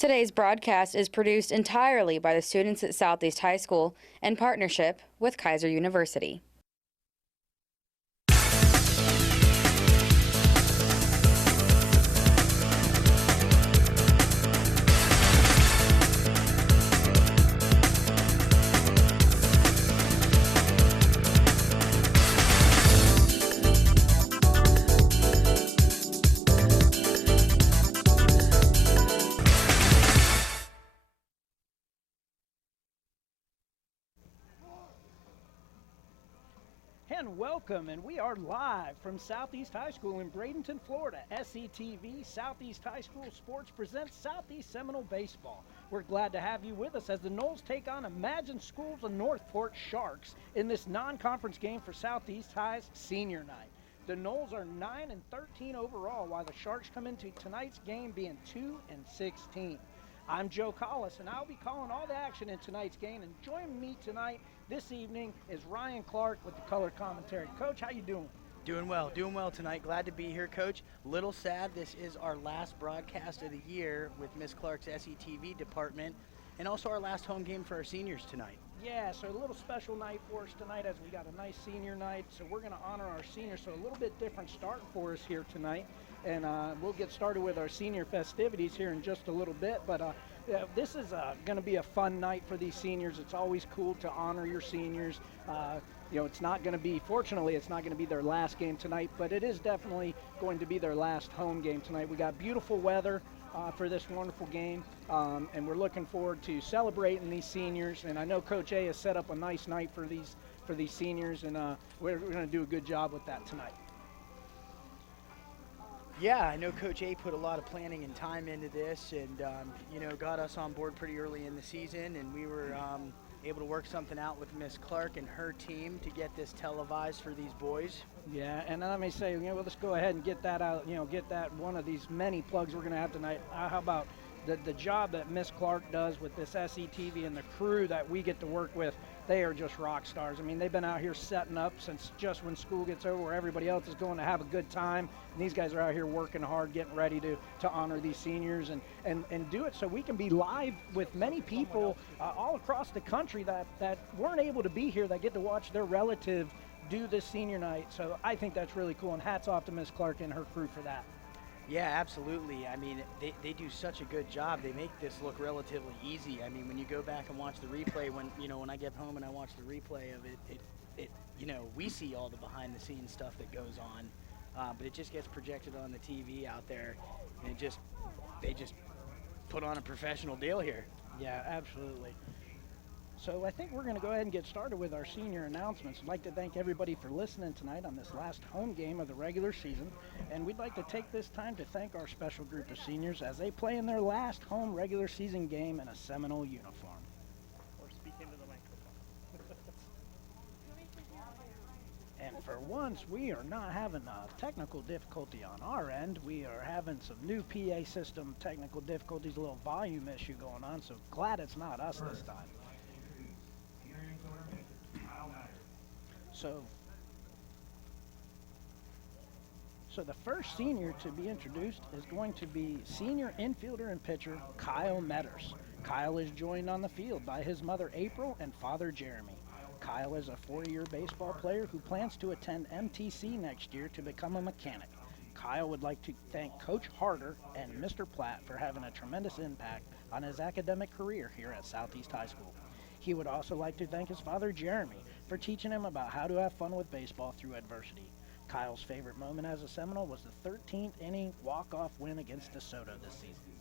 Today's broadcast is produced entirely by the students at Southeast High School in partnership with Kaiser University. And welcome, and we are live from Southeast High School in Bradenton, Florida. SETV, Southeast High School Sports presents Southeast Seminole Baseball. We're glad to have you with us as the Noles take on Imagine Schools of Northport Sharks in this non-conference game for Southeast High's senior night. The Noles are 9-13 overall, while the Sharks come into tonight's game being 2-16. I'm Joe Collis, and I'll be calling all the action in tonight's game. And joining me tonight this evening is Ryan Clark with the color commentary. Coach, how you doing? Doing well tonight. Glad to be here, Coach. Little sad this is our last broadcast of the year with Miss Clark's SETV department, and also our last home game for our seniors tonight. Yeah, so a little special night for us tonight as we got a nice senior night. So we're going to honor our seniors. So a little bit different start for us here tonight. And we'll get started with our senior festivities here in just a little bit. But this is going to be a fun night for these seniors. It's always cool to honor your seniors. It's not going to be, fortunately, it's not going to be their last game tonight, but it is definitely going to be their last home game tonight. We got beautiful weather for this wonderful game, and we're looking forward to celebrating these seniors. And I know Coach A has set up a nice night for these seniors, and we're going to do a good job with that tonight. Yeah, I know Coach A put a lot of planning and time into this, and got us on board pretty early in the season, and we were able to work something out with Miss Clark and her team to get this televised for these boys. Yeah, and let me say, let's go ahead and get that out. Get that one of these many plugs we're going to have tonight. How about the job that Miss Clark does with this SETV and the crew that we get to work with? They are just rock stars. I mean, they've been out here setting up since just when school gets over, where everybody else is going to have a good time. And these guys are out here working hard, getting ready to honor these seniors and do it so we can be live with many people all across the country that weren't able to be here, that get to watch their relative do this senior night. So I think that's really cool, and hats off to Miss Clark and her crew for that. Yeah, absolutely. I mean, they do such a good job. They make this look relatively easy. I mean, when you go back and watch the replay, when I get home and I watch the replay of it, we see all the behind-the-scenes stuff that goes on, but it just gets projected on the TV out there, and they just put on a professional deal here. Yeah, absolutely. So I think we're going to go ahead and get started with our senior announcements. I'd like to thank everybody for listening tonight on this last home game of the regular season. And we'd like to take this time to thank our special group of seniors as they play in their last home regular season game in a Seminole uniform. Or speak into the microphone. And for once, we are not having a technical difficulty on our end. We are having some new PA system technical difficulties, a little volume issue going on. So glad it's not us this time. So the first senior to be introduced is going to be senior infielder and pitcher Kyle Metters. Kyle is joined on the field by his mother April and father Jeremy. Kyle is a 4-year baseball player who plans to attend MTC next year to become a mechanic. Kyle would like to thank Coach Harder and Mr. Platt for having a tremendous impact on his academic career here at Southeast High School. He would also like to thank his father Jeremy for teaching him about how to have fun with baseball through adversity. Kyle's favorite moment as a Seminole was the 13th inning walk-off win against DeSoto this season.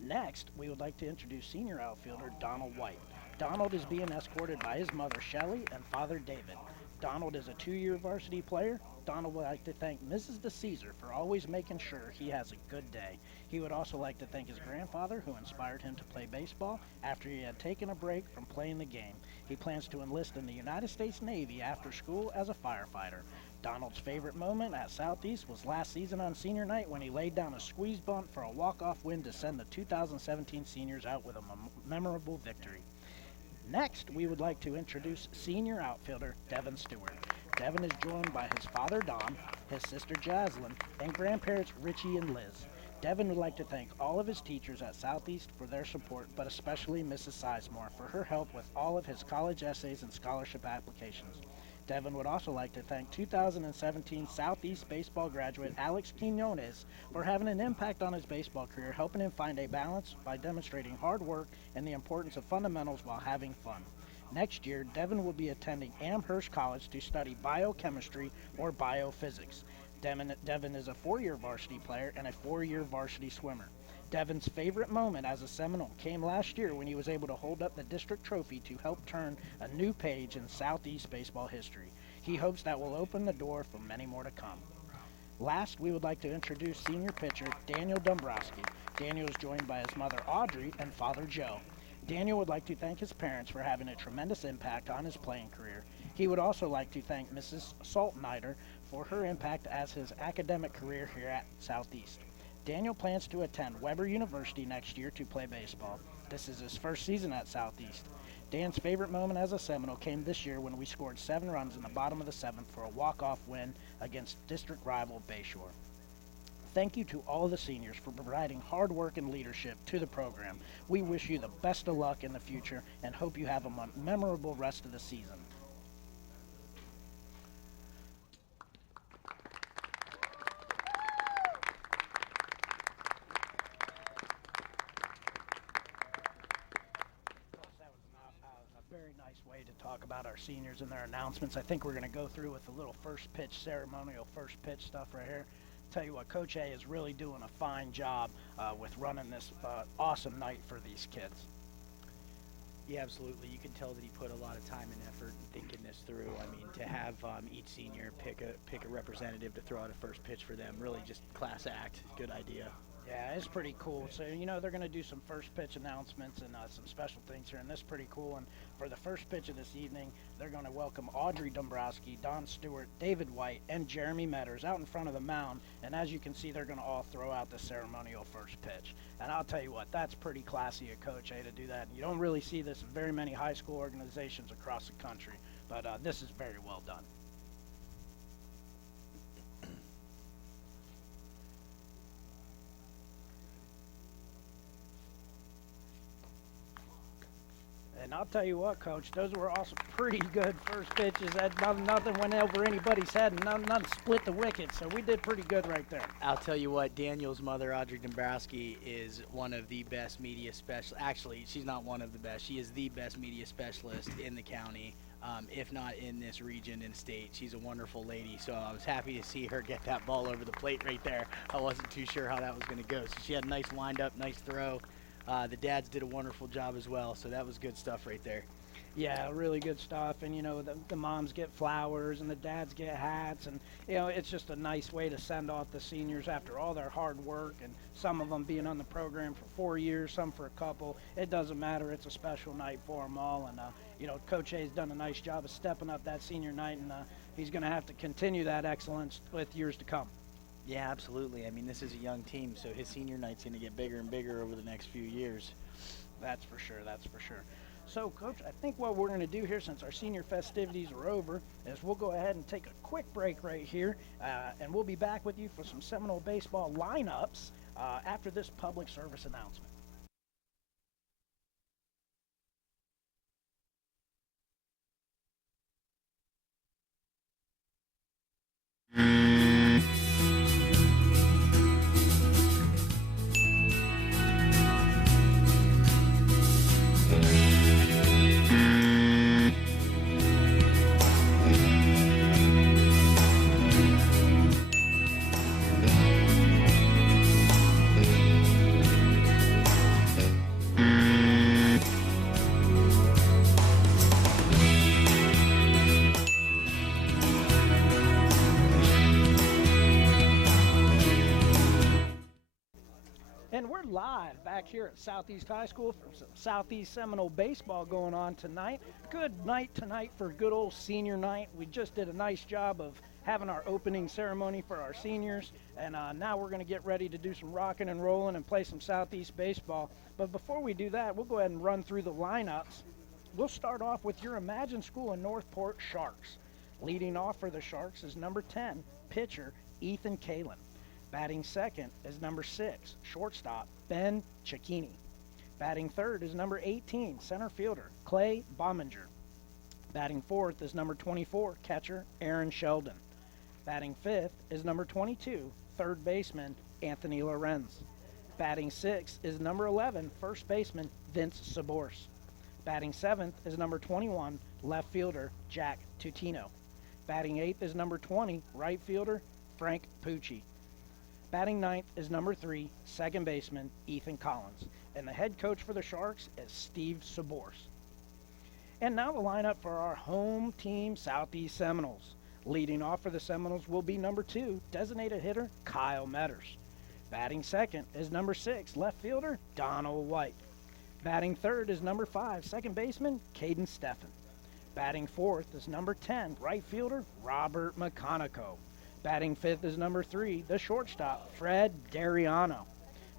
Next, we would like to introduce senior outfielder Donald White. Donald is being escorted by his mother Shelley and father David. Donald is a 2-year varsity player. Donald would like to thank Mrs. DeCesar for always making sure he has a good day. He would also like to thank his grandfather who inspired him to play baseball after he had taken a break from playing the game. He plans to enlist in the United States Navy after school as a firefighter. Donald's favorite moment at Southeast was last season on senior night when he laid down a squeeze bunt for a walk-off win to send the 2017 seniors out with a memorable victory. Next, we would like to introduce senior outfielder Devin Stewart. Devin is joined by his father Don, his sister Jaslyn, and grandparents Richie and Liz. Devin would like to thank all of his teachers at Southeast for their support, but especially Mrs. Sizemore for her help with all of his college essays and scholarship applications. Devin would also like to thank 2017 Southeast baseball graduate Alex Quinones for having an impact on his baseball career, helping him find a balance by demonstrating hard work and the importance of fundamentals while having fun. Next year, Devin will be attending Amherst College to study biochemistry or biophysics. Devin is a four-year varsity player and a four-year varsity swimmer. Devin's favorite moment as a Seminole came last year when he was able to hold up the district trophy to help turn a new page in Southeast baseball history. He hopes that will open the door for many more to come. Last, we would like to introduce senior pitcher Daniel Dombrowski. Daniel is joined by his mother Audrey and father Joe. Daniel would like to thank his parents for having a tremendous impact on his playing career. He would also like to thank Mrs. Saltnider for her impact as his academic career here at Southeast. Daniel plans to attend Weber University next year to play baseball. This is his first season at Southeast. Dan's favorite moment as a Seminole came this year when we scored 7 runs in the bottom of the 7th for a walk-off win against district rival Bayshore. Thank you to all the seniors for providing hard work and leadership to the program. We wish you the best of luck in the future and hope you have a memorable rest of the season. Very nice way to talk about our seniors and their announcements. I think we're going to go through with a little first pitch, ceremonial first pitch stuff right here. Tell you what, Coach A is really doing a fine job with running this awesome night for these kids. Yeah, absolutely. You can tell that he put a lot of time and effort in thinking this through. I mean, to have each senior pick a representative to throw out a first pitch for them, really just class act. Good idea. Yeah, it's pretty cool. So, you know, they're going to do some first pitch announcements and some special things here, and this is pretty cool. And for the first pitch of this evening, they're going to welcome Audrey Dombrowski, Don Stewart, David White, and Jeremy Metters out in front of the mound. And as you can see, they're going to all throw out the ceremonial first pitch. And I'll tell you what, that's pretty classy of Coach A to do that. You don't really see this in very many high school organizations across the country, but this is very well done. And I'll tell you what, Coach, those were also pretty good first pitches. That nothing went over anybody's head, and none split the wicket. So we did pretty good right there. I'll tell you what, Daniel's mother, Audrey Dombrowski, is one of the best media specialists. Actually, she's not one of the best. She is the best media specialist in the county, if not in this region and state. She's a wonderful lady, so I was happy to see her get that ball over the plate right there. I wasn't too sure how that was going to go. So she had a nice wind-up, nice throw. The dads did a wonderful job as well, so that was good stuff right there. Yeah, really good stuff. And, you know, the moms get flowers and the dads get hats. And, you know, it's just a nice way to send off the seniors after all their hard work. And some of them being on the program for 4 years, some for a couple. It doesn't matter. It's a special night for them all. And, you know, Coach A's done a nice job of stepping up that senior night. And he's going to have to continue that excellence with years to come. Yeah, absolutely. I mean, this is a young team, so his senior night's going to get bigger and bigger over the next few years. That's for sure. That's for sure. So, Coach, I think what we're going to do here, since our senior festivities are over, is we'll go ahead and take a quick break right here, and we'll be back with you for some Seminole baseball lineups after this public service announcement. And we're live back here at Southeast High School for some Southeast Seminole baseball going on tonight. Good night tonight for good old senior night. We just did a nice job of having our opening ceremony for our seniors, and now we're going to get ready to do some rocking and rolling and play some Southeast baseball. But before we do that, we'll go ahead and run through the lineups. We'll start off with your Imagine School in Northport Sharks. Leading off for the Sharks is number 10, pitcher Ethan Kalin. Batting second is number 6, shortstop Ben Cicchini. Batting third is number 18, center fielder Clay Bominger. Batting fourth is number 24, catcher Aaron Sheldon. Batting fifth is number 22, third baseman Anthony Lorenz. Batting sixth is number 11, first baseman Vince Sabors. Batting seventh is number 21, left fielder Jack Tutino. Batting eighth is number 20, right fielder Frank Pucci. Batting ninth is number 3, second baseman Ethan Collins. And the head coach for the Sharks is Steve Sabors. And now the lineup for our home team, Southeast Seminoles. Leading off for the Seminoles will be number 2, designated hitter Kyle Metters. Batting second is number 6, left fielder Donald White. Batting third is number 5, second baseman Caden Steffen. Batting fourth is number 10, right fielder Robert McConico. Batting fifth is number 3, the shortstop Fred Dariano.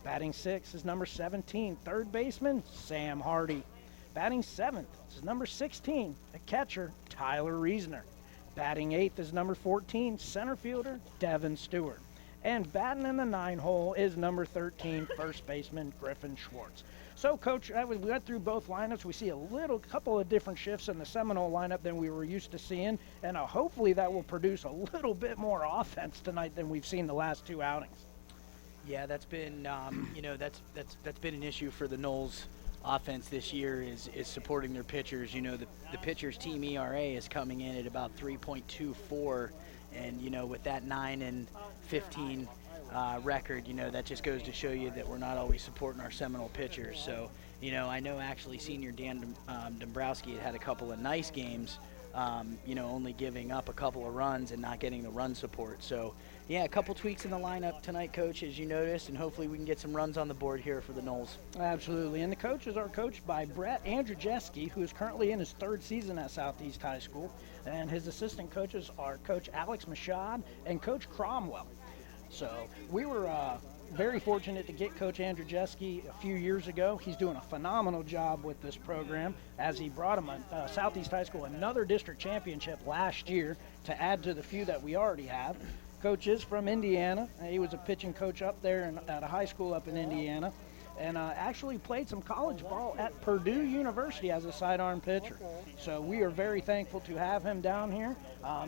Batting sixth is number 17, third baseman Sam Hardy. Batting seventh is number 16, the catcher Tyler Reisner. Batting eighth is number 14, center fielder Devin Stewart. And batting in the 9 hole is number 13, first baseman Griffin Schwartz. So, Coach, we went through both lineups. We see a couple of different shifts in the Seminole lineup than we were used to seeing, and hopefully that will produce a little bit more offense tonight than we've seen the last 2 outings. Yeah, that's been that's been an issue for the Noles offense this year is supporting their pitchers. The pitchers' team ERA is coming in at about 3.24, and with that 9-15 record, that just goes to show you that we're not always supporting our Seminole pitchers. So, I know actually senior Dan Dombrowski had a couple of nice games, only giving up a couple of runs and not getting the run support. So, yeah, a couple tweaks in the lineup tonight, Coach, as you noticed, and hopefully we can get some runs on the board here for the Noles. Absolutely, and the coaches are coached by Brett Andrzejewski, who is currently in his 3rd season at Southeast High School, and his assistant coaches are Coach Alex Machad and Coach Cromwell. So we were very fortunate to get Coach Andrzejewski a few years ago. He's doing a phenomenal job with this program as he brought him Southeast High School another district championship last year to add to the few that we already have. Coach is from Indiana. He was a pitching coach up there at a high school up in Indiana, and actually played some college ball at Purdue University as a sidearm pitcher. So we are very thankful to have him down here.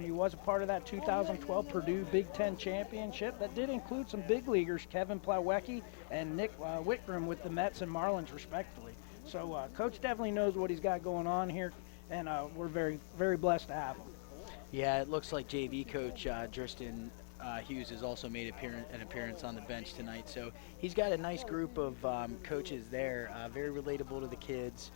He was a part of that 2012 Purdue Big Ten championship that did include some big leaguers, Kevin Plawecki and Nick Whitgrim with the Mets and Marlins respectively. So Coach definitely knows what he's got going on here, and we're very, very blessed to have him. Yeah, it looks like JV coach Tristan Hughes has also made an appearance on the bench tonight. So he's got a nice group of coaches there, very relatable to the kids.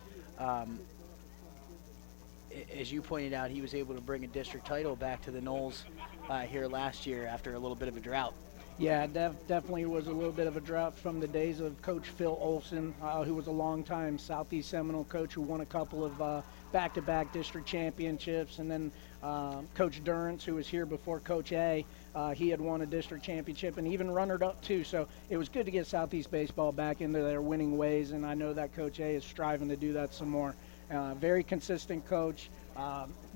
As you pointed out, he was able to bring a district title back to the Noles here last year after a little bit of a drought. Yeah, definitely was a little bit of a drought from the days of Coach Phil Olson, who was a longtime Southeast Seminole coach who won a couple of back-to-back district championships, and then Coach Durrance, who was here before Coach A, he had won a district championship and even runner-up too. So it was good to get Southeast baseball back into their winning ways, and I know that Coach A is striving to do that some more. Very consistent coach.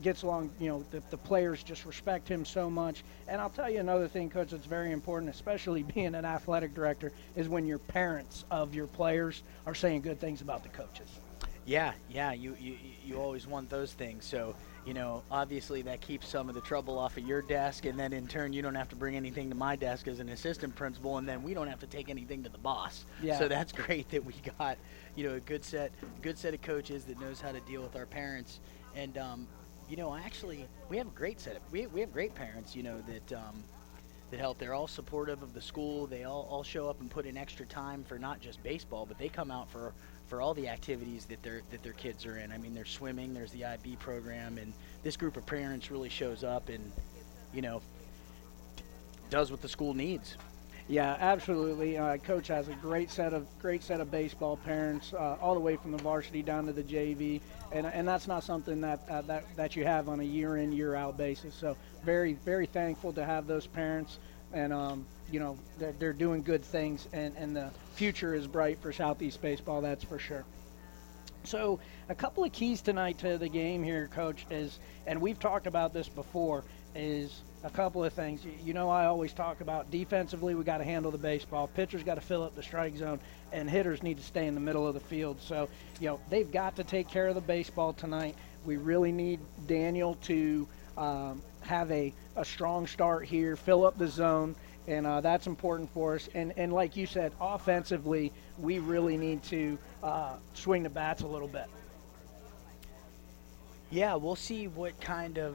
Gets along, the players just respect him so much. And I'll tell you another thing, Coach, that's very important, especially being an athletic director, is when your parents of your players are saying good things about the coaches. Yeah, you always want those things. So, obviously that keeps some of the trouble off of your desk, and then in turn you don't have to bring anything to my desk as an assistant principal, and then we don't have to take anything to the boss. Yeah. So that's great that we got, a good set of coaches that knows how to deal with our parents. And actually, we have a great setup. We have great parents, that help. They're all supportive of the school. They all show up and put in extra time for not just baseball, but they come out for all the activities that their kids are in. I mean, there's swimming, there's the IB program, and this group of parents really shows up and, does what the school needs. Yeah, absolutely. Coach has a great set of baseball parents, all the way from the varsity down to the JV, and that's not something that you have on a year in, year out basis. So very, very thankful to have those parents, and they're doing good things, and the future is bright for Southeast baseball. That's for sure. So A couple of keys tonight to the game here, Coach, is, and we've talked about this before, is a couple of things. You know, I always talk about defensively, we got to handle the baseball. Pitchers got to fill up the strike zone, and hitters need to stay in the middle of the field. So, you know, they've got to take care of the baseball tonight. We really need Daniel to have a strong start here, fill up the zone, and that's important for us. And like you said, offensively, we really need to swing the bats a little bit. Yeah, we'll see what kind of.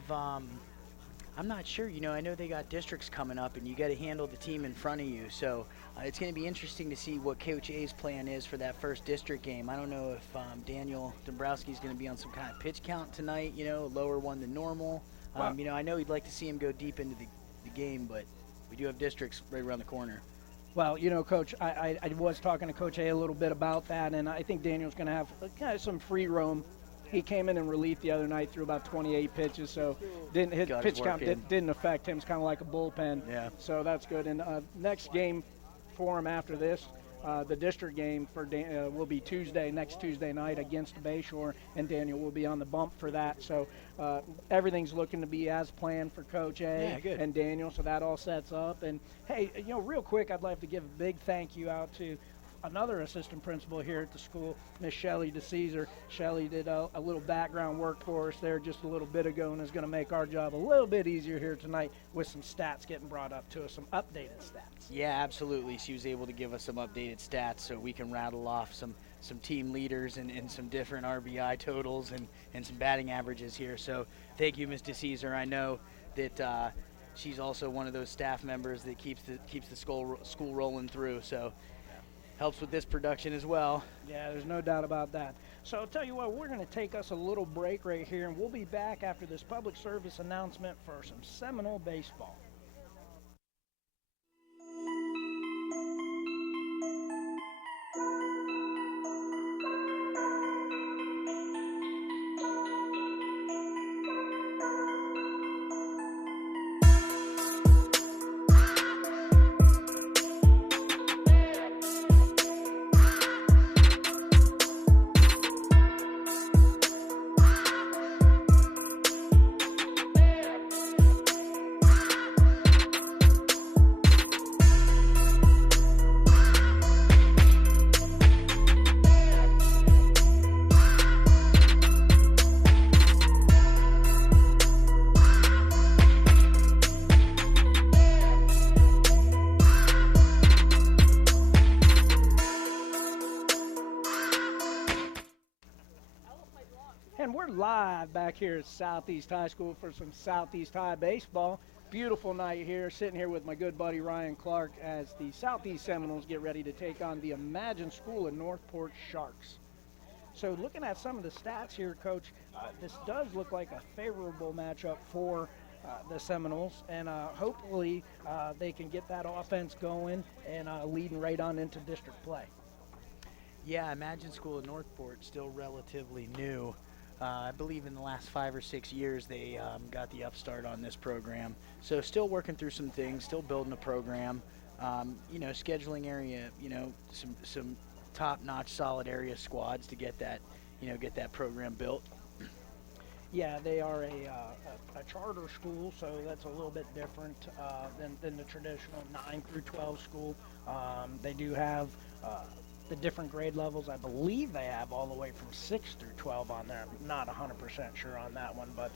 I'm not sure. You know, I know they got districts coming up, and you got to handle the team in front of you. So it's going to be interesting to see what Coach A's plan is for that first district game. I don't know if Daniel Dombrowski is going to be on some kind of pitch count tonight. You know, a lower one than normal. You know, I know he'd like to see him go deep into the game, but we do have districts right around the corner. Well, you know, Coach, I was talking to Coach A a little bit about that, and I think Daniel's going to have kind of some free roam. He came in relief the other night through about 28 pitches, so his pitch count didn't affect him. It's kind of like a bullpen. Yeah. So that's good. And next game for him after this, the district game for will be next Tuesday night against Bayshore, and Daniel will be on the bump for that. So everything's looking to be as planned for Coach A and Daniel, so that all sets up. And, hey, you know, real quick, I'd like to give a big thank you out to another assistant principal here at the school, Miss Shelley DeCesar. Shelley did a little background work for us there just a little bit ago and is going to make our job a little bit easier here tonight with some stats getting brought up to us, some updated stats. Yeah, absolutely. She was able to give us some updated stats so we can rattle off some team leaders and some different RBI totals and some batting averages here. So thank you, Ms. DeCesar. I know that she's also one of those staff members that keeps the school rolling through. So helps with this production as well. Yeah, there's no doubt about that. So I'll tell you what, we're going to take us a little break right here, and we'll be back after this public service announcement for some Seminole baseball. And we're live back here at Southeast High School for some Southeast High baseball. Beautiful night here, sitting here with my good buddy Ryan Clark as the Southeast Seminoles get ready to take on the Imagine School of Northport Sharks. So looking at some of the stats here, Coach, this does look like a favorable matchup for the Seminoles, and hopefully they can get that offense going and leading right on into district play. Yeah, Imagine School of Northport still relatively new. I believe in the last 5 or 6 years they got the upstart on this program. So still working through some things, still building a program. You know, scheduling area, you know, some top-notch solid area squads to get that, you know, get that program built. Yeah, they are a charter school, so that's a little bit different than the traditional 9 through 12 school. They do have the different grade levels. I believe they have all the way from 6 through 12 on there. I'm not 100% sure on that one, but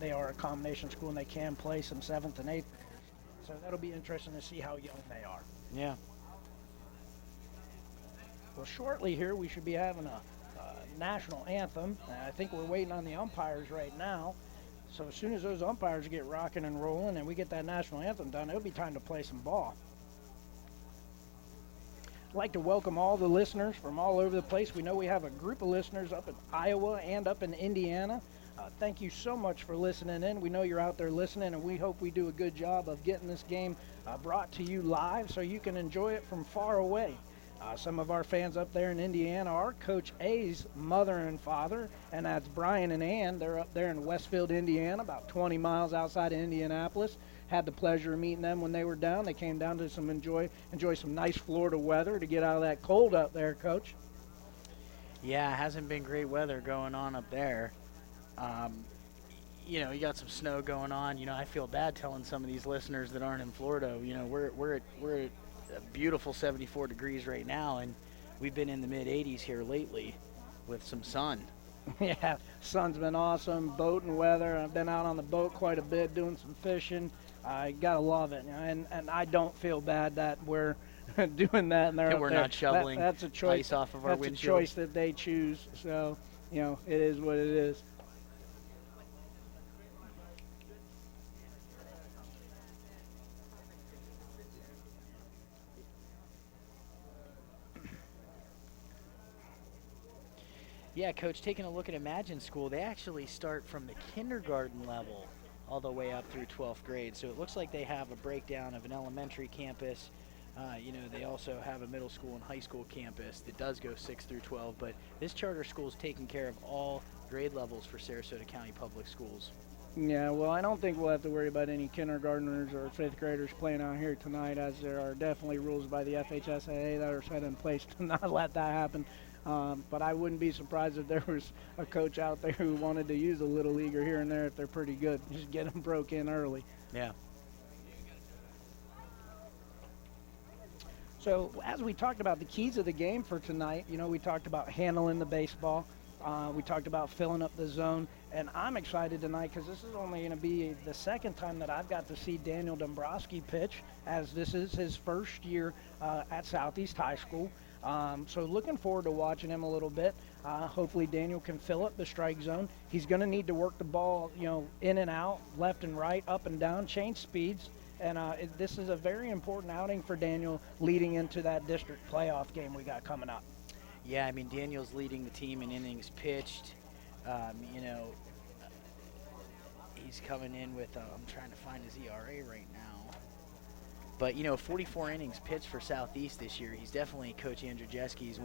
they are a combination school, and they can play some 7th and 8th. So that'll be interesting to see how young they are. Yeah. Well, shortly here we should be having a national anthem. I think we're waiting on the umpires right now. So as soon as those umpires get rocking and rolling and we get that national anthem done, it'll be time to play some ball. I'd like to welcome all the listeners from all over the place. We know we have a group of listeners up in Iowa and up in Indiana. Thank you so much for listening in. We know you're out there listening, and we hope we do a good job of getting this game brought to you live so you can enjoy it from far away. Some of our fans up there in Indiana are Coach A's mother and father, and that's Brian and Ann. They're up there in Westfield, Indiana, about 20 miles outside of Indianapolis. Had the pleasure of meeting them when they were down. They came down to enjoy some nice Florida weather to get out of that cold up there, Coach. Yeah, it hasn't been great weather going on up there. Um, you got some snow going on. I feel bad telling some of these listeners that aren't in Florida. We're at a beautiful 74 degrees right now, and we've been in the mid 80s here lately with some sun. Yeah, sun's been awesome. Boat and weather. I've been out on the boat quite a bit doing some fishing. I gotta love it, and I don't feel bad that we're doing that and they're That up we're there. not shoveling That's a choice. ice off of our That's windshield. a choice that they choose. So it is what it is. Yeah, Coach, taking a look at Imagine School, they actually start from the kindergarten level all the way up through 12th grade. So it looks like they have a breakdown of an elementary campus. They also have a middle school and high school campus that does go 6 through 12. But this charter school is taking care of all grade levels for Sarasota County Public Schools. Yeah, well, I don't think we'll have to worry about any kindergartners or fifth graders playing out here tonight, as there are definitely rules by the FHSAA that are set in place to not let that happen. But I wouldn't be surprised if there was a coach out there who wanted to use a little leaguer here and there if they're pretty good. Just get them broke in early. Yeah. So as we talked about the keys of the game for tonight, we talked about handling the baseball. We talked about filling up the zone. And I'm excited tonight because this is only going to be the second time that I've got to see Daniel Dombrowski pitch, as this is his first year at Southeast High School. So looking forward to watching him a little bit. Hopefully Daniel can fill up the strike zone. He's going to need to work the ball, in and out, left and right, up and down, change speeds. And this is a very important outing for Daniel leading into that district playoff game we got coming up. Yeah, I mean, Daniel's leading the team in innings pitched. He's coming in with, I'm trying to find his ERA right now. But, 44 innings pitched for Southeast this year. He's definitely Coach Andrzejewski's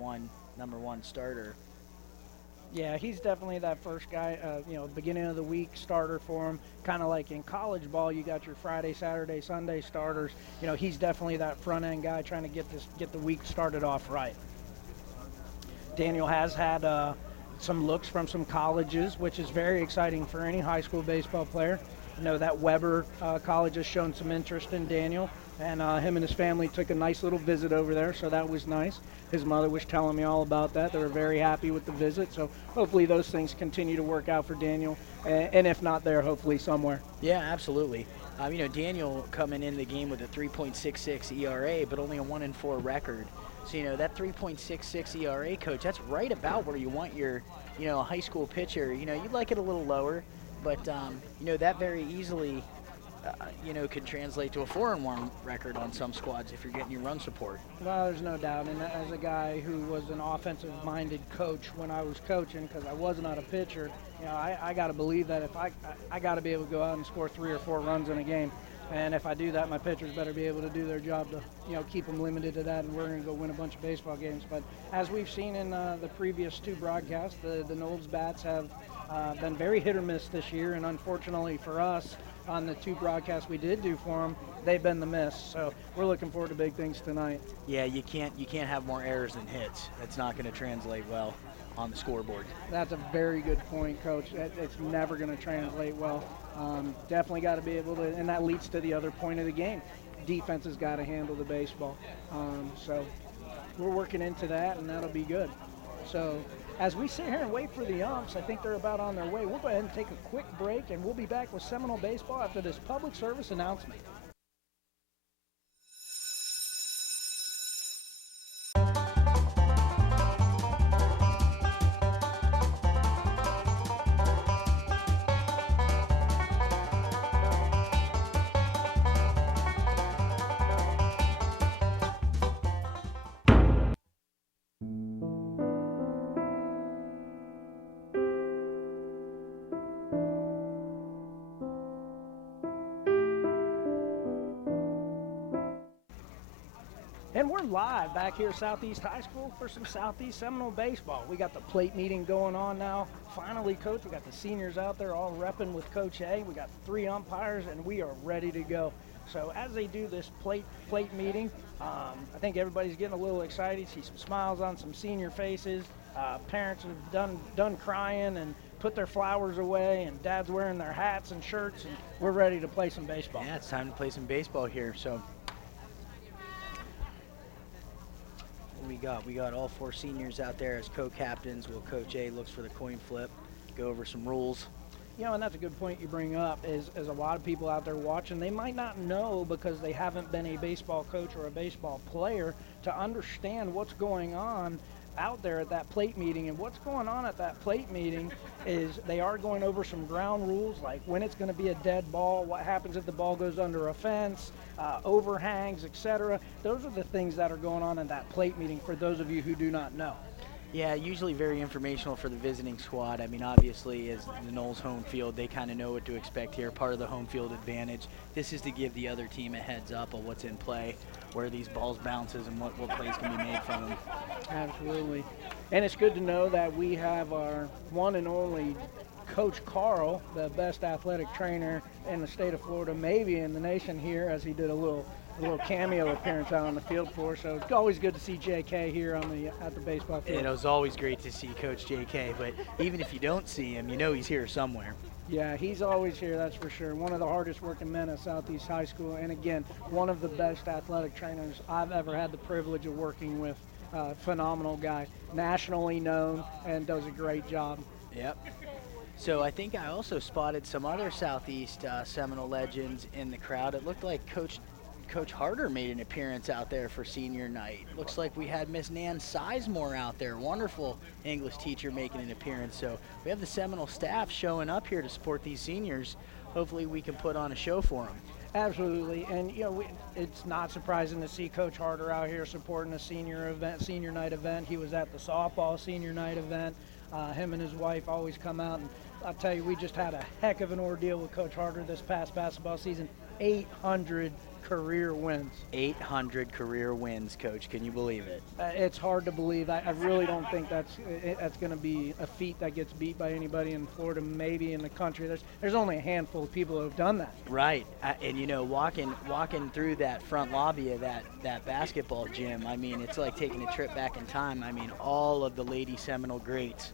number one starter. Yeah, he's definitely that first guy, beginning of the week starter for him. Kind of like in college ball, you got your Friday, Saturday, Sunday starters. He's definitely that front-end guy trying to get the week started off right. Daniel has had some looks from some colleges, which is very exciting for any high school baseball player. That Weber College has shown some interest in Daniel, and him and his family took a nice little visit over there, so that was nice. His mother was telling me all about that. They were very happy with the visit, so hopefully those things continue to work out for Daniel, and if not there, hopefully somewhere. Yeah, absolutely. Daniel coming in the game with a 3.66 ERA, but only a 1-4 record. So, that 3.66 ERA, Coach, that's right about where you want your, high school pitcher. You'd like it a little lower, but, that very easily, could translate to a 4-1 record on some squads if you're getting your run support. Well, there's no doubt. And as a guy who was an offensive-minded coach when I was coaching, because I was not a pitcher, I got to believe that if I got to be able to go out and score 3 or 4 runs in a game. And if I do that, my pitchers better be able to do their job to, keep them limited to that, and we're going to go win a bunch of baseball games. But as we've seen in the previous 2 broadcasts, the Knowles bats have been very hit or miss this year, and unfortunately for us, on the 2 broadcasts we did do for them, they've been the miss. So we're looking forward to big things tonight. Yeah, you can't have more errors than hits. That's not going to translate well on the scoreboard. That's a very good point, Coach. It's never going to translate well. Definitely got to be able to, and that leads to the other point of the game. Defense has got to handle the baseball. So we're working into that, and that'll be good. So as we sit here and wait for the umps, I think they're about on their way. We'll go ahead and take a quick break, and we'll be back with Seminole Baseball after this public service announcement. And we're live back here at Southeast High School for some Southeast Seminole baseball. We got the plate meeting going on now. Finally, Coach, we got the seniors out there all repping with Coach A. We got 3 umpires, and we are ready to go. So as they do this plate meeting, I think everybody's getting a little excited. See some smiles on some senior faces. Parents have done crying and put their flowers away, and dad's wearing their hats and shirts, and we're ready to play some baseball. Yeah, it's time to play some baseball here. So what we got all 4 seniors out there as co-captains. While Coach A looks for the coin flip, go over some rules. You know, and that's a good point you bring up, is a lot of people out there watching, they might not know because they haven't been a baseball coach or a baseball player to understand what's going on out there at that plate meeting. And what's going on at that plate meeting is they are going over some ground rules, like when it's going to be a dead ball, what happens if the ball goes under a fence, overhangs, etc. Those are the things that are going on in that plate meeting for those of you who do not know. Yeah, usually very informational for the visiting squad. I mean, obviously, as the Knowles home field, they kind of know what to expect here. Part of the home field advantage. This is to give the other team a heads up of what's in play, where these balls bounces, and what plays can be made from them. Absolutely. And it's good to know that we have our one and only Coach Carl, the best athletic trainer in the state of Florida, maybe in the nation here, as he did a little cameo appearance out on the field for us. So it's always good to see JK here at the baseball field. It was always great to see Coach JK, but even if you don't see him, you know he's here somewhere. Yeah, he's always here, that's for sure. One of the hardest working men at Southeast High School, and again, one of the best athletic trainers I've ever had the privilege of working with. Phenomenal guy, nationally known, and does a great job. Yep. So I think I also spotted some other Southeast Seminole legends in the crowd. It looked like Coach Harder made an appearance out there for senior night. Looks like we had Miss Nan Sizemore out there, wonderful English teacher, making an appearance. So we have the Seminole staff showing up here to support these seniors. Hopefully we can put on a show for them. Absolutely, and you know, it's not surprising to see Coach Harder out here supporting a senior night event. He was at the softball senior night event. Him and his wife always come out, and I'll tell you, we just had a heck of an ordeal with Coach Harder this past basketball season. 800 career wins. 800 career wins, Coach. Can you believe it? It's hard to believe. I really don't think that's going to be a feat that gets beat by anybody in Florida, maybe in the country. There's only a handful of people who have done that. Right, and you know, walking through that front lobby of that basketball gym, I mean, it's like taking a trip back in time. I mean, all of the Lady Seminole greats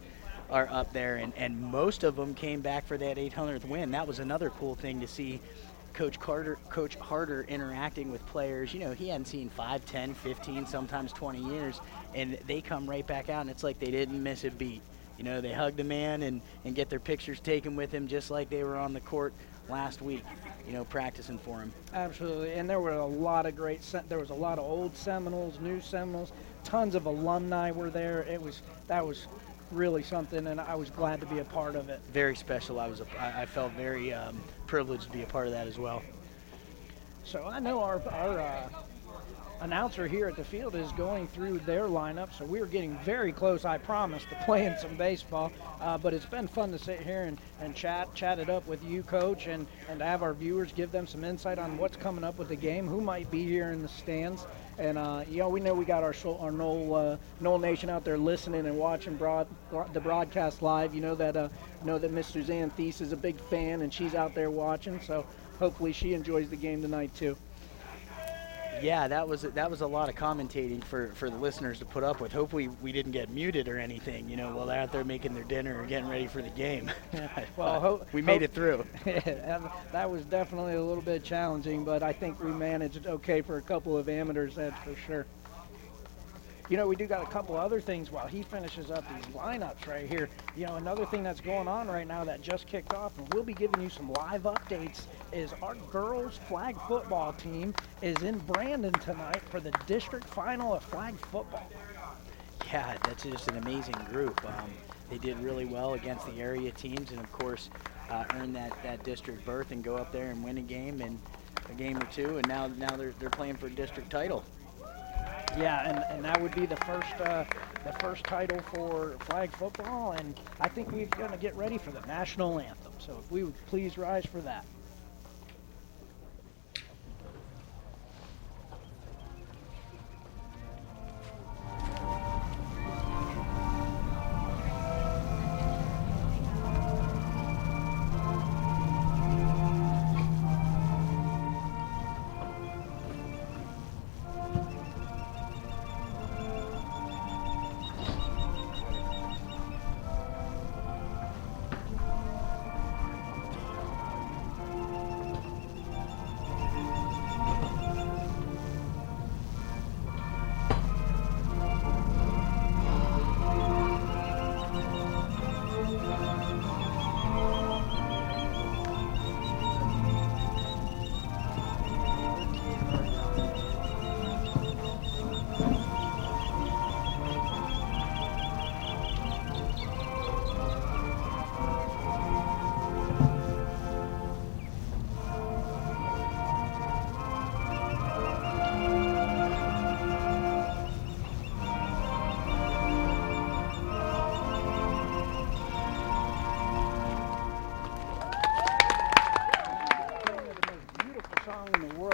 are up there, and most of them came back for that 800th win. That was another cool thing to see. Coach Harder interacting with players. You know, he hadn't seen 5, 10, 15, sometimes 20 years, and they come right back out, and it's like they didn't miss a beat. You know, they hug the man and get their pictures taken with him just like they were on the court last week, you know, practicing for him. Absolutely, and there were a lot of there was a lot of old Seminoles, new Seminoles, tons of alumni were there. That was really something, and I was glad to be a part of it. Very special. I felt very privileged to be a part of that as well. So I know our announcer here at the field is going through their lineup, so we're getting very close, I promise, to playing some baseball. But it's been fun to sit here and chat it up with you, Coach, and to have our viewers give them some insight on what's coming up with the game, who might be here in the stands. And, you know we got our Knoll Nation out there listening and watching the broadcast live. You know that Miss Suzanne Thies is a big fan, and she's out there watching. So hopefully she enjoys the game tonight, too. Yeah, that was a lot of commentating for the listeners to put up with. Hopefully we didn't get muted or anything, you know, while they're out there making their dinner or getting ready for the game. Well, we made it through. That was definitely a little bit challenging, but I think we managed okay for a couple of amateurs, that's for sure. You know, we do got a couple other things while he finishes up these lineups right here. You know, another thing that's going on right now that just kicked off, and we'll be giving you some live updates, is our girls flag football team is in Brandon tonight for the district final of flag football. Yeah, that's just an amazing group. They did really well against the area teams, and of course earned that district berth and go up there and win a game or two, and now they're playing for a district title. Yeah, and that would be the first title for flag football, and I think we're going to get ready for the national anthem. So if we would please rise for that.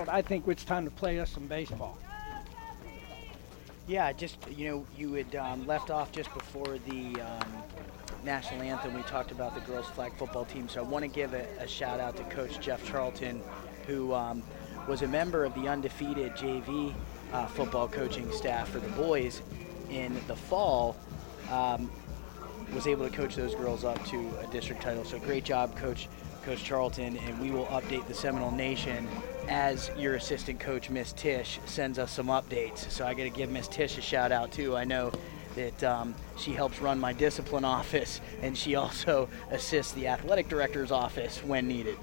but I think it's time to play us some baseball. Yeah, just, you had left off just before the national anthem. We talked about the girls flag football team, so I want to give a shout out to Coach Jeff Charlton, who was a member of the undefeated JV football coaching staff for the boys in the fall. Was able to coach those girls up to a district title. So great job, Coach Charlton, and we will update the Seminole Nation as your assistant coach, Miss Tish, sends us some updates. So I got to give Miss Tish a shout out too. I know that she helps run my discipline office, and she also assists the athletic director's office when needed.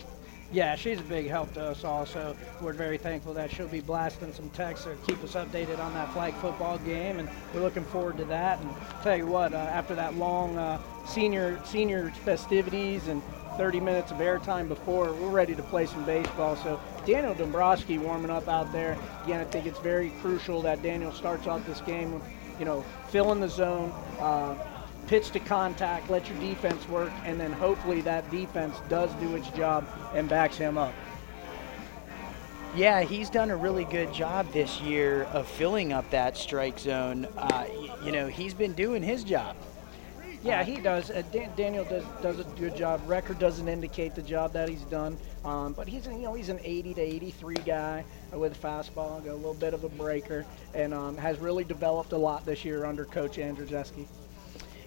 Yeah, she's a big help to us also. We're very thankful that she'll be blasting some texts to keep us updated on that flag football game, and we're looking forward to that. And tell you what, after that long senior festivities and 30 minutes of airtime before, we're ready to play some baseball. So Daniel Dombrowski warming up out there. Again, I think it's very crucial that Daniel starts off this game with, fill in the zone, pitch to contact, let your defense work, and then hopefully that defense does do its job and backs him up. Yeah, he's done a really good job this year of filling up that strike zone. He's been doing his job. Yeah, he does. Daniel does a good job. Record doesn't indicate the job that he's done, but he's an 80 to 83 guy with a fastball, got a little bit of a breaker, and has really developed a lot this year under Coach Andrzejewski.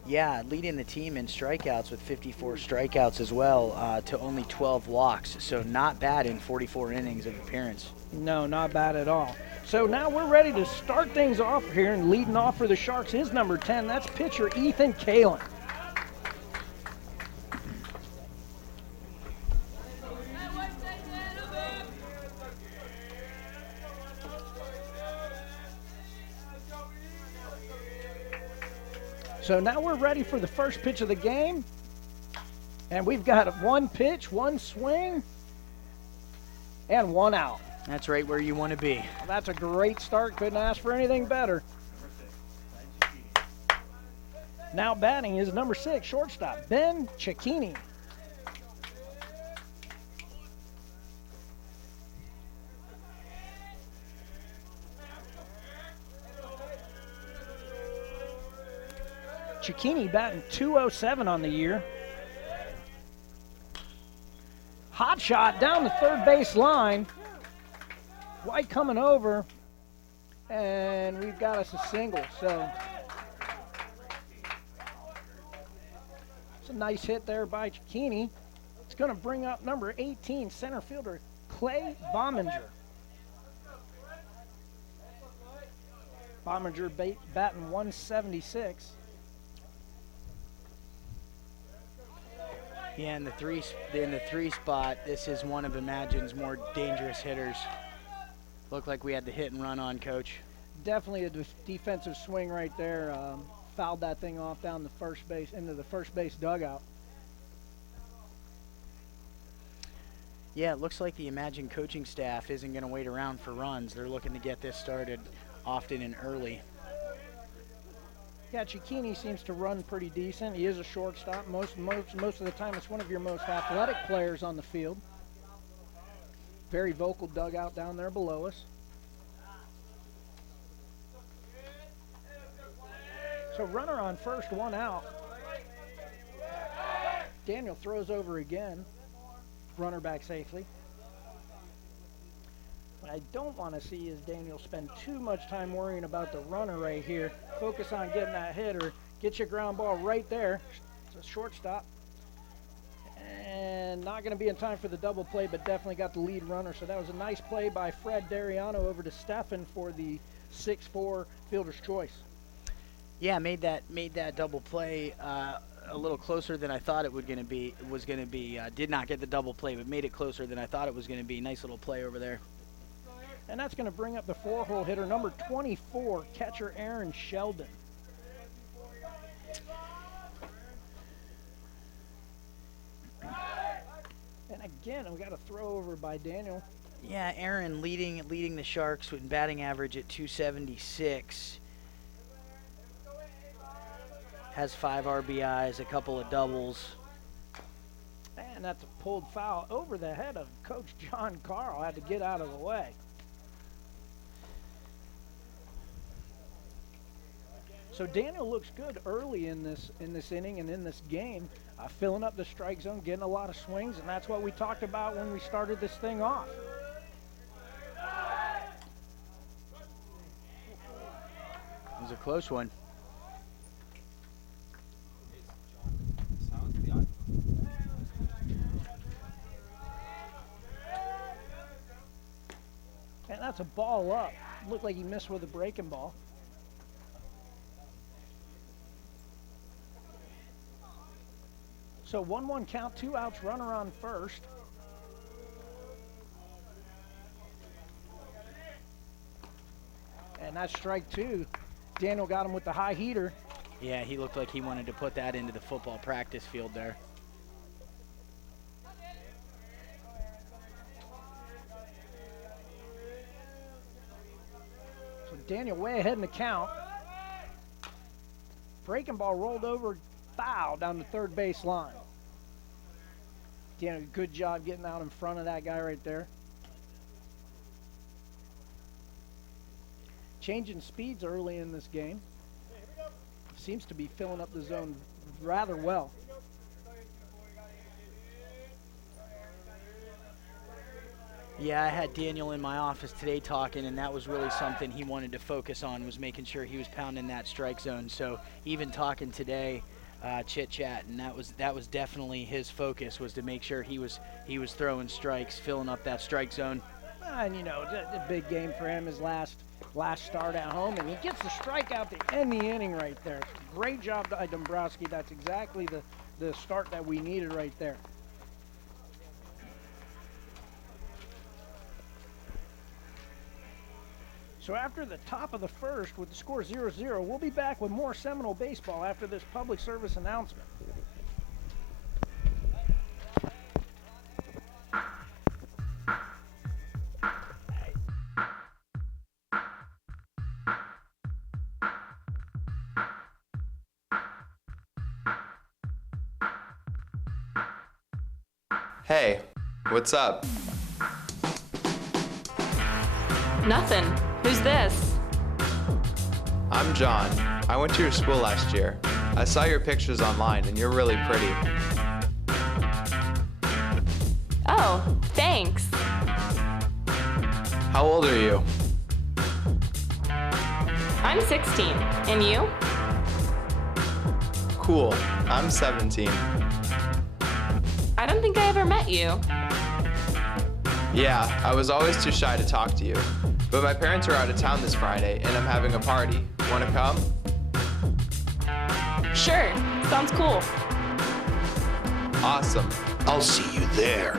Yeah, leading the team in strikeouts with 54 strikeouts as well to only 12 walks. So not bad in 44 innings of appearance. No, not bad at all. So now we're ready to start things off here, and leading off for the Sharks is number 10. That's pitcher Ethan Kalin. So now we're ready for the first pitch of the game. And we've got one pitch, one swing, and one out. That's right where you want to be. Well, that's a great start. Couldn't ask for anything better. Now batting is number 6, shortstop, Ben Cecchini. Cecchini batting .207 on the year. Hot shot down the third base line. White coming over, and we've got us a single. So it's a nice hit there by Cecchini. It's going to bring up number 18, center fielder Clay Bominger. Bominger batting 176. Yeah, in the three spot, this is one of Imagine's more dangerous hitters. Looked like we had the hit and run on, Coach. Definitely a defensive swing right there. Fouled that thing off down the first base, into the first base dugout. Yeah, it looks like the Imagine coaching staff isn't going to wait around for runs. They're looking to get this started often and early. Yeah, Cecchini seems to run pretty decent. He is a shortstop. Most of the time, it's one of your most athletic players on the field. Very vocal dugout down there below us. So runner on first, one out. Daniel throws over again. Runner back safely. What I don't want to see is Daniel spend too much time worrying about the runner right here. Focus on getting that hit or get your ground ball right there. It's a shortstop. And not going to be in time for the double play, but definitely got the lead runner. So that was a nice play by Fred Dariano over to Stefan for the 6-4 fielder's choice. Yeah, made that double play a little closer than I thought it was going to be. Did not get the double play, but made it closer than I thought it was going to be. Nice little play over there. And that's going to bring up the 4-hole hitter, number 24, catcher Aaron Sheldon. And again, we got a throw over by Daniel. Yeah, Aaron leading the Sharks with batting average at 276. Has 5 RBIs, a couple of doubles. And that's a pulled foul over the head of Coach John Carl. Had to get out of the way. So Daniel looks good early in this inning and in this game, filling up the strike zone, getting a lot of swings, and that's what we talked about when we started this thing off. It was a close one. And that's a ball up. Looked like he missed with a breaking ball. So 1-1 count, 2 outs, runner on first. And that's strike 2. Daniel got him with the high heater. Yeah, he looked like he wanted to put that into the football practice field there. So Daniel way ahead in the count. Breaking ball rolled over, foul down the third base line. Daniel, good job getting out in front of that guy right there. Changing speeds early in this game. Seems to be filling up the zone rather well. Yeah, I had Daniel in my office today talking, and that was really something he wanted to focus on, was making sure he was pounding that strike zone. So even talking today, chit-chat, and that was definitely his focus, was to make sure he was throwing strikes, filling up that strike zone. And you know, the big game for him, his last start at home, and he gets the strikeout to end the inning right there. Great job by Dombrowski. That's exactly the start that we needed right there. So after the top of the first with the score 0-0, we'll be back with more Seminole baseball after this public service announcement. Hey, what's up? Nothing. Who's this? I'm John. I went to your school last year. I saw your pictures online and you're really pretty. Oh, thanks. How old are you? I'm 16. And you? Cool. I'm 17. I don't think I ever met you. Yeah, I was always too shy to talk to you. But my parents are out of town this Friday and I'm having a party. Wanna come? Sure. Sounds cool. Awesome. I'll see you there.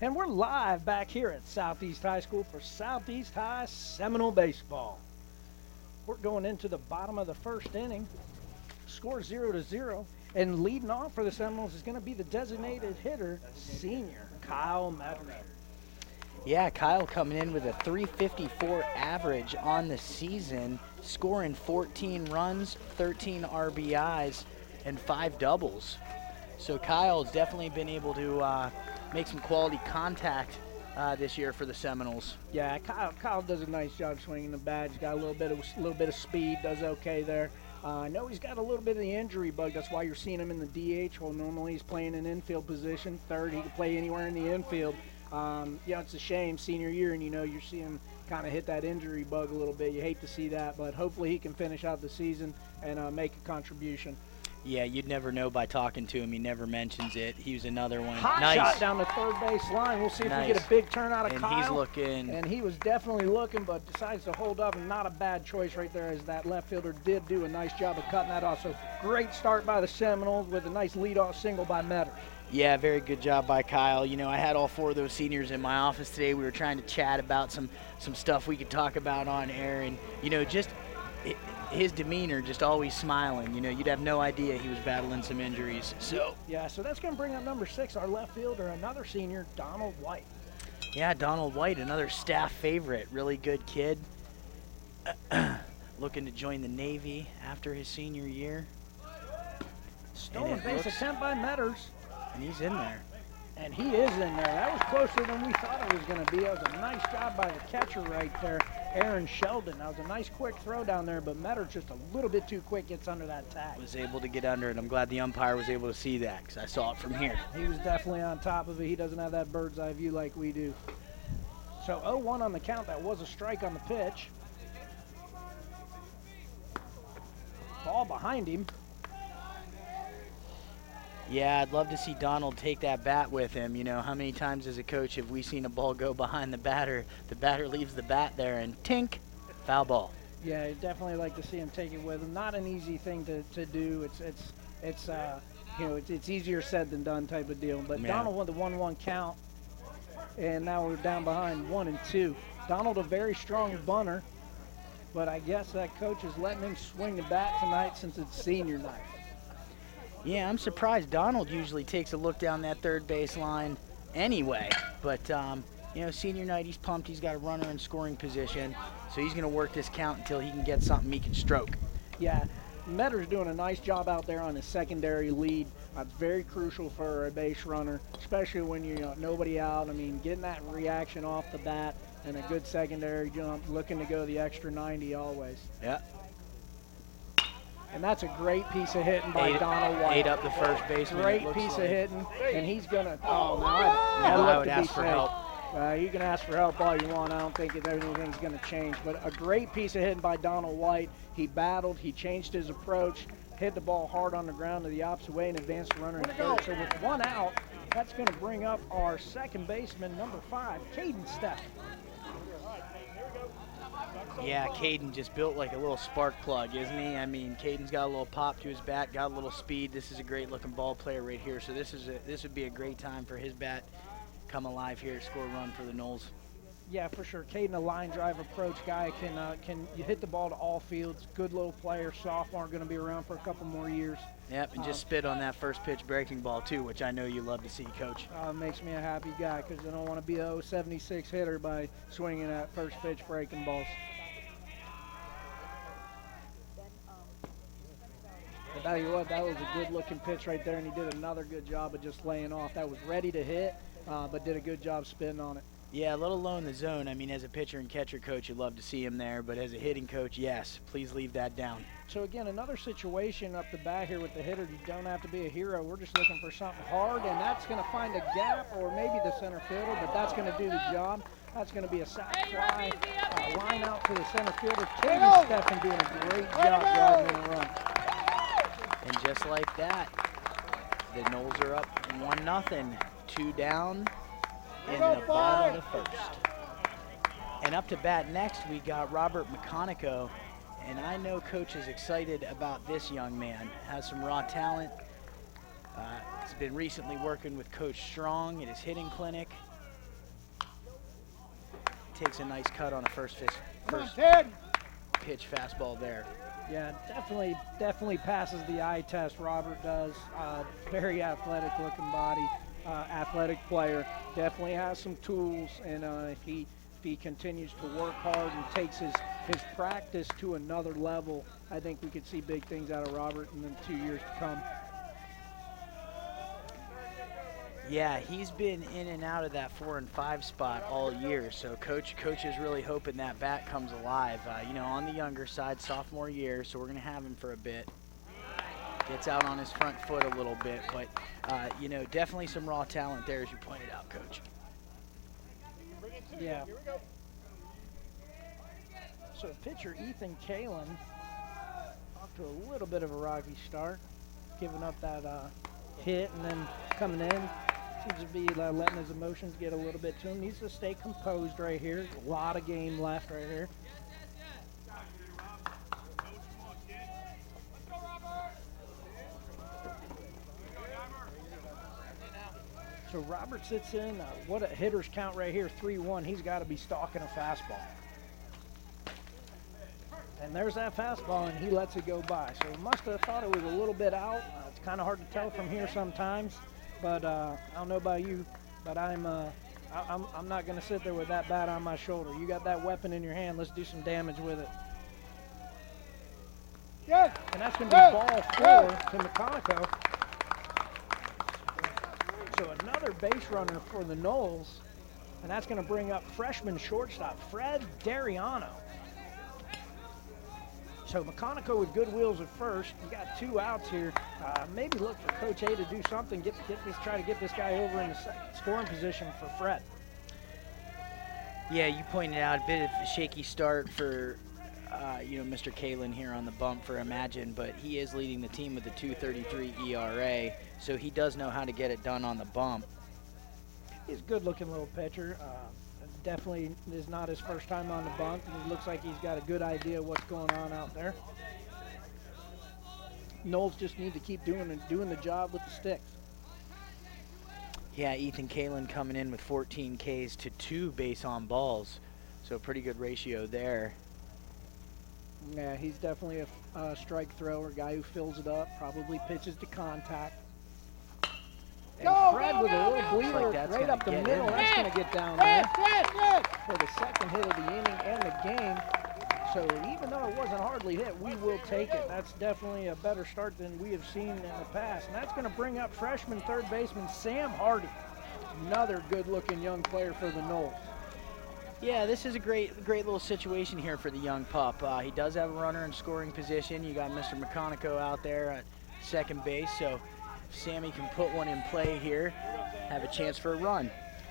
And we're live back here at Southeast High School for Southeast High Seminole baseball. We're going into the bottom of the first inning. Score 0-0. And leading off for the Seminoles is going to be the designated hitter, senior Kyle Metters. Yeah, Kyle coming in with a .354 average on the season, scoring 14 runs, 13 RBIs, and 5 doubles. So Kyle's definitely been able to make some quality contact this year for the Seminoles. Yeah, Kyle does a nice job swinging the bat. He's got a little bit of speed, does okay there. I know he's got a little bit of the injury bug. That's why you're seeing him in the DH. Well, normally he's playing an infield position, third. He can play anywhere in the infield. It's a shame, senior year, and you're seeing him kind of hit that injury bug a little bit. You hate to see that, but hopefully he can finish out the season and make a contribution. Yeah, you'd never know by talking to him. He never mentions it. He was another one. Hot nice shot down the third base line. We'll see if we get a big turnout of and Kyle. He's looking. And he was definitely looking, but decides to hold up, and not a bad choice right there, as that left fielder did do a nice job of cutting that off. So great start by the Seminoles with a nice leadoff single by Metters. Yeah, very good job by Kyle. I had all 4 of those seniors in my office today. We were trying to chat about some stuff we could talk about on air, and just his demeanor, just always smiling. You'd have no idea he was battling some injuries. So that's going to bring up number 6, our left fielder, another senior, Donald White. Yeah, Donald White, another staff favorite, really good kid. Looking to join the Navy after his senior year. Stolen base attempt by Metters. And he's in there. And he is in there. That was closer than we thought it was going to be. That was a nice job by the catcher right there, Aaron Sheldon. That was a nice quick throw down there, but Metter just a little bit too quick, gets under that tag. Was able to get under it. I'm glad the umpire was able to see that because I saw it from here. He was definitely on top of it. He doesn't have that bird's eye view like we do. So 0-1 on the count. That was a strike on the pitch. Ball behind him. Yeah, I'd love to see Donald take that bat with him. You know, how many times as a coach have we seen a ball go behind the batter leaves the bat there and tink, foul ball. Yeah, I'd definitely like to see him take it with him. Not an easy thing to do. It's easier said than done type of deal. But Yeah. Donald won the 1-1 count, and now we're down behind 1-2. Donald a very strong bunter, but I guess that coach is letting him swing the bat tonight since it's senior night. Yeah, I'm surprised. Donald usually takes a look down that third base line anyway. But, you know, senior night, he's pumped. He's got a runner in scoring position. So he's going to work this count until he can get something he can stroke. Yeah, Metter's doing a nice job out there on his secondary lead. It's very crucial for a base runner, especially when you got nobody out. I mean, getting that reaction off the bat and a good secondary jump, looking to go the extra 90 always. Yeah. And that's a great piece of hitting by Donald White. Ate up the first baseman. Great piece of hitting, and he's going to, Now I would ask for help. You can ask for help all you want. I don't think anything's going to change. But a great piece of hitting by Donald White. He battled. He changed his approach, hit the ball hard on the ground to the opposite way, and advanced the runner in third. So with one out, that's going to bring up our second baseman, number 5, Caden Stepp. Yeah, Caden just built like a little spark plug, isn't he? I mean, Caden's got a little pop to his bat, got a little speed. This is a great-looking ball player right here. So this would be a great time for his bat come alive here, score a run for the Noles. Yeah, for sure. Caden, a line drive approach guy, can you hit the ball to all fields. Good little player, sophomore, going to be around for a couple more years. Yep, and just spit on that first pitch breaking ball too, which I know you love to see, Coach. Makes me a happy guy because I don't want to be a 76 hitter by swinging at first pitch breaking balls. But tell you what, that was a good-looking pitch right there, and he did another good job of just laying off. That was ready to hit, but did a good job spinning on it. Yeah, a little low in the zone. I mean, as a pitcher and catcher coach, you'd love to see him there, but as a hitting coach, yes, please leave that down. So again, another situation up the bat here with the hitter. You don't have to be a hero. We're just looking for something hard, and that's going to find a gap or maybe the center fielder, but that's going to do the job. That's going to be a sac fly, line out to the center fielder. Caden Steffen doing a great job driving in a run. And just like that, the Noles are up 1-0, 2 down in the bottom of the first. And up to bat next, we got Robert McConico. And I know Coach is excited about this young man. Has some raw talent. He's been recently working with Coach Strong at his hitting clinic. Takes a nice cut on a first pitch fastball there. Yeah, definitely passes the eye test. Robert does. Very athletic looking body, athletic player. Definitely has some tools, and if he continues to work hard and takes his practice to another level, I think we could see big things out of Robert in the 2 years to come. Yeah, he's been in and out of that 4 and 5 spot all year, so Coach is really hoping that bat comes alive. You know, on the younger side, sophomore year, so we're going to have him for a bit. Gets out on his front foot a little bit, but, you know, definitely some raw talent there, as you pointed out, Coach. Yeah. So pitcher Ethan Kalin off to a little bit of a rocky start, giving up that hit and then coming in. Seems to be letting his emotions get a little bit to him. Needs to stay composed right here. A lot of game left right here. So Robert sits in. What a hitter's count right here, 3-1. He's got to be stalking a fastball. And there's that fastball, and he lets it go by. So he must have thought it was a little bit out. It's kind of hard to tell from here sometimes. But I don't know about you, but I'm not going to sit there with that bat on my shoulder. You got that weapon in your hand. Let's do some damage with it. Yeah. And that's going to be ball 4 to McConico. So another base runner for the Noles, and that's going to bring up freshman shortstop Fred Dariano. So McConico with good wheels at first. You got 2 outs here. Maybe look for Coach A to do something. Try to get this guy over in the scoring position for Fred. Yeah, you pointed out a bit of a shaky start for Mr. Kalen here on the bump for Imagine, but he is leading the team with a 2.33 ERA, so he does know how to get it done on the bump. He's a good-looking little pitcher. Definitely is not his first time on the bump. He looks like he's got a good idea of what's going on out there. Knowles just need to keep doing the job with the sticks. Yeah, Ethan Kalen coming in with 14 Ks to 2 base on balls, so pretty good ratio there. Yeah, he's definitely a strike thrower, guy who fills it up, probably pitches to contact. And Fred with a little bleeder right up the middle. That's going to get down there for the second hit of the inning and the game. So even though it wasn't hardly hit, we will take it. That's definitely a better start than we have seen in the past. And that's going to bring up freshman third baseman Sam Hardy, another good-looking young player for the Noles. Yeah, this is a great little situation here for the young pup. He does have a runner in scoring position. You got Mr. McConico out there at second base, so Sammy can put one in play here, have a chance for a run.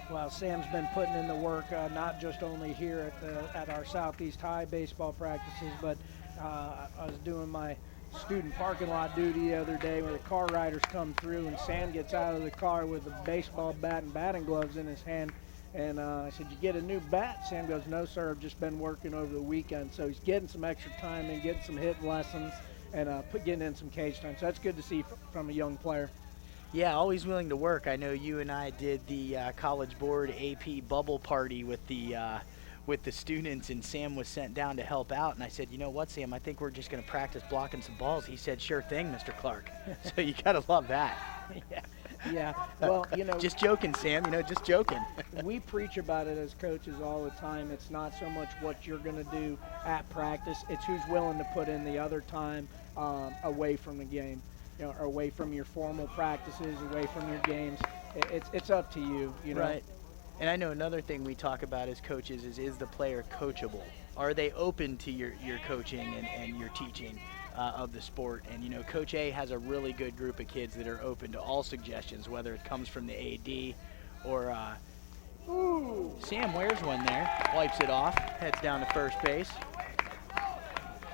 Well, Sam's been putting in the work, not just only here at our Southeast High baseball practices, but I was doing my student parking lot duty the other day where the car riders come through, and Sam gets out of the car with a baseball bat and batting gloves in his hand. And I said, "You get a new bat?" Sam goes, "No, sir, I've just been working over the weekend." So he's getting some extra time and getting some hitting lessons and getting in some cage time. So that's good to see from a young player. Yeah, always willing to work. I know you and I did the College Board AP bubble party with the students, and Sam was sent down to help out. And I said, "You know what, Sam, I think we're just going to practice blocking some balls." He said, "Sure thing, Mr. Clark." So you got to love that. Yeah. Well, just joking, Sam, just joking. We preach about it as coaches all the time. It's not so much what you're going to do at practice. It's who's willing to put in the other time away from the game, or away from your formal practices, away from your games. It's up to you, Right. And I know another thing we talk about as coaches is the player coachable? Are they open to your coaching and your teaching of the sport? And, Coach A has a really good group of kids that are open to all suggestions, whether it comes from the AD or Sam wears one there, wipes it off, heads down to first base.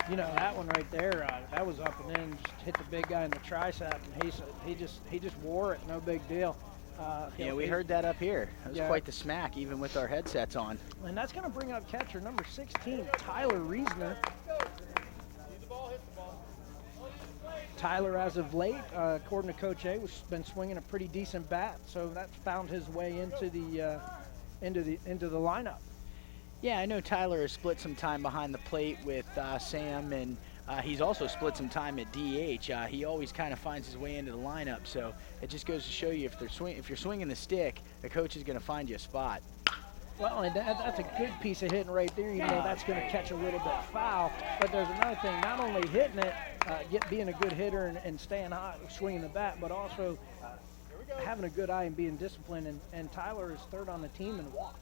That one right there, that was up and in, just hit the big guy in the tricep, and he just wore it, no big deal. Yeah, we heard that up here. It was quite the smack, even with our headsets on. And that's going to bring up catcher number 16, Tyler Reisner. Tyler, as of late, according to Coach A, has been swinging a pretty decent bat, so that found his way into the lineup. Yeah, I know Tyler has split some time behind the plate with Sam, and he's also split some time at DH. He always kind of finds his way into the lineup, so it just goes to show you if you're swinging the stick, the coach is going to find you a spot. Well, and that's a good piece of hitting right there. That's going to catch a little bit foul, but there's another thing, not only hitting it, being a good hitter and staying hot, swinging the bat, but also having a good eye and being disciplined, and Tyler is third on the team in walks.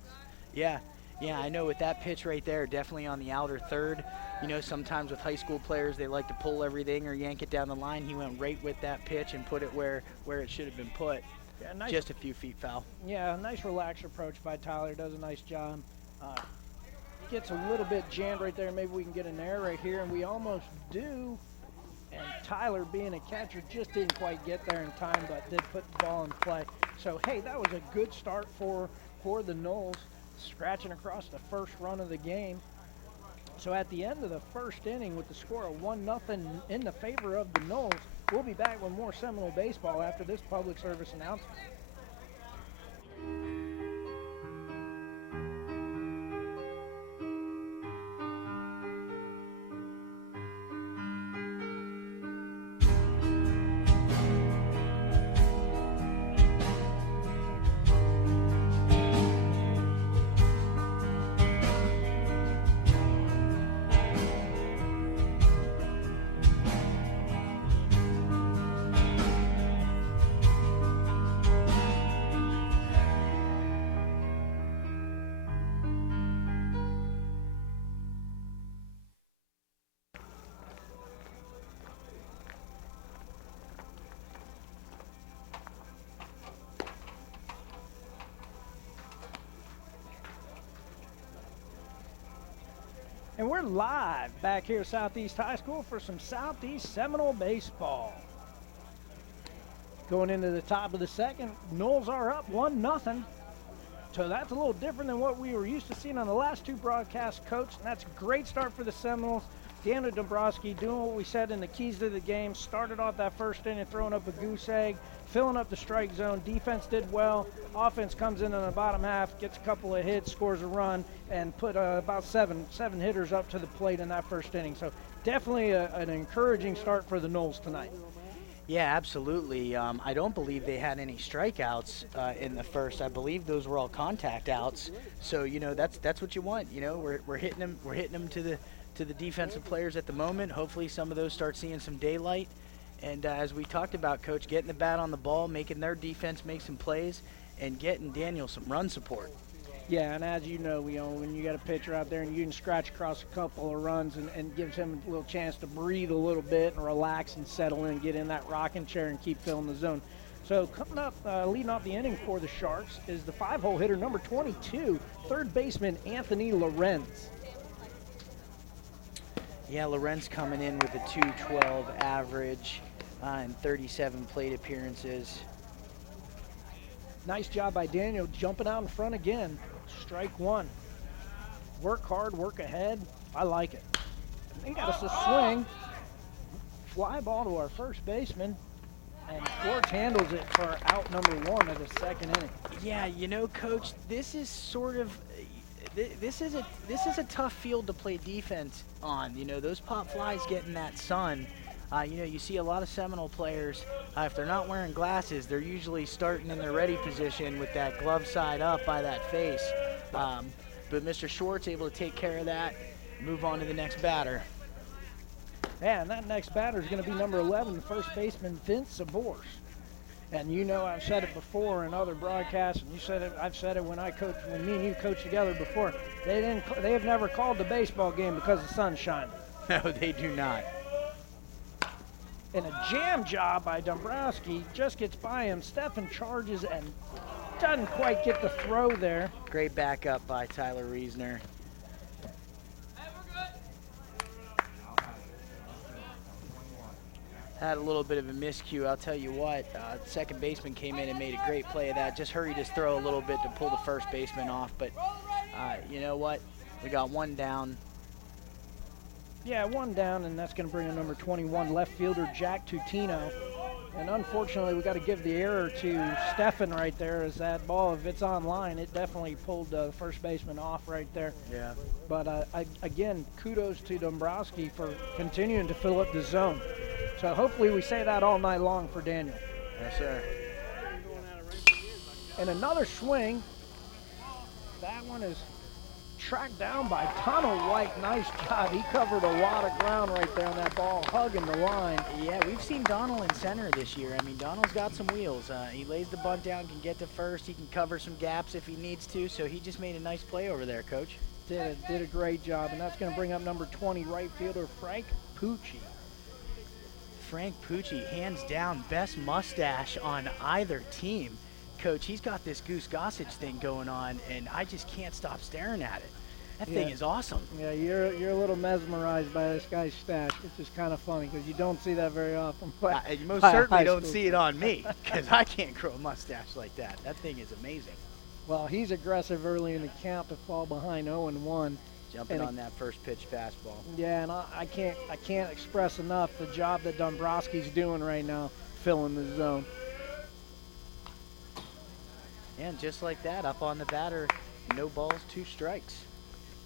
Yeah, I know with that pitch right there, definitely on the outer third. Sometimes with high school players, they like to pull everything or yank it down the line. He went right with that pitch and put it where it should have been put. Yeah, nice, just a few feet foul. Yeah, a nice relaxed approach by Tyler. Does a nice job. Gets a little bit jammed right there. Maybe we can get an error right here, and we almost do. And Tyler, being a catcher, just didn't quite get there in time, but did put the ball in play. So, hey, that was a good start for the Noles, scratching across the first run of the game. So at the end of the first inning, with the score of 1-0 in the favor of the Noles, we'll be back with more Seminole baseball after this public service announcement. And we're live back here at Southeast High School for some Southeast Seminole baseball. Going into the top of the second, Knowles are up 1-0. So that's a little different than what we were used to seeing on the last two broadcasts, Coach. And that's a great start for the Seminoles. Daniel Dombrowski doing what we said in the keys to the game. Started off that first inning throwing up a goose egg, filling up the strike zone. Defense did well. Offense comes in the bottom half, gets a couple of hits, scores a run, and put about seven hitters up to the plate in that first inning. So definitely an encouraging start for the Knowles tonight. Yeah, absolutely. I don't believe they had any strikeouts in the first. I believe those were all contact outs. So that's what you want. We're hitting them to the defensive players at the moment. Hopefully some of those start seeing some daylight. And as we talked about, Coach, getting the bat on the ball, making their defense make some plays, and getting Daniel some run support. Yeah, and as you know, when you got a pitcher out there and you can scratch across a couple of runs and gives him a little chance to breathe a little bit and relax and settle in, get in that rocking chair and keep filling the zone. So coming up, leading off the inning for the Sharks is the 5-hole hitter, number 22, third baseman Anthony Lorenz. Yeah, Lorenz coming in with a .212 average and 37 plate appearances. Nice job by Daniel jumping out in front again. Strike one. Work hard, work ahead. I like it. He got us a swing. Fly ball to our first baseman. And Schwartz handles it for out number one of the second inning. Yeah, Coach, this is this is a tough field to play defense on. Those pop flies getting that sun. You see a lot of Seminole players, if they're not wearing glasses, they're usually starting in their ready position with that glove side up by that face. But Mr. Schwartz able to take care of that, move on to the next batter. Yeah, and that next batter is going to be number 11, first baseman Vince Sabors. And I've said it before in other broadcasts, and I've said it when me and you coached together before. They have never called the baseball game because the sun's shining. No, they do not. And a jam job by Dombrowski, just gets by him. Stefan charges and doesn't quite get the throw there. Great backup by Tyler Reesner. Had a little bit of a miscue. I'll tell you what, second baseman came in and made a great play of that. Just hurried his throw a little bit to pull the first baseman off. But you know what? We got one down. Yeah, one down, and that's going to bring in number 21, left fielder Jack Tutino. And unfortunately, we got to give the error to Stefan right there, as that ball, if it's on line, it definitely pulled the first baseman off right there. Yeah. But again, kudos to Dombrowski for continuing to fill up the zone. So hopefully we say that all night long for Daniel. Yes, sir. And another swing. That one is tracked down by Donald White. Nice job. He covered a lot of ground right there on that ball, hugging the line. Yeah, we've seen Donald in center this year. I mean, Donald's got some wheels. He lays the bunt down, can get to first. He can cover some gaps if he needs to. So he just made a nice play over there, Coach. Did a great job. And that's going to bring up number 20, right fielder Frank Pucci. Frank Pucci, hands down, best mustache on either team. Coach, he's got this Goose Gossage thing going on, and I just can't stop staring at it. That thing is awesome. Yeah, you're a little mesmerized by this guy's stash, which is kind of funny because you don't see that very often. But you most certainly don't see it on me because I can't grow a mustache like that. That thing is amazing. Well, he's aggressive early in the count to fall behind 0-1. Jumping on that first pitch fastball. Yeah, and I can't express enough the job that Dombrowski's doing right now, filling the zone. And just like that, up on the batter, no balls, 2 strikes.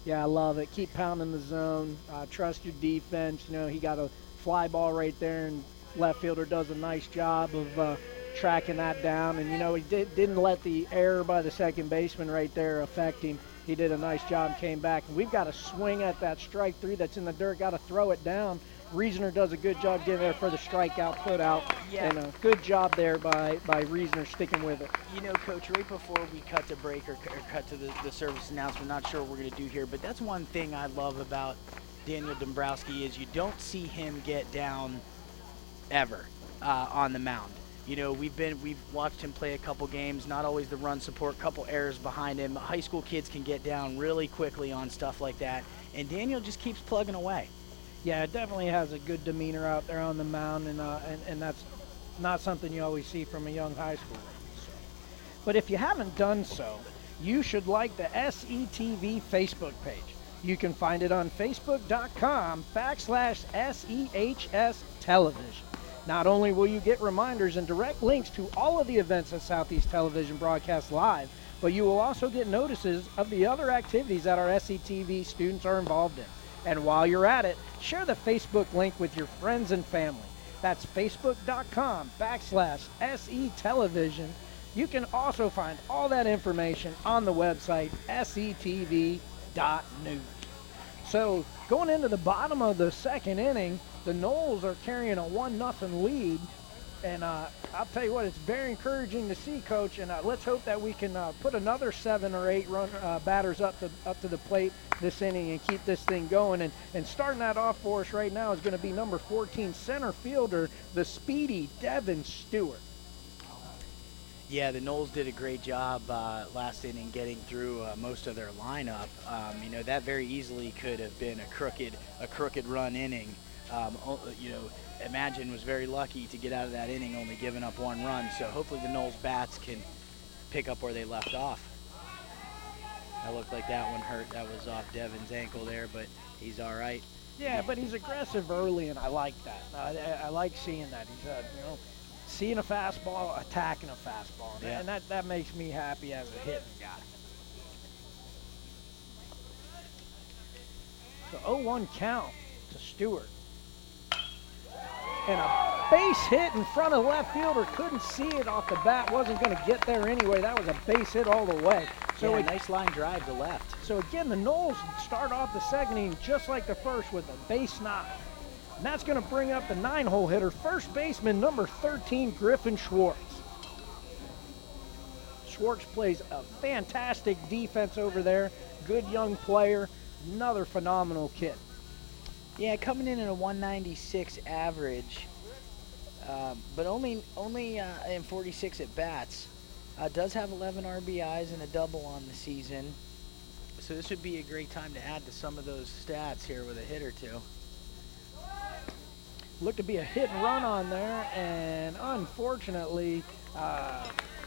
Yeah, I love it. Keep pounding the zone. Trust your defense. He got a fly ball right there, and left fielder does a nice job of tracking that down. And, he didn't let the error by the second baseman right there affect him. He did a nice job, came back. And we've got to swing at that strike 3 that's in the dirt, got to throw it down. Reesner does a good job getting there for the strikeout, put out. Yeah. And a good job there by Reesner sticking with it. Coach, right before we cut to break or cut to the service announcement, not sure what we're going to do here, but that's one thing I love about Daniel Dombrowski is you don't see him get down ever on the mound. You know, we've watched him play a couple games, not always the run support, couple errors behind him. High school kids can get down really quickly on stuff like that, and Daniel just keeps plugging away. Yeah, it definitely has a good demeanor out there on the mound, and that's not something you always see from a young high schooler. So. But if you haven't done so, you should like the SETV Facebook page. You can find it on facebook.com/SEHS Television. Not only will you get reminders and direct links to all of the events that Southeast Television broadcasts live, but you will also get notices of the other activities that our SETV students are involved in. And while you're at it, share the Facebook link with your friends and family. That's facebook.com/SE Television. You can also find all that information on the website, setv.news. So going into the bottom of the second inning, the Noles are carrying a 1-0 lead. And I'll tell you what, it's very encouraging to see, Coach. And let's hope that we can put another 7 or 8 batters up to the plate this inning and keep this thing going. And starting that off for us right now is going to be number 14 center fielder, the speedy Devin Stewart. Yeah, the Noles did a great job last inning getting through most of their lineup. You know, that very easily could have been a crooked run inning. You know, Imagine was very lucky to get out of that inning, only giving up 1 run. So hopefully the Noles bats can pick up where they left off. That looked like that one hurt. That was off Devin's ankle there, but he's all right. Yeah, but he's aggressive early, and I like that. I like seeing that. He's, you know, seeing a fastball, attacking a fastball, Yeah. and that makes me happy as a hitting guy. So 0-1 count to Stewart. And a base hit in front of left fielder. Couldn't see it off the bat. Wasn't going to get there anyway. That was a base hit all the way. So yeah, nice line drive to left. So again, the Noles start off the second inning just like the first with a base knock. And that's going to bring up the 9-hole hitter, first baseman number 13, Griffin Schwartz. Schwartz plays a fantastic defense over there. Good young player. Another phenomenal kid. Yeah, coming in at a 196 average, but only in 46 at bats. Does have 11 RBIs and a double on the season. So this would be a great time to add to some of those stats here with a hit or two. Looked to be a hit and run on there, and unfortunately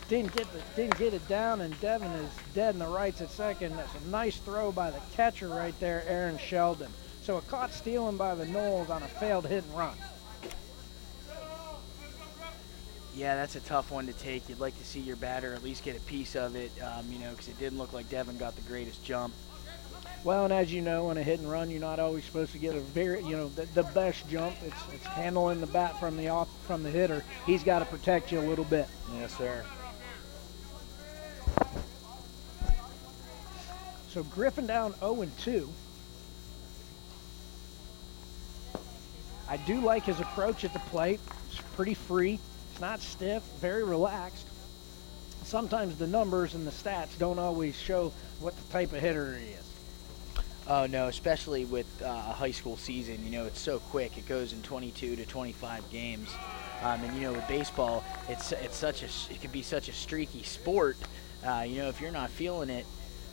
didn't get it down, and Devin is dead in the rights at second. That's a nice throw by the catcher right there, Aaron Sheldon. So a caught stealing by the Noles on a failed hit and run. Yeah, that's a tough one to take. You'd like to see your batter at least get a piece of it, you know, because it didn't look like Devin got the greatest jump. Well, and as you know, on a hit and run, you're not always supposed to get a the best jump. It's handling the bat from the hitter. He's got to protect you a little bit. Yes, sir. So Griffin down 0-2. I do like his approach at the plate. It's pretty free. It's not stiff, very relaxed. Sometimes the numbers and the stats don't always show what the type of hitter he is. Oh, no, especially with a high school season. You know, it's so quick. It goes in 22 to 25 games. And, you know, with baseball, it can be such a streaky sport. You know, if you're not feeling it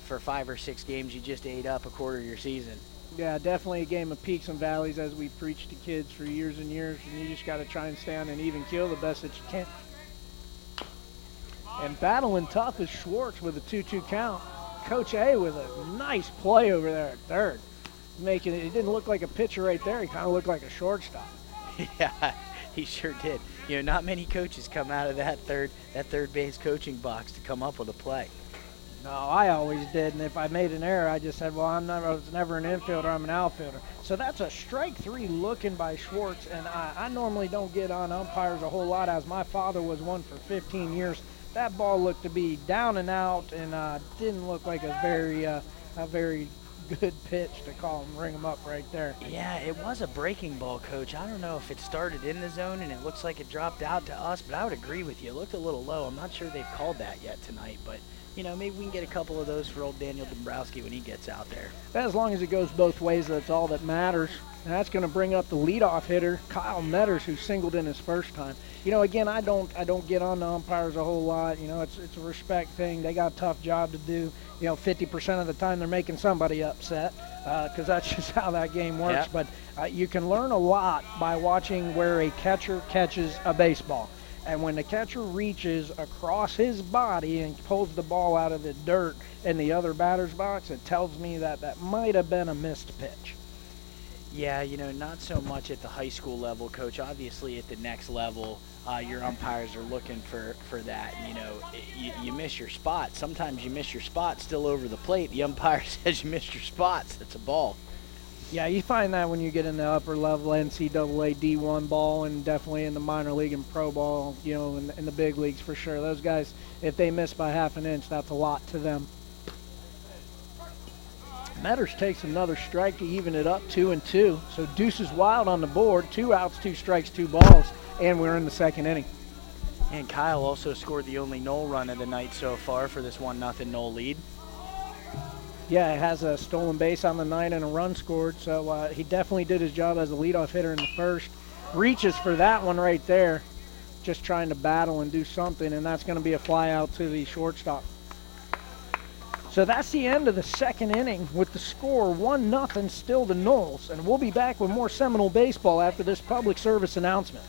for 5 or 6 games, you just ate up a quarter of your season. Yeah, definitely a game of peaks and valleys, as we preach to kids for years and years, and you just got to try and stay on an even keel the best that you can. And battling tough is Schwartz with a 2-2 count. Coach A with a nice play over there at third. It didn't look like a pitcher right there. He kind of looked like a shortstop. Yeah, he sure did. You know, not many coaches come out of that third base coaching box to come up with a play. No, I always did, and if I made an error, I just said, well, I was never an infielder, I'm an outfielder. So that's a strike 3 looking by Schwartz, and I normally don't get on umpires a whole lot, as my father was one for 15 years. That ball looked to be down and out, and didn't look like a very good pitch to call him, ring him up right there. Yeah, it was a breaking ball, Coach. I don't know if it started in the zone and it looks like it dropped out to us, but I would agree with you. It looked a little low. I'm not sure they've called that yet tonight, but you know, maybe we can get a couple of those for old Daniel Dombrowski when he gets out there. As long as it goes both ways, that's all that matters. And that's going to bring up the leadoff hitter, Kyle Metters, who singled in his first time. again, I don't get on the umpires a whole lot. It's a respect thing. They got a tough job to do. 50% of the time they're making somebody upset because that's just how that game works. Yeah. But you can learn a lot by watching where a catcher catches a baseball. And when the catcher reaches across his body and pulls the ball out of the dirt in the other batter's box, it tells me that that might have been a missed pitch. Yeah, not so much at the high school level, Coach. Obviously, at the next level, your umpires are looking for that. You miss your spot. Sometimes you miss your spot still over the plate. The umpire says you missed your spots. That's a ball. Yeah, you find that when you get in the upper level NCAA D1 ball and definitely in the minor league and pro ball, in the big leagues for sure. Those guys, if they miss by half an inch, that's a lot to them. Metters takes another strike to even it up 2-2. So Deuces Wild on the board, 2 outs, 2 strikes, 2 balls, and we're in the second inning. And Kyle also scored the only Knoll run of the night so far for this 1-0 Knoll lead. Yeah, it has a stolen base on the night and a run scored, so he definitely did his job as a leadoff hitter in the first. Reaches for that one right there, just trying to battle and do something, and that's going to be a fly out to the shortstop. So that's the end of the second inning with the score 1-0 still to Knowles, and we'll be back with more Seminole baseball after this public service announcement.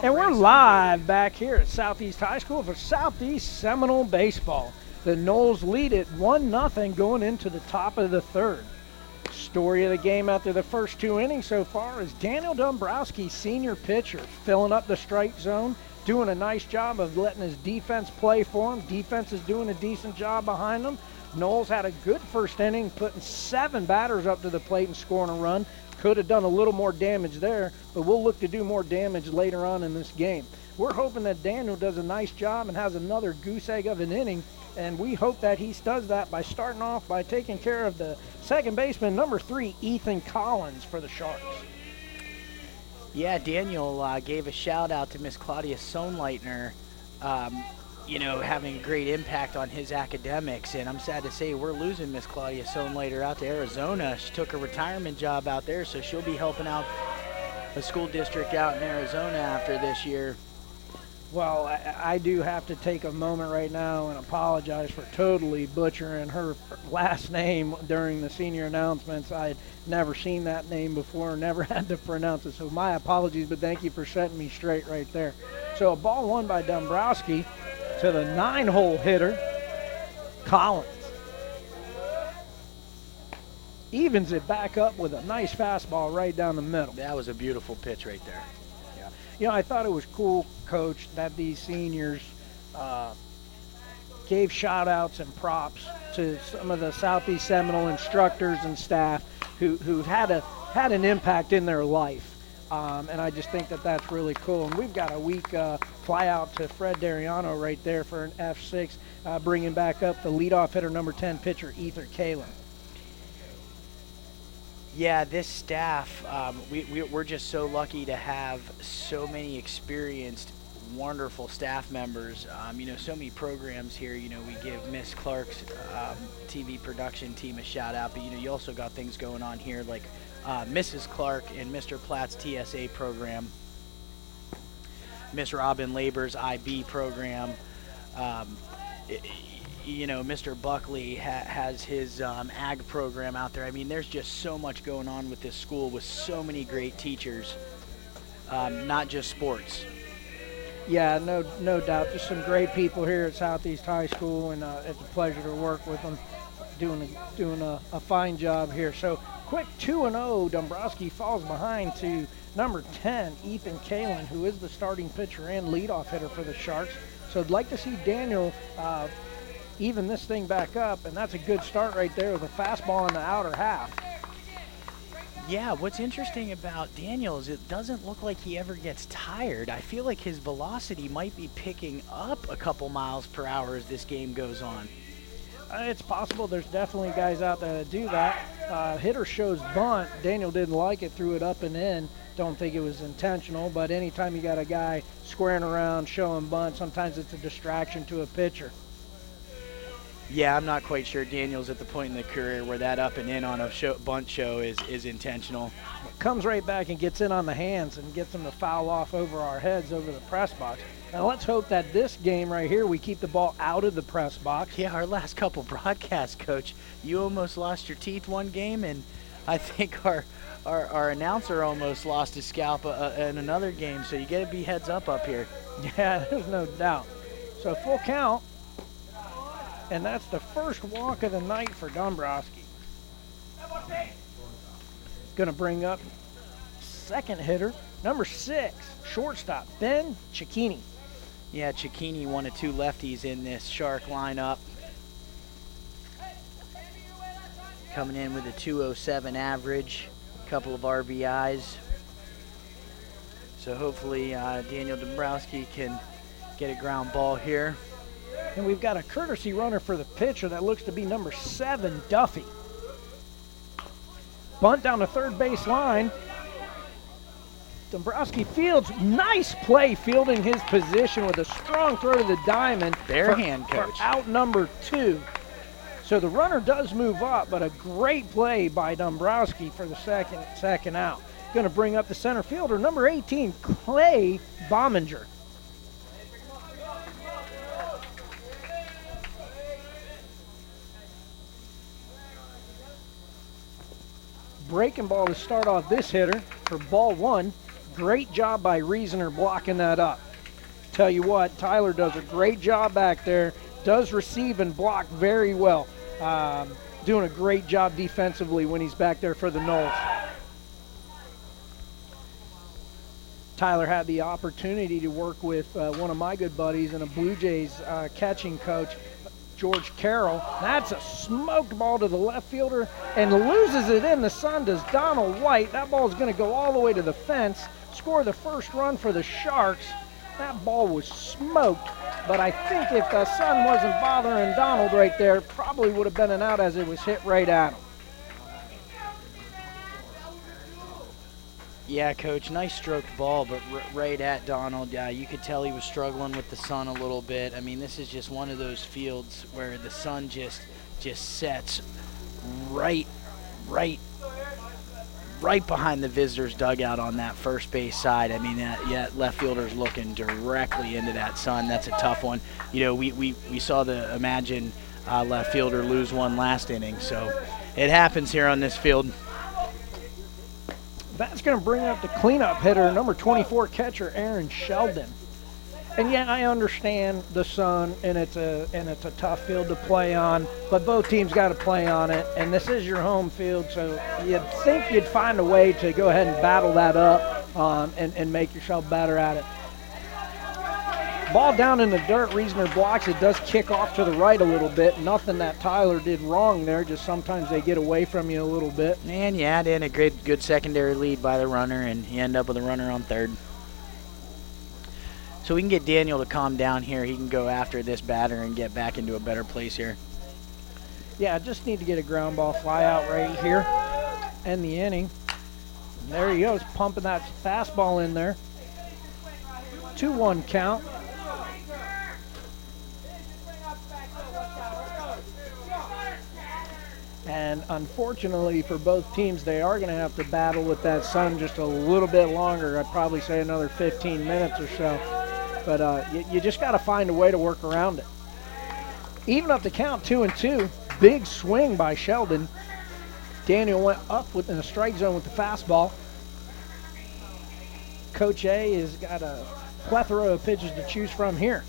And we're live back here at Southeast High School for Southeast Seminole Baseball. The Knowles lead it 1-0 going into the top of the third. Story of the game after the first 2 innings so far is Daniel Dombrowski, senior pitcher, filling up the strike zone, doing a nice job of letting his defense play for him. Defense is doing a decent job behind him. Knowles had a good first inning, putting 7 batters up to the plate and scoring a run. Could have done a little more damage there, but we'll look to do more damage later on in this game. We're hoping that Daniel does a nice job and has another goose egg of an inning, and we hope that he does that by starting off by taking care of the second baseman, number 3, Ethan Collins, for the Sharks. Yeah, Daniel gave a shout out to Miss Claudia Sohnleitner, having a great impact on his academics. And I'm sad to say we're losing Miss Claudia Sohnleitner out to Arizona. She took a retirement job out there, so she'll be helping out a school district out in Arizona after this year. Well, I do have to take a moment right now and apologize for totally butchering her last name during the senior announcements. I had never seen that name before, never had to pronounce it, so my apologies, but thank you for setting me straight right there. So a ball won by Dombrowski to the 9-hole hitter, Collins. Evens it back up with a nice fastball right down the middle. That was a beautiful pitch right there. Yeah. I thought it was cool, Coach, that these seniors gave shout-outs and props to some of the Southeast Seminole instructors and staff who had an impact in their life. And I just think that that's really cool. And we've got a weak fly out to Fred Dariano right there for an F6, bringing back up the leadoff hitter, number 10 pitcher, Ether Kalin. Yeah, this staff, we're just so lucky to have so many experienced, wonderful staff members. So many programs here. We give Miss Clark's TV production team a shout out, but you also got things going on here like Mrs. Clark and Mr. Platt's TSA program, Miss Robin Labor's IB program. Mr. Buckley has his ag program out there. I mean, there's just so much going on with this school with so many great teachers, not just sports. Yeah, no doubt. Just some great people here at Southeast High School, and it's a pleasure to work with them, doing a fine job here. So quick 2-0. Dombrowski falls behind to number 10, Ethan Kalin, who is the starting pitcher and leadoff hitter for the Sharks. So I'd like to see Daniel even this thing back up, and that's a good start right there with a fastball in the outer half. Yeah, what's interesting about Daniel is it doesn't look like he ever gets tired. I feel like his velocity might be picking up a couple miles per hour as this game goes on. It's possible. There's definitely guys out there that do that. Hitter shows bunt. Daniel didn't like it, threw it up and in. Don't think it was intentional, but anytime you got a guy squaring around, showing bunt, sometimes it's a distraction to a pitcher. Yeah, I'm not quite sure Daniel's at the point in the career where that up and in on a bunt show is intentional. Comes right back and gets in on the hands and gets them to foul off over our heads over the press box. Now let's hope that this game right here, we keep the ball out of the press box. Yeah, our last couple broadcasts, Coach, you almost lost your teeth one game, and I think our announcer almost lost his scalp in another game, so you got to be heads up here. Yeah, there's no doubt. So full count. And that's the first walk of the night for Dombrowski. Going to bring up second hitter, number 6, shortstop, Ben Cicchini. Yeah, Cicchini, one of 2 lefties in this Shark lineup. Coming in with a 207 average, a couple of RBIs. So hopefully Daniel Dombrowski can get a ground ball here. And we've got a courtesy runner for the pitcher that looks to be number 7, Duffy. Bunt down the third base line. Dombrowski fields. Nice play fielding his position with a strong throw to the diamond. Bare hand, Coach. For out number 2. So the runner does move up, but a great play by Dombrowski for the second out. Going to bring up the center fielder, number 18, Clay Bominger. Breaking ball to start off this hitter for ball 1. Great job by Reasoner blocking that up. Tell you what, Tyler does a great job back there, does receive and block very well. Doing a great job defensively when he's back there for the Knolls. Tyler had the opportunity to work with one of my good buddies and a Blue Jays catching coach, George Carroll. That's a smoked ball to the left fielder and loses it in the sun does Donald White. That ball is going to go all the way to the fence, score the first run for the Sharks. That ball was smoked, but I think if the sun wasn't bothering Donald right there, probably would have been an out as it was hit right at him. Yeah, Coach, nice stroked ball, but right at Donald. You could tell he was struggling with the sun a little bit. I mean, this is just one of those fields where the sun just sets right behind the visitors' dugout on that first base side. I mean, that left fielder's looking directly into that sun. That's a tough one. You know, we saw the Imagine left fielder lose one last inning, so it happens here on this field. That's going to bring up the cleanup hitter, number 24 catcher, Aaron Sheldon. And yeah, I understand the sun, and it's a tough field to play on, but both teams got to play on it, and this is your home field, so you'd think you'd find a way to go ahead and battle that up and make yourself better at it. Ball down in the dirt, Reasoner blocks. It does kick off to the right a little bit. Nothing that Tyler did wrong there, just sometimes they get away from you a little bit. And you add in a good secondary lead by the runner, and you end up with a runner on third. So we can get Daniel to calm down here. He can go after this batter and get back into a better place here. Yeah, I just need to get a ground ball fly out right here. End the inning. And there he goes, pumping that fastball in there. 2-1 count. And unfortunately for both teams, they are going to have to battle with that sun just a little bit longer. I'd probably say another 15 minutes or so. But you just got to find a way to work around it. Even up the count, 2-2. Big swing by Sheldon. Daniel went up in the strike zone with the fastball. Coach A has got a plethora of pitches to choose from here.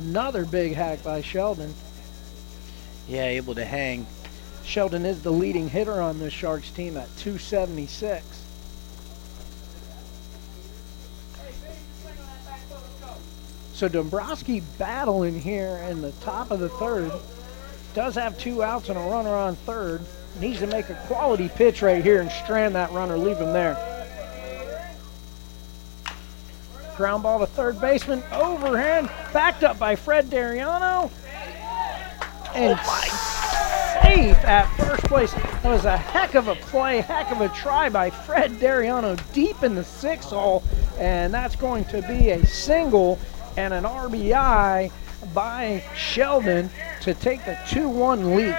Another big hack by Sheldon. Yeah, able to hang. Sheldon is the leading hitter on this Sharks team at 276. So Dombrowski battling here in the top of the third. Does have 2 outs and a runner on third. Needs to make a quality pitch right here and strand that runner, leave him there. Ground ball to third baseman, overhand, backed up by Fred Dariano. And safe at first place. That was a heck of a play, heck of a try by Fred Dariano deep in the 6th hole. And that's going to be a single and an RBI by Sheldon to take the 2-1 lead.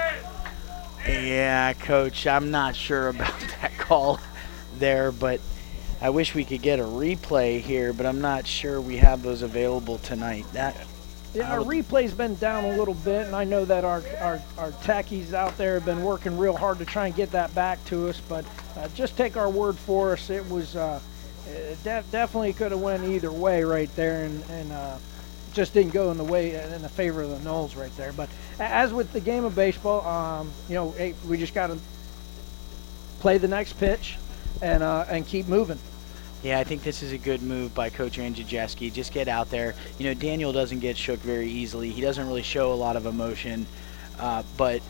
Yeah, Coach, I'm not sure about that call there, but I wish we could get a replay here, but I'm not sure we have those available tonight. Yeah, our replay's been down a little bit, and I know that our techies out there have been working real hard to try and get that back to us, but just take our word for us. It was definitely could have went either way right there, and just didn't go in the favor of the Noles right there. But as with the game of baseball, we just got to play the next pitch and keep moving. Yeah, I think this is a good move by Coach Andrzejewski. Just get out there. Daniel doesn't get shook very easily. He doesn't really show a lot of emotion, but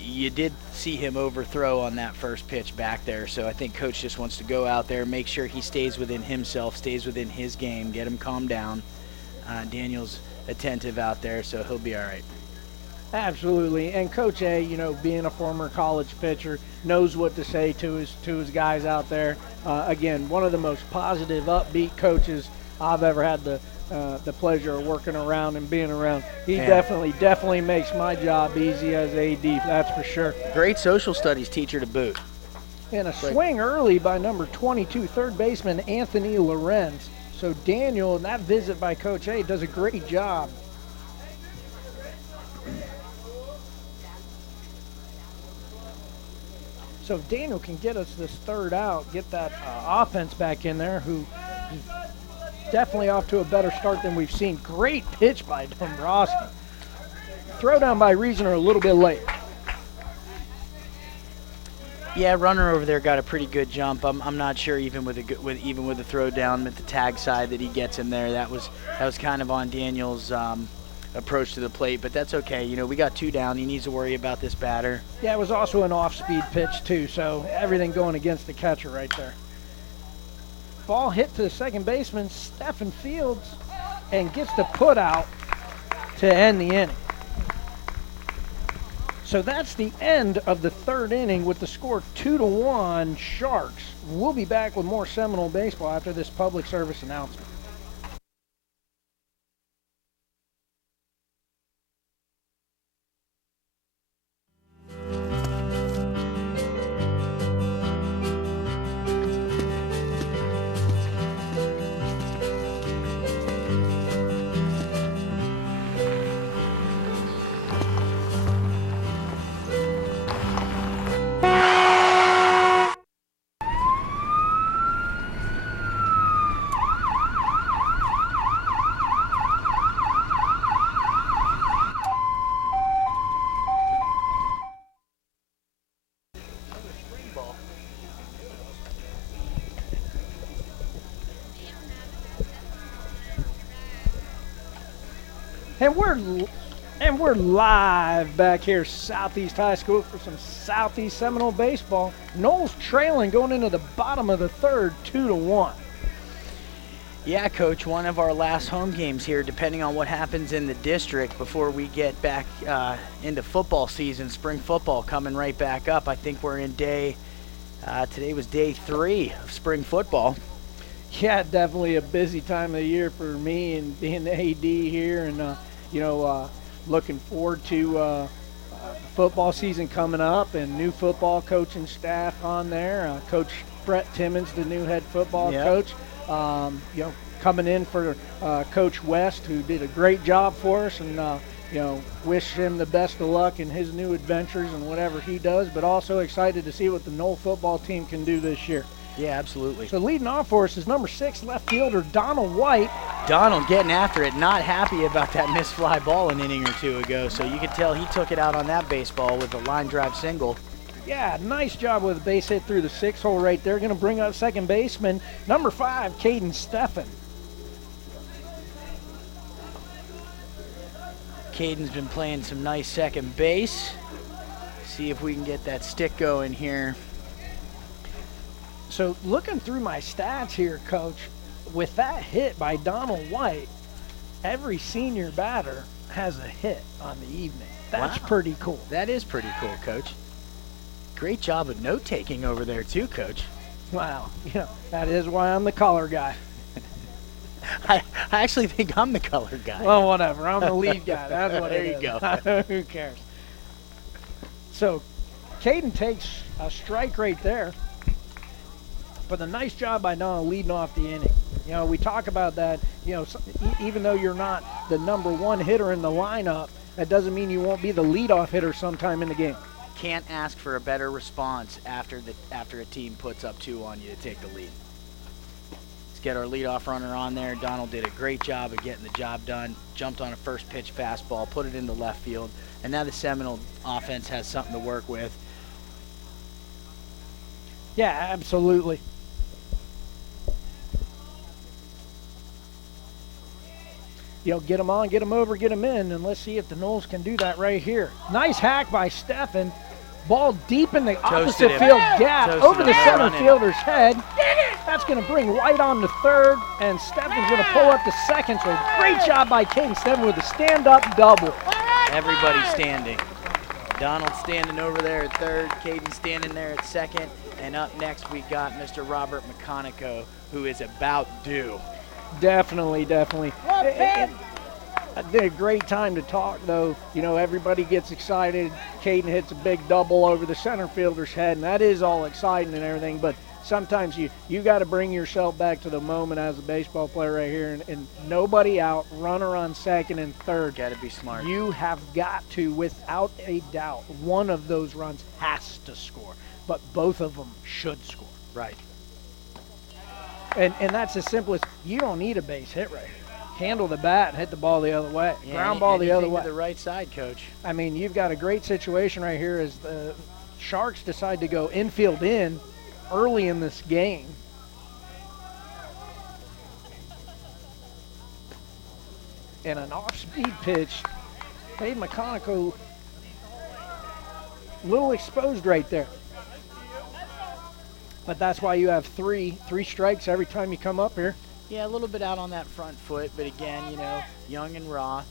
you did see him overthrow on that first pitch back there. So I think Coach just wants to go out there, make sure he stays within himself, stays within his game, get him calmed down. Daniel's attentive out there, so he'll be all right. Absolutely, and Coach A, being a former college pitcher, knows what to say to his guys out there. Again, one of the most positive, upbeat coaches I've ever had the pleasure of working around and being around. He definitely makes my job easy as AD, that's for sure. Great social studies teacher to boot. And a swing early by number 22, third baseman Anthony Lorenz. So Daniel, and that visit by Coach A, does a great job. So if Daniel can get us this third out, get that offense back in there, who is definitely off to a better start than we've seen. Great pitch by Dombrowski. Throw down by Reasoner a little bit late. Yeah, runner over there got a pretty good jump. I'm not sure even with the throw down at the tag side that he gets in there. That was kind of on Daniel's approach to the plate, but that's okay. We got 2 down. He needs to worry about this batter. Yeah, it was also an off-speed pitch too, so everything going against the catcher right there. Ball hit to the second baseman, Stephen Fields, and gets the put out to end the inning. So that's the end of the third inning with the score 2-1 Sharks. We'll be back with more Seminole baseball after this public service announcement. And we're live back here at Southeast High School for some Southeast Seminole baseball. Noles trailing going into the bottom of the third, 2-1. Yeah, Coach, one of our last home games here, depending on what happens in the district before we get back into football season, spring football coming right back up. I think we're in today was day 3 of spring football. Yeah, definitely a busy time of the year for me and being the AD here, and looking forward to the football season coming up and new football coaching staff on there. Coach Brett Timmons, the new head football coach, coming in for Coach West, who did a great job for us, and wish him the best of luck in his new adventures and whatever he does, but also excited to see what the Knoll football team can do this year. Yeah, absolutely. So leading off for us is number 6 left fielder Donald White. Donald getting after it, not happy about that missed fly ball an inning or two ago. So you could tell he took it out on that baseball with a line drive single. Yeah, nice job with a base hit through the 6 hole right there. Going to bring up second baseman number 5, Caden Steffen. Caden's been playing some nice second base. See if we can get that stick going here. So looking through my stats here, Coach, with that hit by Donald White, every senior batter has a hit on the evening. That's Wow. pretty cool. That is pretty cool, Coach. Great job of note-taking over there, too, Coach. Wow, that is why I'm the color guy. I actually think I'm the color guy. Well, whatever. I'm the lead guy. That's what There it you is. go. Who cares? So, Caden takes a strike right there. But a nice job by Donald leading off the inning. We talk about that. Even though you're not the number 1 hitter in the lineup, that doesn't mean you won't be the leadoff hitter sometime in the game. Can't ask for a better response after a team puts up 2 on you to take the lead. Let's get our leadoff runner on there. Donald did a great job of getting the job done. Jumped on a first pitch fastball, put it into left field, and now the Seminole offense has something to work with. Yeah, absolutely. Get them on, get them over, get them in, and let's see if the Noles can do that right here. Nice hack by Steffen. Ball deep in the opposite him. field gap, Toasted over him. the center Running. fielder's head. That's going to bring White on to third, and Steffen's going to pull up to second. So great job by Caden Steffen with a stand-up double. Everybody standing. Donald standing over there at third, Caden standing there at second, and up next we got Mr. Robert McConico, who is about due. Definitely. I did a great time to talk, though. Everybody gets excited. Caden hits a big double over the center fielder's head, and that is all exciting and everything. But sometimes you got to bring yourself back to the moment as a baseball player right here, and nobody out, runner on second and third. Got to be smart. You have got to, without a doubt, one of those runs has to score, but both of them should score. Right. And that's as simple as you don't need a base hit right here. Handle the bat and hit the ball the other way. Yeah, Ground ball the other anything way. to the right side, Coach. I mean, you've got a great situation right here as the Sharks decide to go infield in early in this game. And an off-speed pitch. Hey, McConico, a little exposed right there. But that's why you have three strikes every time you come up here. Yeah, a little bit out on that front foot, but again, young and raw.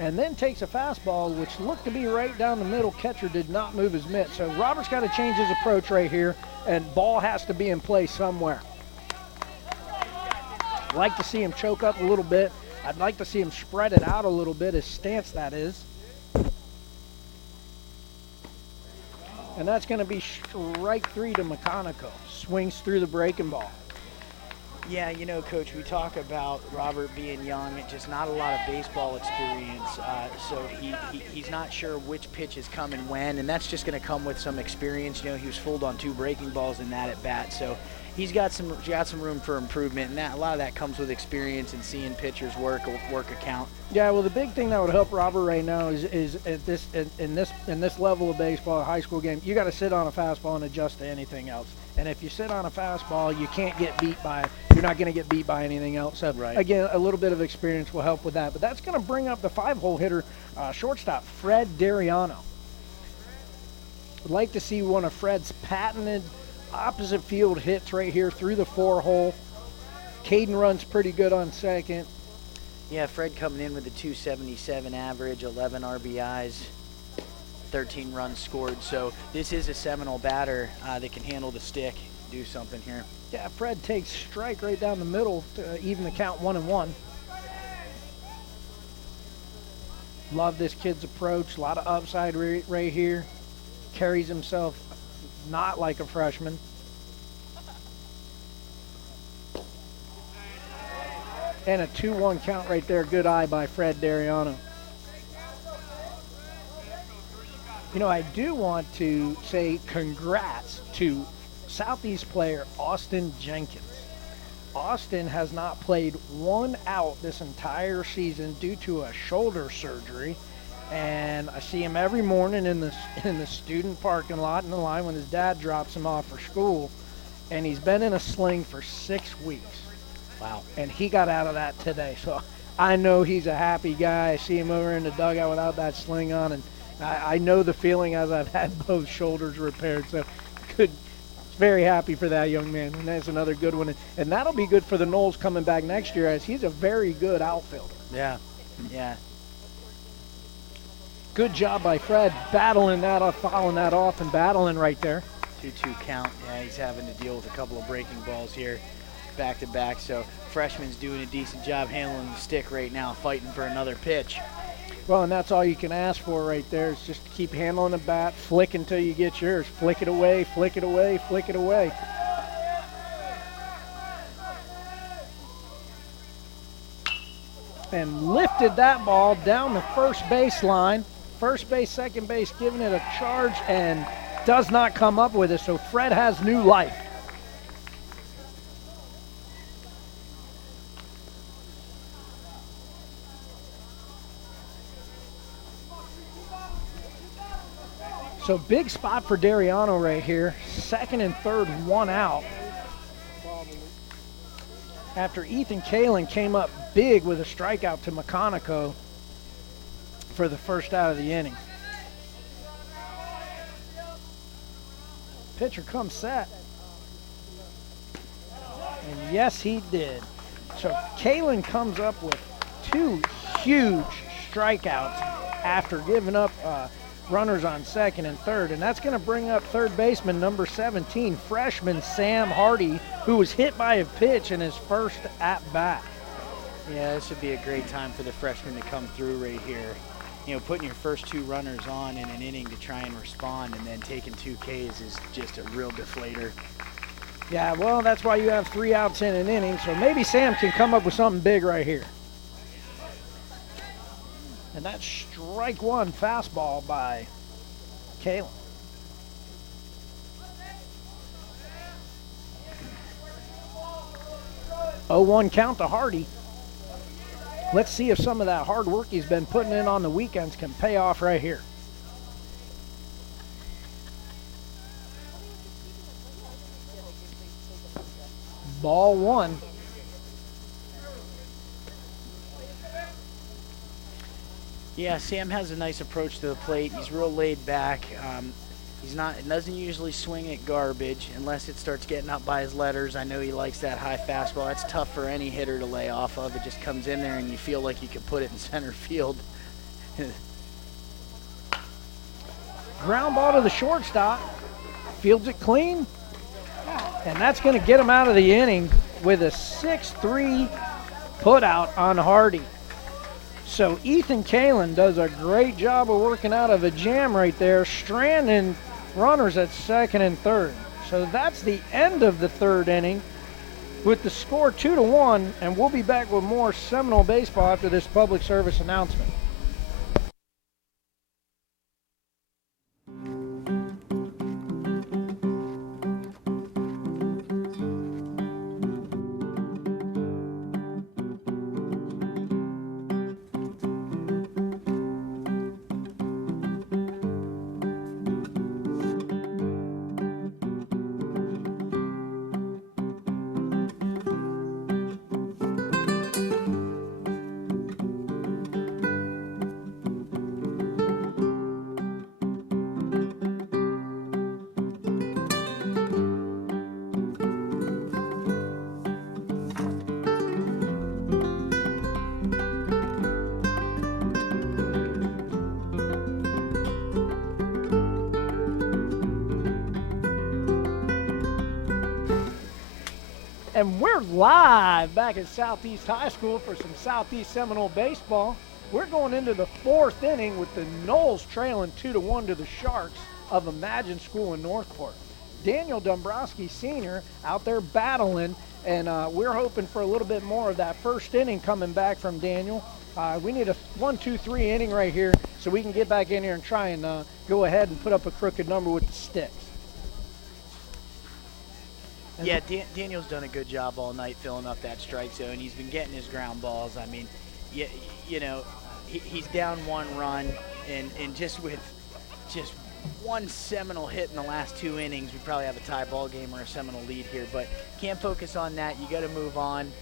And then takes a fastball, which looked to be right down the middle. Catcher did not move his mitt. So Robert's got to change his approach right here, and ball has to be in play somewhere. I'd like to see him choke up a little bit. I'd like to see him spread it out a little bit, his stance that is. And that's going to be strike 3 to McConico. Swings through the breaking ball. Yeah, Coach, we talk about Robert being young, just not a lot of baseball experience, so he's not sure which pitch is coming when, and that's just going to come with some experience. He was fooled on 2 breaking balls in that at bat, so he's got some room for improvement, and a lot of that comes with experience and seeing pitchers work a count. Yeah, well, the big thing that would help Robert right now is at this level of baseball, a high school game, you got to sit on a fastball and adjust to anything else. And if you sit on a fastball, you can't get beat by. You're not going to get beat by anything else. So Right. Again, a little bit of experience will help with that. But that's going to bring up the 5-hole hitter, shortstop Fred Dariano. I'd like to see one of Fred's patented opposite field hits right here through the 4-hole. Caden runs pretty good on second. Yeah, Fred coming in with a 277 average, 11 RBIs, 13 runs scored. So this is a Seminole batter that can handle the stick, do something here. Yeah, Fred takes strike right down the middle to even the count 1-1. Love this kid's approach. A lot of upside right here. Carries himself not like a freshman. And a 2-1 count right there. Good eye by Fred Dariano. You know, I do want to say congrats to Southeast player Austin Jenkins. Austin has not played one out this entire season due to a shoulder surgery, and I see him every morning in the student parking lot in the line when his dad drops him off for school, and he's been in a sling for 6 weeks. Wow. And he got out of that today, so I know he's a happy guy. I see him over in the dugout without that sling on, and I know the feeling as I've had both shoulders repaired, so good. Very happy for that young man, and that's another good one. And that'll be good for the Noles coming back next year, as he's a very good outfielder. Yeah, yeah. Good job by Fred, battling that off, fouling that off, and battling right there. 2-2 count. Yeah, he's having to deal with a couple of breaking balls here back to back. So freshman's doing a decent job handling the stick right now, fighting for another pitch. Well, and that's all you can ask for right there is just to keep handling the bat, flick until you get yours. Flick it away, flick it away, flick it away. And lifted that ball down the first base line. First base, second base, giving it a charge and does not come up with it. So Fred has new life. So big spot for Dariano right here. Second and third, one out. After Ethan Kalin came up big with a strikeout to McConico for the first out of the inning. Pitcher comes set. And yes, he did. So Kalin comes up with 2 huge strikeouts after giving up runners on second and third, and that's going to bring up third baseman number 17, freshman Sam Hardy, who was hit by a pitch in his first at-bat. Yeah, this would be a great time for the freshman to come through right here. You know, putting your first 2 runners on in an inning to try and respond, and then taking 2 Ks is just a real deflator. Yeah, well, that's why you have 3 outs in an inning, so maybe Sam can come up with something big right here. And that's strike 1 fastball by Kalin. Oh, 1 count to Hardy. Let's see if some of that hard work he's been putting in on the weekends can pay off right here. Ball 1. Yeah, Sam has a nice approach to the plate. He's real laid back. Doesn't usually swing at garbage unless it starts getting up by his letters. I know he likes that high fastball. That's tough for any hitter to lay off of. It just comes in there and you feel like you could put it in center field. Ground ball to the shortstop. Fields it clean. And that's going to get him out of the inning with a 6-3 put out on Hardy. So Ethan Kalin does a great job of working out of a jam right there, stranding runners at second and third. So that's the end of the third inning with the score 2-1, and we'll be back with more Seminole baseball after this public service announcement. And we're live back at Southeast High School for some Southeast Seminole baseball. We're going into the 4th inning with the Noles trailing 2-1 to the Sharks of Imagine School in Northport. Daniel Dombrowski Sr. out there battling and we're hoping for a little bit more of that first inning coming back from Daniel. We need a 1, 2, 3 inning right here so we can get back in here and try and go ahead and put up a crooked number with the sticks. And yeah, Daniel's done a good job all night filling up that strike zone. He's been getting his ground balls. I mean, you know, he's down 1 run, and just with just one seminal hit in the last 2 innings, we probably have a tie ball game or a seminal lead here. But can't focus on that. You got to move on.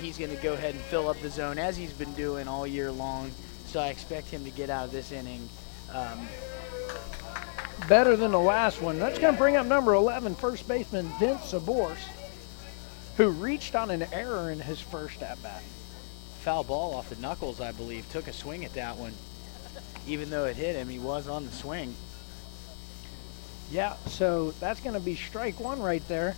He's going to go ahead and fill up the zone as he's been doing all year long. So I expect him to get out of this inning better than the last one. That's going to bring up number 11, first baseman Vince Sabors, who reached on an error in his first at-bat. Foul ball off the knuckles, I believe. Took a swing at that one. Even though it hit him, he was on the swing. Yeah, so that's going to be strike 1 right there.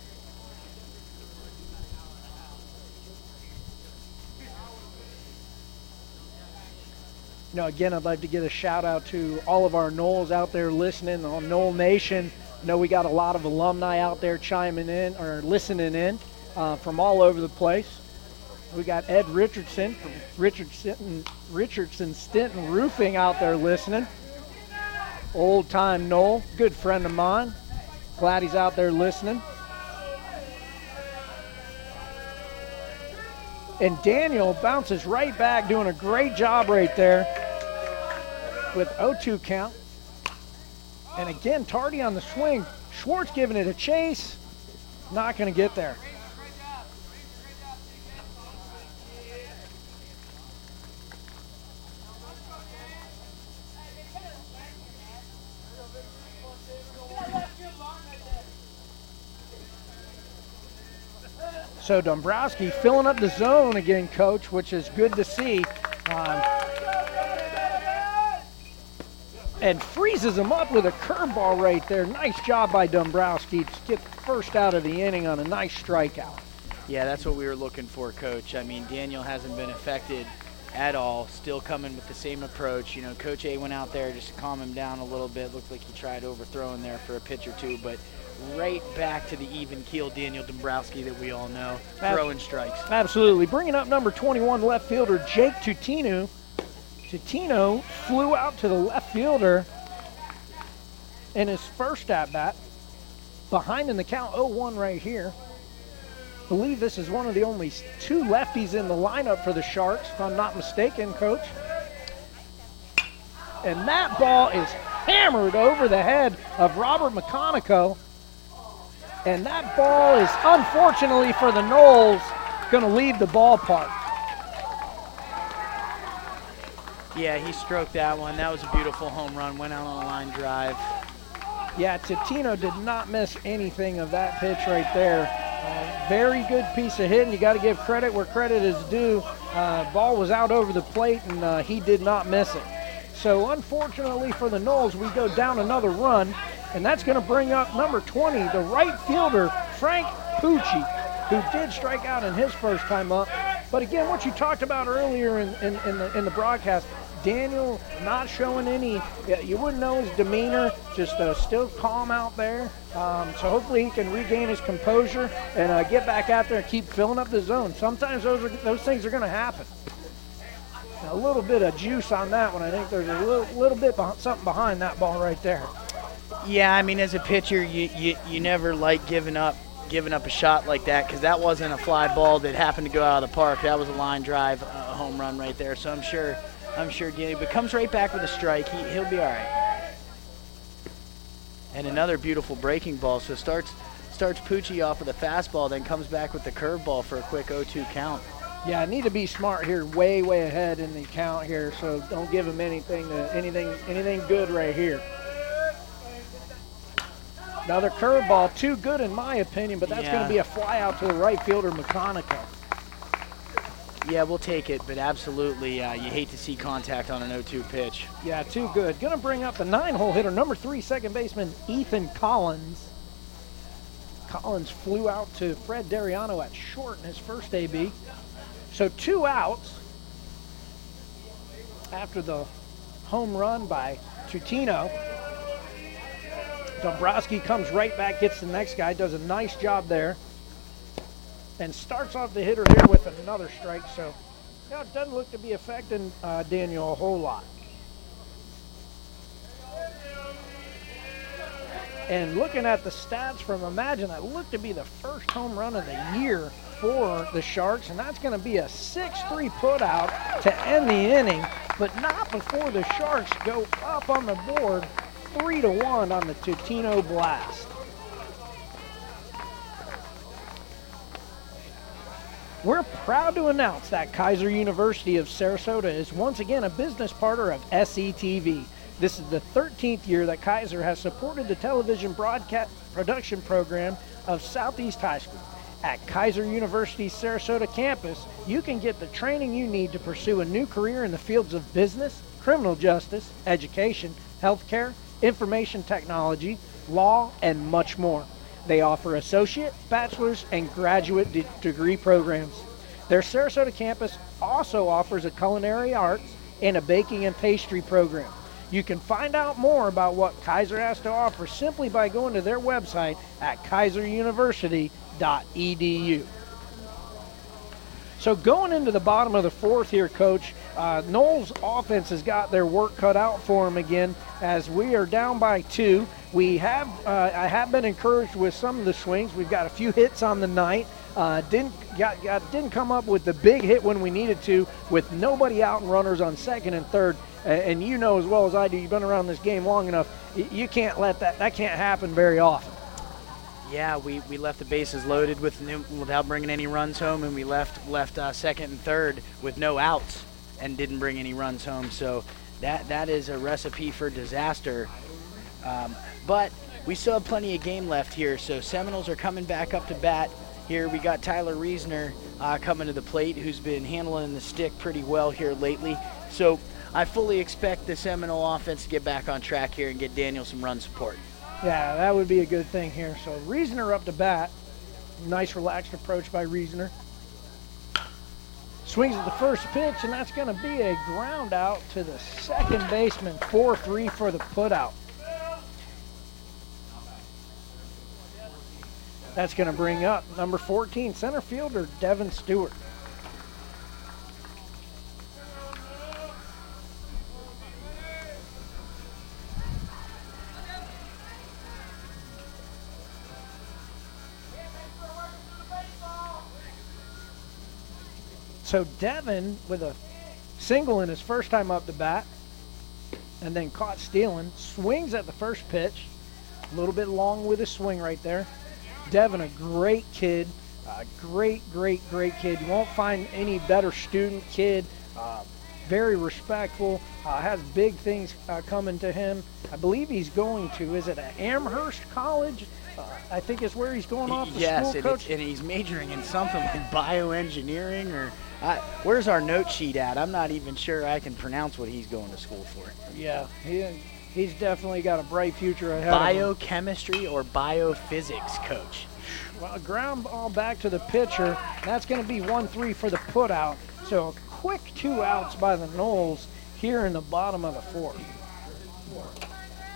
You know, again, I'd like to give a shout out to all of our Knowles out there listening on Knoll Nation. I know we got a lot of alumni out there chiming in or listening in from all over the place. We got Ed Richardson from Richardson Stinton Roofing out there listening. Old time Knoll, good friend of mine. Glad he's out there listening. And Daniel bounces right back, doing a great job right there with 0-2 count. And again, Tardy on the swing. Schwartz giving it a chase. Not going to get there. So Dombrowski filling up the zone again, Coach, which is good to see. And freezes him up with a curveball right there. Nice job by Dombrowski to get the first out of the inning on a nice strikeout. Yeah, that's what we were looking for, Coach. I mean, Daniel hasn't been affected at all. Still coming with the same approach. You know, Coach A went out there just to calm him down a little bit. Looked like he tried overthrowing there for a pitch or two, but right back to the even-keel Daniel Dombrowski that we all know, throwing strikes. Absolutely. Bringing up number 21 left fielder Jake Tutino. Tutino flew out to the left fielder in his first at-bat. Behind in the count, 0-1 right here. I believe this is one of the only 2 lefties in the lineup for the Sharks, if I'm not mistaken, Coach. And that ball is hammered over the head of Robert McConico. And that ball is, unfortunately for the Knowles, going to leave the ballpark. Yeah, he stroked that one. That was a beautiful home run. Went out on a line drive. Yeah, Tutino did not miss anything of that pitch right there. Very good piece of hitting. You got to give credit where credit is due. Ball was out over the plate, and he did not miss it. So unfortunately for the Knowles, we go down another run. And that's going to bring up number 20, the right fielder, Frank Pucci, who did strike out in his first time up. But again, what you talked about earlier in the broadcast, Daniel not showing any, you wouldn't know his demeanor, just still calm out there. So hopefully he can regain his composure and get back out there and keep filling up the zone. Sometimes those things are going to happen. A little bit of juice on that one. I think there's a little bit something behind that ball right there. Yeah, I mean, as a pitcher, you never like giving up a shot like that, because that wasn't a fly ball that happened to go out of the park. That was a line drive, a home run right there. So I'm sure Danny, but comes right back with a strike. He'll be all right. And another beautiful breaking ball. So starts Pucci off with a fastball, then comes back with the curveball for a quick 0-2 count. Yeah, I need to be smart here, way ahead in the count here. So don't give him anything good right here. Another curveball, too good in my opinion, but that's going to be a fly out to the right fielder, McConico. Yeah, we'll take it, but absolutely, you hate to see contact on an 0-2 pitch. Yeah, too good. Going to bring up the 9-hole hitter, number 3, second baseman, Ethan Collins. Collins flew out to Fred Dariano at short in his first AB. So 2 outs after the home run by Tutino. Dombrowski comes right back, gets the next guy, does a nice job there. and starts off the hitter there with another strike. So, it doesn't look to be affecting Daniel a whole lot. And looking at the stats from Imagine, that looked to be the first home run of the year for the Sharks, and that's going to be a 6-3 putout to end the inning, but not before the Sharks go up on the board 3-1 on the Tutino Blast. We're proud to announce that Kaiser University of Sarasota is once again a business partner of SETV. This is the 13th year that Kaiser has supported the television broadcast production program of Southeast High School. At Kaiser University's Sarasota campus, you can get the training you need to pursue a new career in the fields of business, criminal justice, education, healthcare, information technology, law, and much more. They offer associate, bachelor's, and graduate degree programs. Their Sarasota campus also offers a culinary arts and a baking and pastry program. You can find out more about what Kaiser has to offer simply by going to their website at kaiseruniversity.edu. So going into the bottom of the fourth here, Coach, Noel's offense has got their work cut out for them again as we are down by 2. I have been encouraged with some of the swings. We've got a few hits on the night. Didn't come up with the big hit when we needed to, with nobody out and runners on second and third. And you know as well as I do, you've been around this game long enough, you can't let that can't happen very often. Yeah, we left the bases loaded without bringing any runs home, and we left second and third with no outs and didn't bring any runs home. So that is a recipe for disaster. But we still have plenty of game left here, so Seminoles are coming back up to bat. Here we got Tyler Reasoner coming to the plate, who's been handling the stick pretty well here lately. So I fully expect the Seminole offense to get back on track here and get Daniel some run support. Yeah, that would be a good thing here. So Reasoner up to bat. Nice relaxed approach by Reasoner. Swings at the first pitch, and that's going to be a ground out to the second baseman. 4-3 for the putout. That's going to bring up number 14, center fielder Devin Stewart. So Devin, with a single in his first time up to bat, and then caught stealing, swings at the first pitch. A little bit long with his swing right there. Devin, a great kid, great kid. You won't find any better student kid. Very respectful, has big things coming to him. I believe he's going to, is it Amherst College? I think is where he's going off to school, Coach. And he's majoring in something like bioengineering or where's our note sheet at? I'm not even sure I can pronounce what he's going to school for. Yeah, he's definitely got a bright future ahead Biochemistry or biophysics, Coach? Well, a ground ball back to the pitcher. That's going to be 1-3 for the putout. So a quick 2 outs by the Noles here in the bottom of the fourth.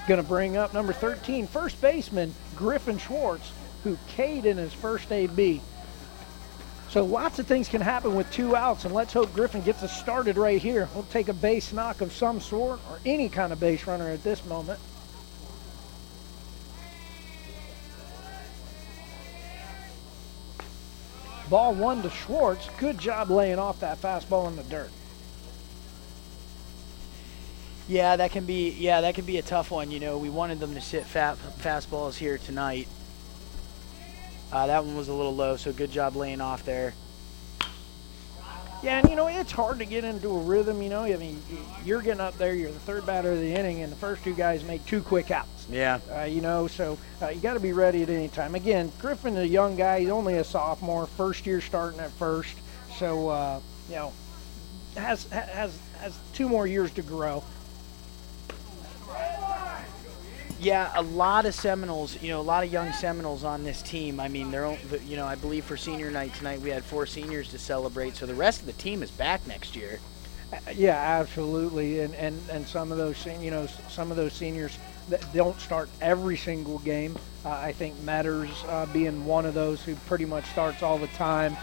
Going to bring up number 13, first baseman Griffin Schwartz, who K'd in his first AB. So lots of things can happen with 2 outs, and let's hope Griffin gets us started right here. We'll take a base knock of some sort, or any kind of base runner at this moment. Ball 1 to Schwartz. Good job laying off that fastball in the dirt. Yeah, that can be a tough one. You know, we wanted them to sit fastballs here tonight. That one was a little low, so good job laying off there. Yeah, and, you know, it's hard to get into a rhythm, you know. I mean, you're getting up there, you're the third batter of the inning, and the first 2 guys make 2 quick outs. Yeah. You know, so you got to be ready at any time. Again, Griffin's a young guy. He's only a sophomore, first year starting at first. So, you know, has 2 more years to grow. Yeah, a lot of Seminoles, you know, a lot of young Seminoles on this team. I mean, you know, I believe for senior night tonight we had 4 seniors to celebrate, so the rest of the team is back next year. Yeah, absolutely, and some of those, you know, some of those seniors that don't start every single game. I think Metters being one of those who pretty much starts all the time.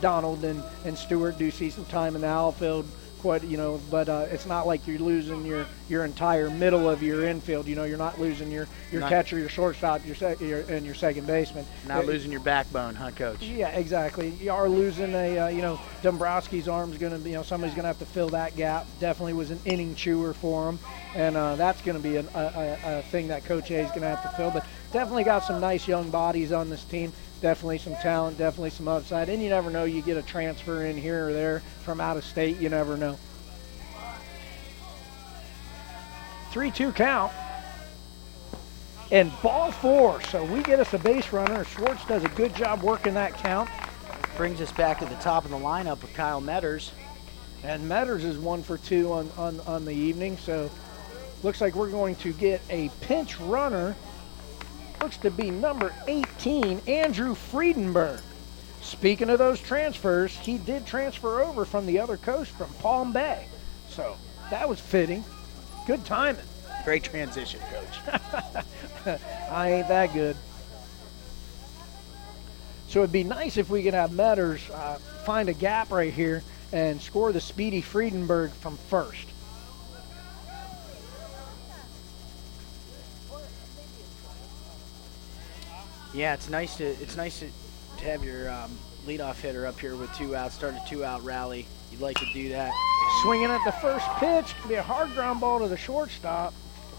Donald and Stewart do see some time in the outfield, but it's not like you're losing your entire middle of your infield. You're not losing your catcher, your shortstop, and your second baseman. Not losing your backbone, huh, Coach? Yeah, exactly. You are losing Dombrowski's arm's going to be, somebody's going to have to fill that gap. Definitely was an inning chewer for him, and that's going to be a thing that Coach A is going to have to fill. But definitely got some nice young bodies on this team. Definitely some talent, definitely some upside. And you never know, you get a transfer in here or there from out of state. You never know. 3-2 count. And ball 4. So we get us a base runner. Schwartz does a good job working that count. Brings us back to the top of the lineup with Kyle Metters. And Metters is 1 for 2 on the evening. So looks like we're going to get a pinch runner. Looks to be number 18, Andrew Friedenberg. Speaking of those transfers, he did transfer over from the other coast from Palm Bay. So that was fitting. Good timing. Great transition, Coach. I ain't that good. So it'd be nice if we could have Metters find a gap right here and score the speedy Friedenberg from first. Yeah, it's nice to have your leadoff hitter up here with 2 outs, start a 2-out rally. You'd like to do that. Swinging at the first pitch, could be a hard ground ball to the shortstop.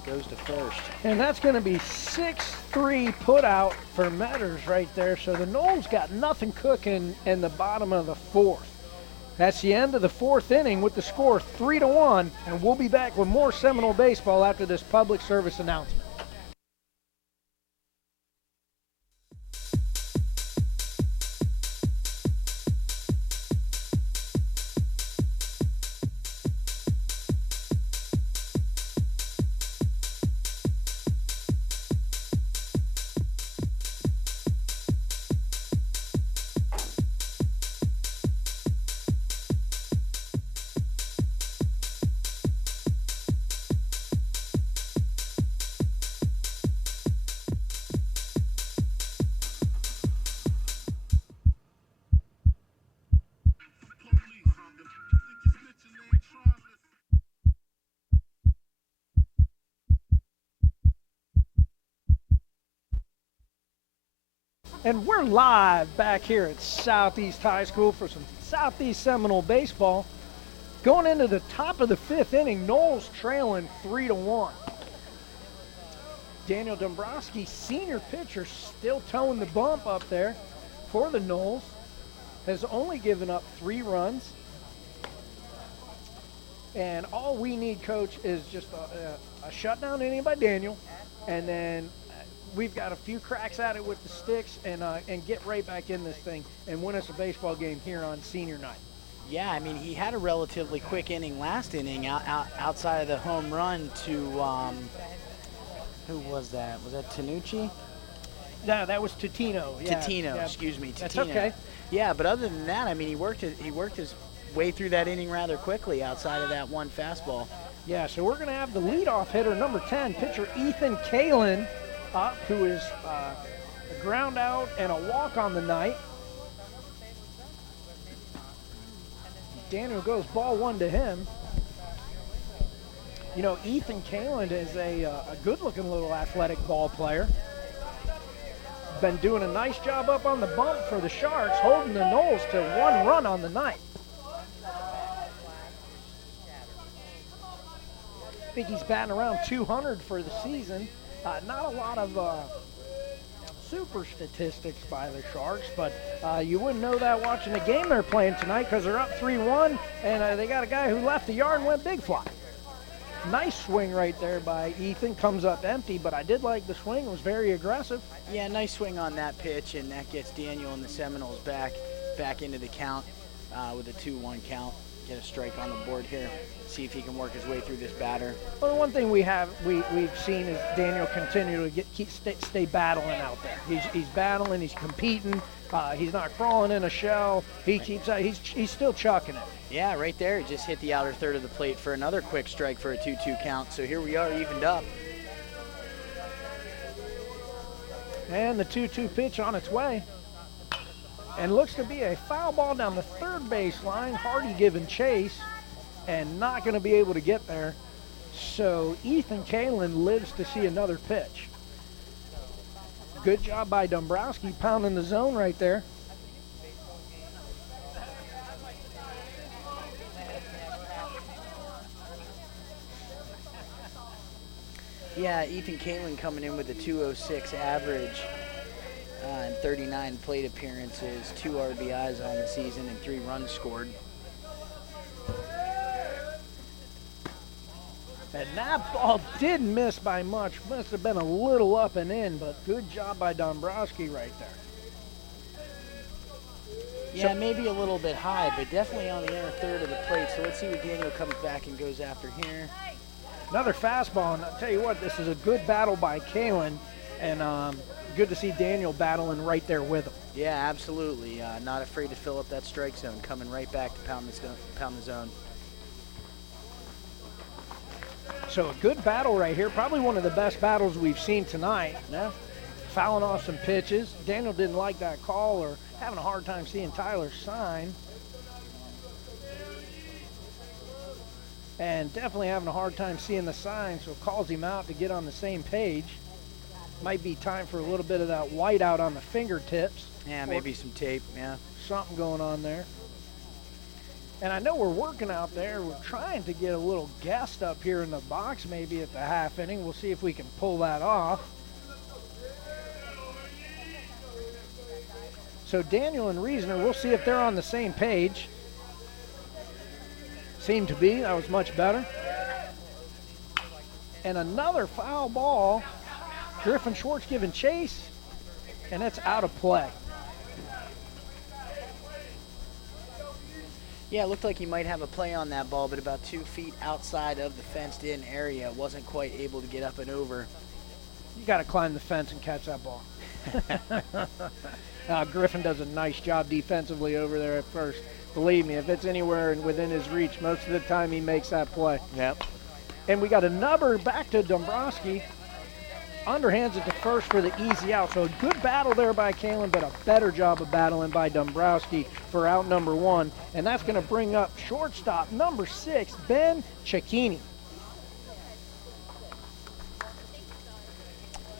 Goes to first. And that's going to be 6-3 put out for Metters right there. So the Noles got nothing cooking in the bottom of the 4th. That's the end of the 4th inning with the score 3-1. And we'll be back with more Seminole baseball after this public service announcement. And we're live back here at Southeast High School for some Southeast Seminole baseball. Going into the top of the 5th inning, Noles trailing 3-1. Daniel Dombrowski, senior pitcher, still towing the bump up there for the Noles. Has only given up 3 runs. And all we need, Coach, is just a shutdown inning by Daniel, and then we've got a few cracks at it with the sticks and get right back in this thing and win us a baseball game here on senior night. Yeah, I mean, he had a relatively quick inning last inning outside of the home run to, who was that? Was that Tanucci? No, that was Totino. Yeah, Totino, yeah. excuse me, Totino. That's okay. Yeah, but other than that, I mean, he worked his way through that inning rather quickly outside of that one fastball. Yeah, so we're going to have the leadoff hitter, number 10, pitcher Ethan Kalin, up, who is a ground out and a walk on the night. Daniel goes ball 1 to him. You know, Ethan Kalin is a good-looking little athletic ball player. Been doing a nice job up on the bump for the Sharks, holding the Noles to 1 run on the night. I think he's batting around 200 for the season. Not a lot of super statistics by the Sharks, but you wouldn't know that watching the game they're playing tonight because they're up 3-1, and they got a guy who left the yard and went big fly. Nice swing right there by Ethan. Comes up empty, but I did like the swing. It was very aggressive. Yeah, nice swing on that pitch, and that gets Daniel and the Seminoles back into the count with a 2-1 count. Get a strike on the board here. See if he can work his way through this batter. Well, the one thing we've seen is Daniel continue to stay battling out there. He's battling. He's competing. He's not crawling in a shell. He's still chucking it. Yeah, right there. He just hit the outer third of the plate for another quick strike for a 2-2 count. So here we are, evened up. And the 2-2 pitch on its way. And looks to be a foul ball down the third baseline. Hardy giving chase and not going to be able to get there. So Ethan Kalin lives to see another pitch. Good job by Dombrowski pounding the zone right there. Yeah, Ethan Kalin coming in with a 206 average and 39 plate appearances, 2 RBIs on the season, and 3 runs scored. And that ball did miss by much. Must have been a little up and in, but good job by Dombrowski right there. Yeah, maybe a little bit high, but definitely on the inner third of the plate. So let's see what Daniel comes back and goes after here. Another fastball, and I'll tell you what, this is a good battle by Kalin, and good to see Daniel battling right there with him. Yeah, absolutely. Not afraid to fill up that strike zone, coming right back to pound the zone. So a good battle right here, probably one of the best battles we've seen tonight. Yeah. Fouling off some pitches. Daniel didn't like that call or having a hard time seeing Tyler's sign. And definitely having a hard time seeing the sign, so calls him out to get on the same page. Might be time for a little bit of that white out on the fingertips. Yeah, maybe some tape, yeah. Something going on there. And I know we're working out there. We're trying to get a little guest up here in the box maybe at the half inning. We'll see if we can pull that off. So Daniel and Reasoner, we'll see if they're on the same page. Seemed to be. That was much better. And another foul ball. Griffin Schwartz giving chase, and it's out of play. Yeah, it looked like he might have a play on that ball, but about 2 feet outside of the fenced-in area. Wasn't quite able to get up and over. You got to climb the fence and catch that ball. Griffin does a nice job defensively over there at first. Believe me, if it's anywhere within his reach, most of the time he makes that play. Yep. And we got another back to Dombrowski. Underhands it to first for the easy out. So a good battle there by Kalin, but a better job of battling by Dombrowski for out number 1. And that's going to bring up shortstop number 6, Ben Cecchini.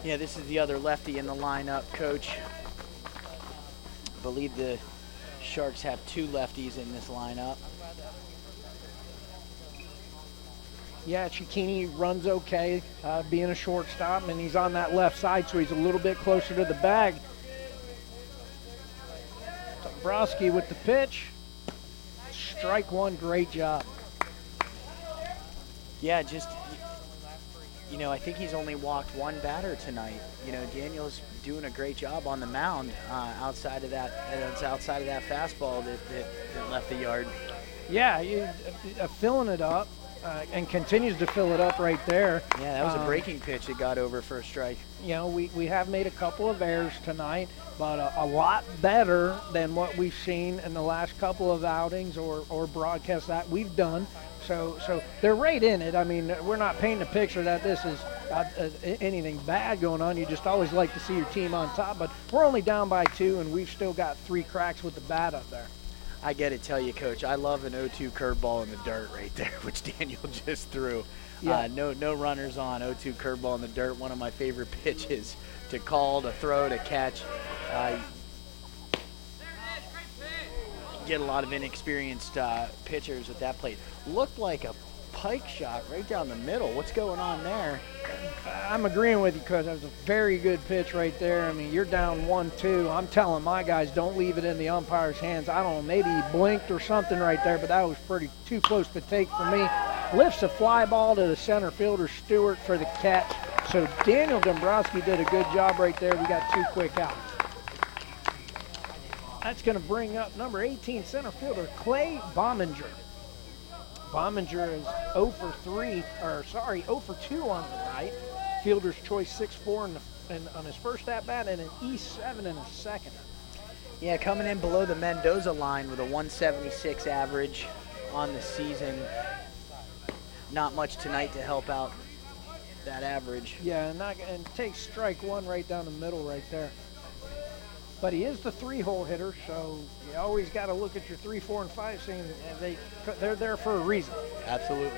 Yeah, this is the other lefty in the lineup, Coach. I believe the Sharks have 2 lefties in this lineup. Yeah, Cecchini runs okay, being a shortstop, and he's on that left side, so he's a little bit closer to the bag. Dombrowski with the pitch. Strike 1, great job. Yeah, just, you know, I think he's only walked 1 batter tonight. You know, Daniel's doing a great job on the mound outside of that fastball that left the yard. Yeah, filling it up. And continues to fill it up right there. Yeah, that was a breaking pitch that got over for a strike. You know, we have made a couple of errors tonight, but a lot better than what we've seen in the last couple of outings or broadcasts that we've done. So they're right in it. I mean, we're not painting a picture that this is anything bad going on. You just always like to see your team on top, but we're only down by 2, and we've still got 3 cracks with the bat up there. I got to tell you, Coach, I love an 0-2 curveball in the dirt right there, which Daniel just threw. Yeah. No runners on, 0-2 curveball in the dirt, one of my favorite pitches to call, to throw, to catch. Get a lot of inexperienced pitchers at that plate. Looked like a pike shot right down the middle. What's going on there? I'm agreeing with you, because that was a very good pitch right there. I mean, you're down 1-2. I'm telling my guys, don't leave it in the umpire's hands. I don't know, maybe he blinked or something right there, but that was pretty too close to take for me. Lifts a fly ball to the center fielder, Stewart, for the catch. So Daniel Dombrowski did a good job right there. We got 2 quick outs. That's going to bring up number 18 center fielder, Clay Bominger. Bominger is 0 for 2 on the night. Fielder's choice 6-4 on his first at-bat and an E7 in his second. Yeah, coming in below the Mendoza line with a 176 average on the season. Not much tonight to help out that average. Yeah, and takes strike one right down the middle right there. But he is the 3-hole hitter, so you always got to look at your 3, 4, and 5, seeing they're there for a reason. Absolutely.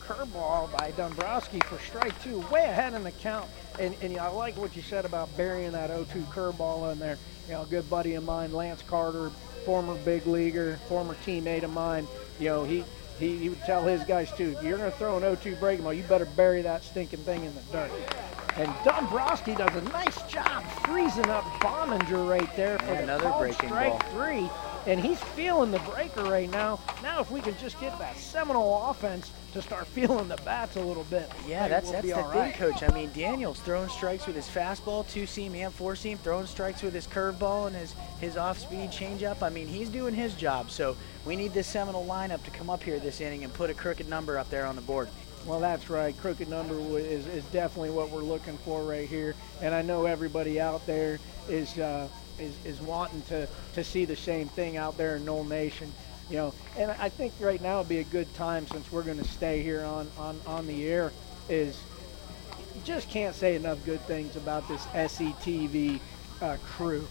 Curveball by Dombrowski for strike 2, way ahead in the count. And I like what you said about burying that 0-2 curveball in there. You know, a good buddy of mine, Lance Carter, former big leaguer, former teammate of mine. You know, he would tell his guys too, if you're going to throw an 0-2 breaking ball, you better bury that stinking thing in the dirt. And Dombrowski does a nice job freezing up Boninger right there for the another called breaking strike ball. 3. And he's feeling the breaker right now. Now if we can just get that Seminole offense to start feeling the bats a little bit, Yeah, that's we'll be the all thing, right. Coach. I mean, Daniel's throwing strikes with his fastball, 2-seam and 4-seam, throwing strikes with his curveball and his off-speed changeup. I mean, he's doing his job. So we need this Seminole lineup to come up here this inning and put a crooked number up there on the board. Well, that's right. Crooked number is definitely what we're looking for right here. And I know everybody out there is wanting to see the same thing out there in Knoll Nation. You know, and I think right now would be a good time, since we're going to stay here on the air, is just can't say enough good things about this SETV crew.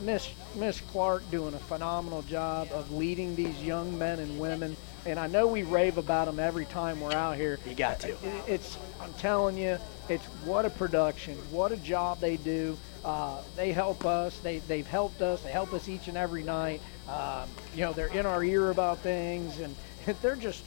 Miss Clark doing a phenomenal job of leading these young men and women. And I know we rave about them every time we're out here. You got to. I'm telling you, it's what a production, what a job they do. They help us. They've helped us. They help us each and every night. You know, they're in our ear about things, and they're just,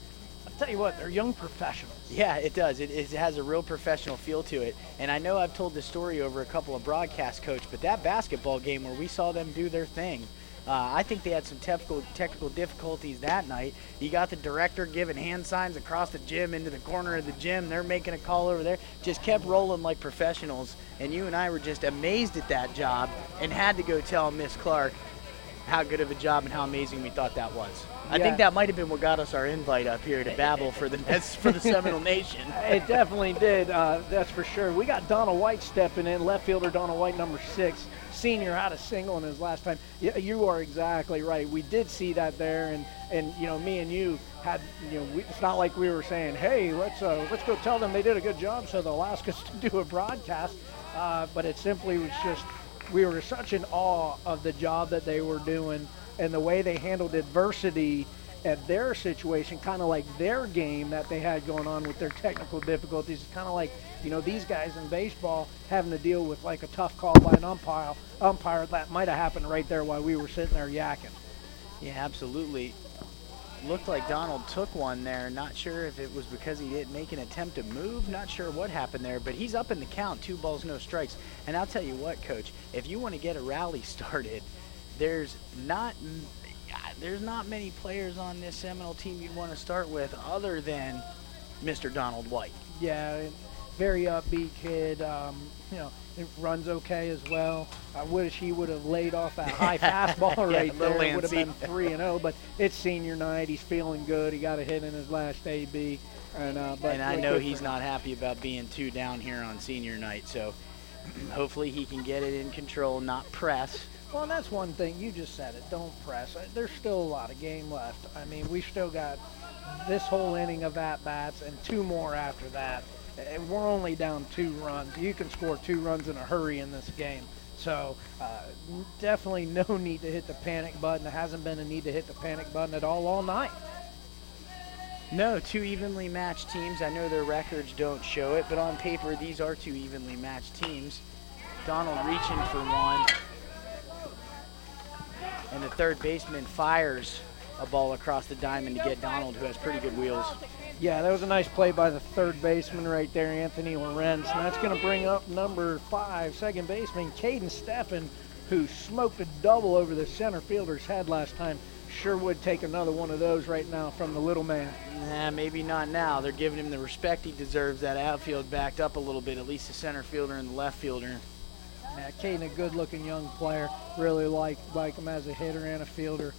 I'll tell you what, they're young professionals. Yeah, it does. It has a real professional feel to it. And I know I've told this story over a couple of broadcasts, Coach, but that basketball game where we saw them do their thing, I think they had some technical difficulties that night. You got the director giving hand signs across the gym into the corner of the gym. They're making a call over there. Just kept rolling like professionals. And you and I were just amazed at that job and had to go tell Miss Clark how good of a job and how amazing we thought that was. I think that might have been what got us our invite up here to babble for the Seminole Nation. It definitely did, that's for sure. We got Donald White stepping in, left fielder Donald White, number 6, senior, had a single in his last time. Yeah, you are exactly right. We did see that there, and you know, me and you had, you know, it's not like we were saying, hey, let's go tell them they did a good job so they'll ask us to do a broadcast, but it simply was just, we were such in awe of the job that they were doing and the way they handled adversity at their situation, kind of like their game that they had going on with their technical difficulties. It's kind of like, you know, these guys in baseball having to deal with like a tough call by an umpire that might have happened right there while we were sitting there yakking. Yeah, absolutely. Looked like Donald took one there. Not sure if it was because he didn't make an attempt to move. Not sure what happened there, but he's up in the count, 2 balls, no strikes. And I'll tell you what, Coach, if you want to get a rally started, there's not many players on this Seminole team you'd want to start with other than Mr. Donald White. Yeah, very upbeat kid. You know, it runs okay as well. I wish he would have laid off that high fastball right there. It would have been 3-0, but it's senior night. He's feeling good. He got a hit in his last AB. And I know he's not happy about being 2 down here on senior night, so hopefully he can get it in control, not press. Well, and that's one thing. You just said it. Don't press. There's still a lot of game left. I mean, we still got this whole inning of at-bats and 2 more after that. And we're only down 2 runs. You can score 2 runs in a hurry in this game. So definitely no need to hit the panic button. There hasn't been a need to hit the panic button at all night. No, 2 evenly matched teams. I know their records don't show it, but on paper, these are 2 evenly matched teams. Donald reaching for one. And the third baseman fires a ball across the diamond to get Donald, who has pretty good wheels. Yeah, that was a nice play by the third baseman right there, Anthony Lorenz. And that's going to bring up number 5, second baseman, Caden Steffen, who smoked a double over the center fielder's head last time. Sure would take another one of those right now from the little man. Nah, maybe not now. They're giving him the respect he deserves. That outfield backed up a little bit, at least the center fielder and the left fielder. Yeah, Caden, a good-looking young player. Really like him as a hitter and a fielder.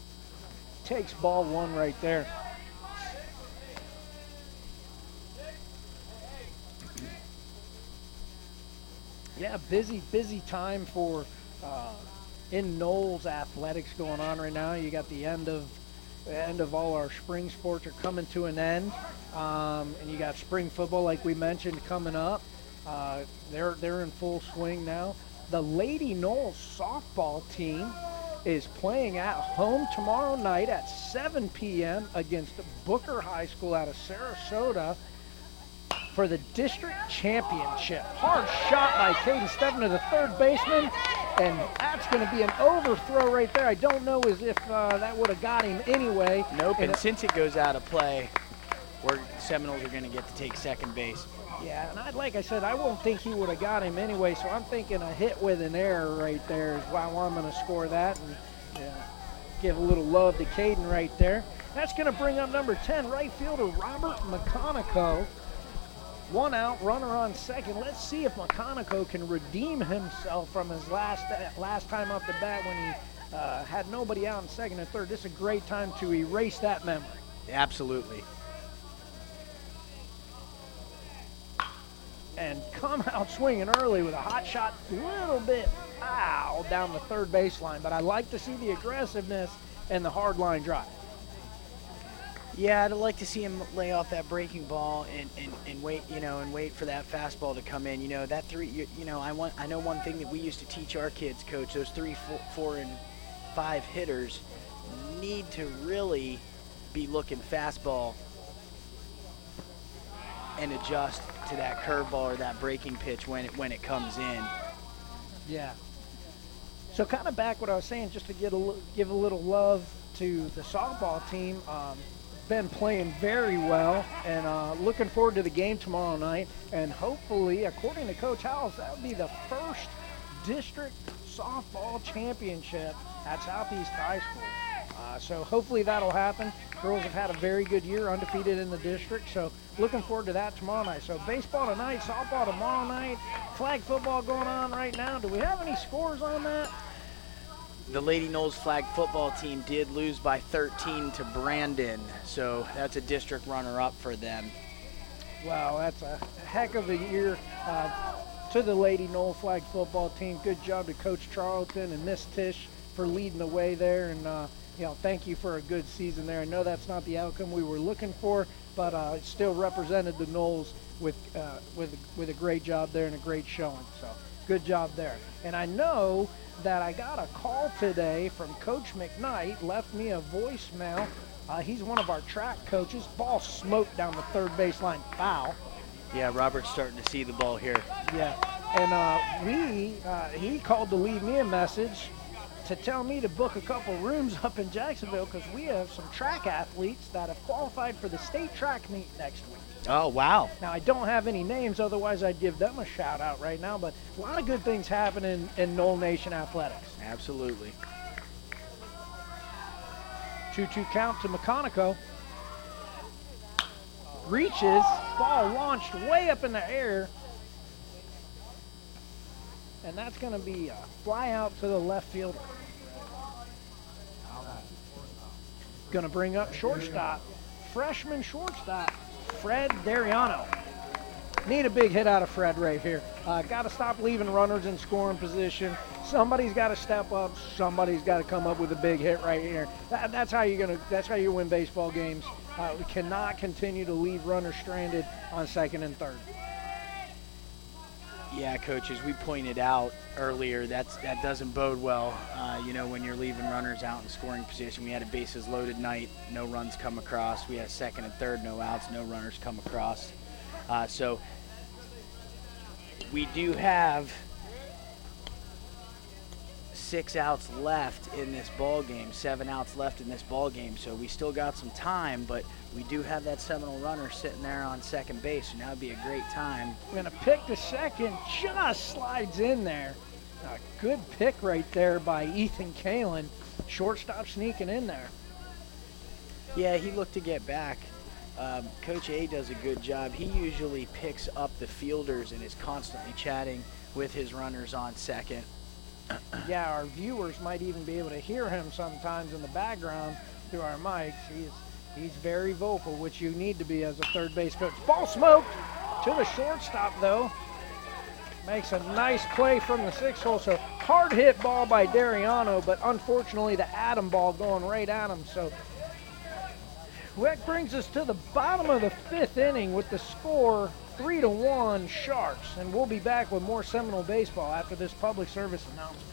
Takes ball 1 right there. Yeah, busy time for in Knowles athletics going on right now. You got the end of The end of all our spring sports are coming to an end. And you got spring football, like we mentioned, coming up. They're in full swing now. The Lady Knowles softball team is playing at home tomorrow night at 7 p.m. against Booker High School out of Sarasota for the district championship. Hard shot by Caden Steffen to the third baseman, and that's going to be an overthrow right there. I don't know as if that would have got him anyway. Nope, and since it goes out of play, Seminoles are going to get to take second base. Yeah, and like I said, I won't think he would have got him anyway, so I'm thinking a hit with an error right there is why I'm going to score that and give a little love to Caden right there. That's going to bring up number 10, right fielder Robert McConico. 1 out, runner on second. Let's see if McConico can redeem himself from his last time up the bat when he had nobody out in second and third. This is a great time to erase that memory. Absolutely. And come out swinging early with a hot shot, little bit down the third baseline. But I like to see the aggressiveness and the hard line drive. Yeah, I'd like to see him lay off that breaking ball and wait, and wait for that fastball to come in. That I know one thing that we used to teach our kids, Coach. Those 3, 4, and 5 hitters need to really be looking fastball and adjust to that curveball or that breaking pitch when it comes in. Yeah. So kind of back what I was saying, just to give a little love to the softball team. Been playing very well, and looking forward to the game tomorrow night. And hopefully, according to Coach Howells, that would be the first district softball championship at Southeast High School. So hopefully that'll happen. Girls have had a very good year, undefeated in the district. So looking forward to that tomorrow night. So baseball tonight, softball tomorrow night, flag football going on right now. Do we have any scores on that? The Lady Knowles flag football team did lose by 13 to Brandon, so that's a district runner-up for them. Wow, that's a heck of a year to the Lady Knowles flag football team. Good job to Coach Charlton and Miss Tish for leading the way there, and thank you for a good season there. I know that's not the outcome we were looking for, but it still represented the Knowles with a great job there and a great showing. So good job there. And I know that I got a call today from Coach McKnight, left me a voicemail. He's one of our track coaches. Ball smoked down the third baseline, foul. Yeah, Robert's starting to see the ball here. Yeah, and he called to leave me a message to tell me to book a couple rooms up in Jacksonville because we have some track athletes that have qualified for the state track meet next week. Oh, wow. Now, I don't have any names, otherwise I'd give them a shout out right now, but a lot of good things happening in Knoll Nation athletics. Absolutely. 2-2 count to McConico. Reaches, ball launched way up in the air. And that's going to be a fly out to the left fielder. Going to bring up shortstop, freshman shortstop, Fred Dariano. Need a big hit out of Fred right here. Got to stop leaving runners in scoring position. Somebody's got to step up. Somebody's got to come up with a big hit right here. That's how you win baseball games. We cannot continue to leave runners stranded on second and third. Yeah, Coach, as we pointed out earlier, that doesn't bode well, when you're leaving runners out in scoring position. We had a bases loaded night, no runs come across. We had second and third, no outs, no runners come across. So we do have 6 outs left in this ball game, 7 outs left in this ball game. So we still got some time, but we do have that Seminole runner sitting there on second base, and that would be a great time. We're going to pick the second, just slides in there. A good pick right there by Ethan Kalin. Shortstop sneaking in there. Yeah, he looked to get back. Coach A does a good job. He usually picks up the fielders and is constantly chatting with his runners on second. Yeah, our viewers might even be able to hear him sometimes in the background through our mics. He's very vocal, which you need to be as a third base coach. Ball smoked to the shortstop, though. Makes a nice play from the 6-hole. So hard hit ball by Dariano, but unfortunately the Adam ball going right at him. So That brings us to the bottom of the 5th inning with the score 3-1 Sharks. And we'll be back with more Seminole baseball after this public service announcement.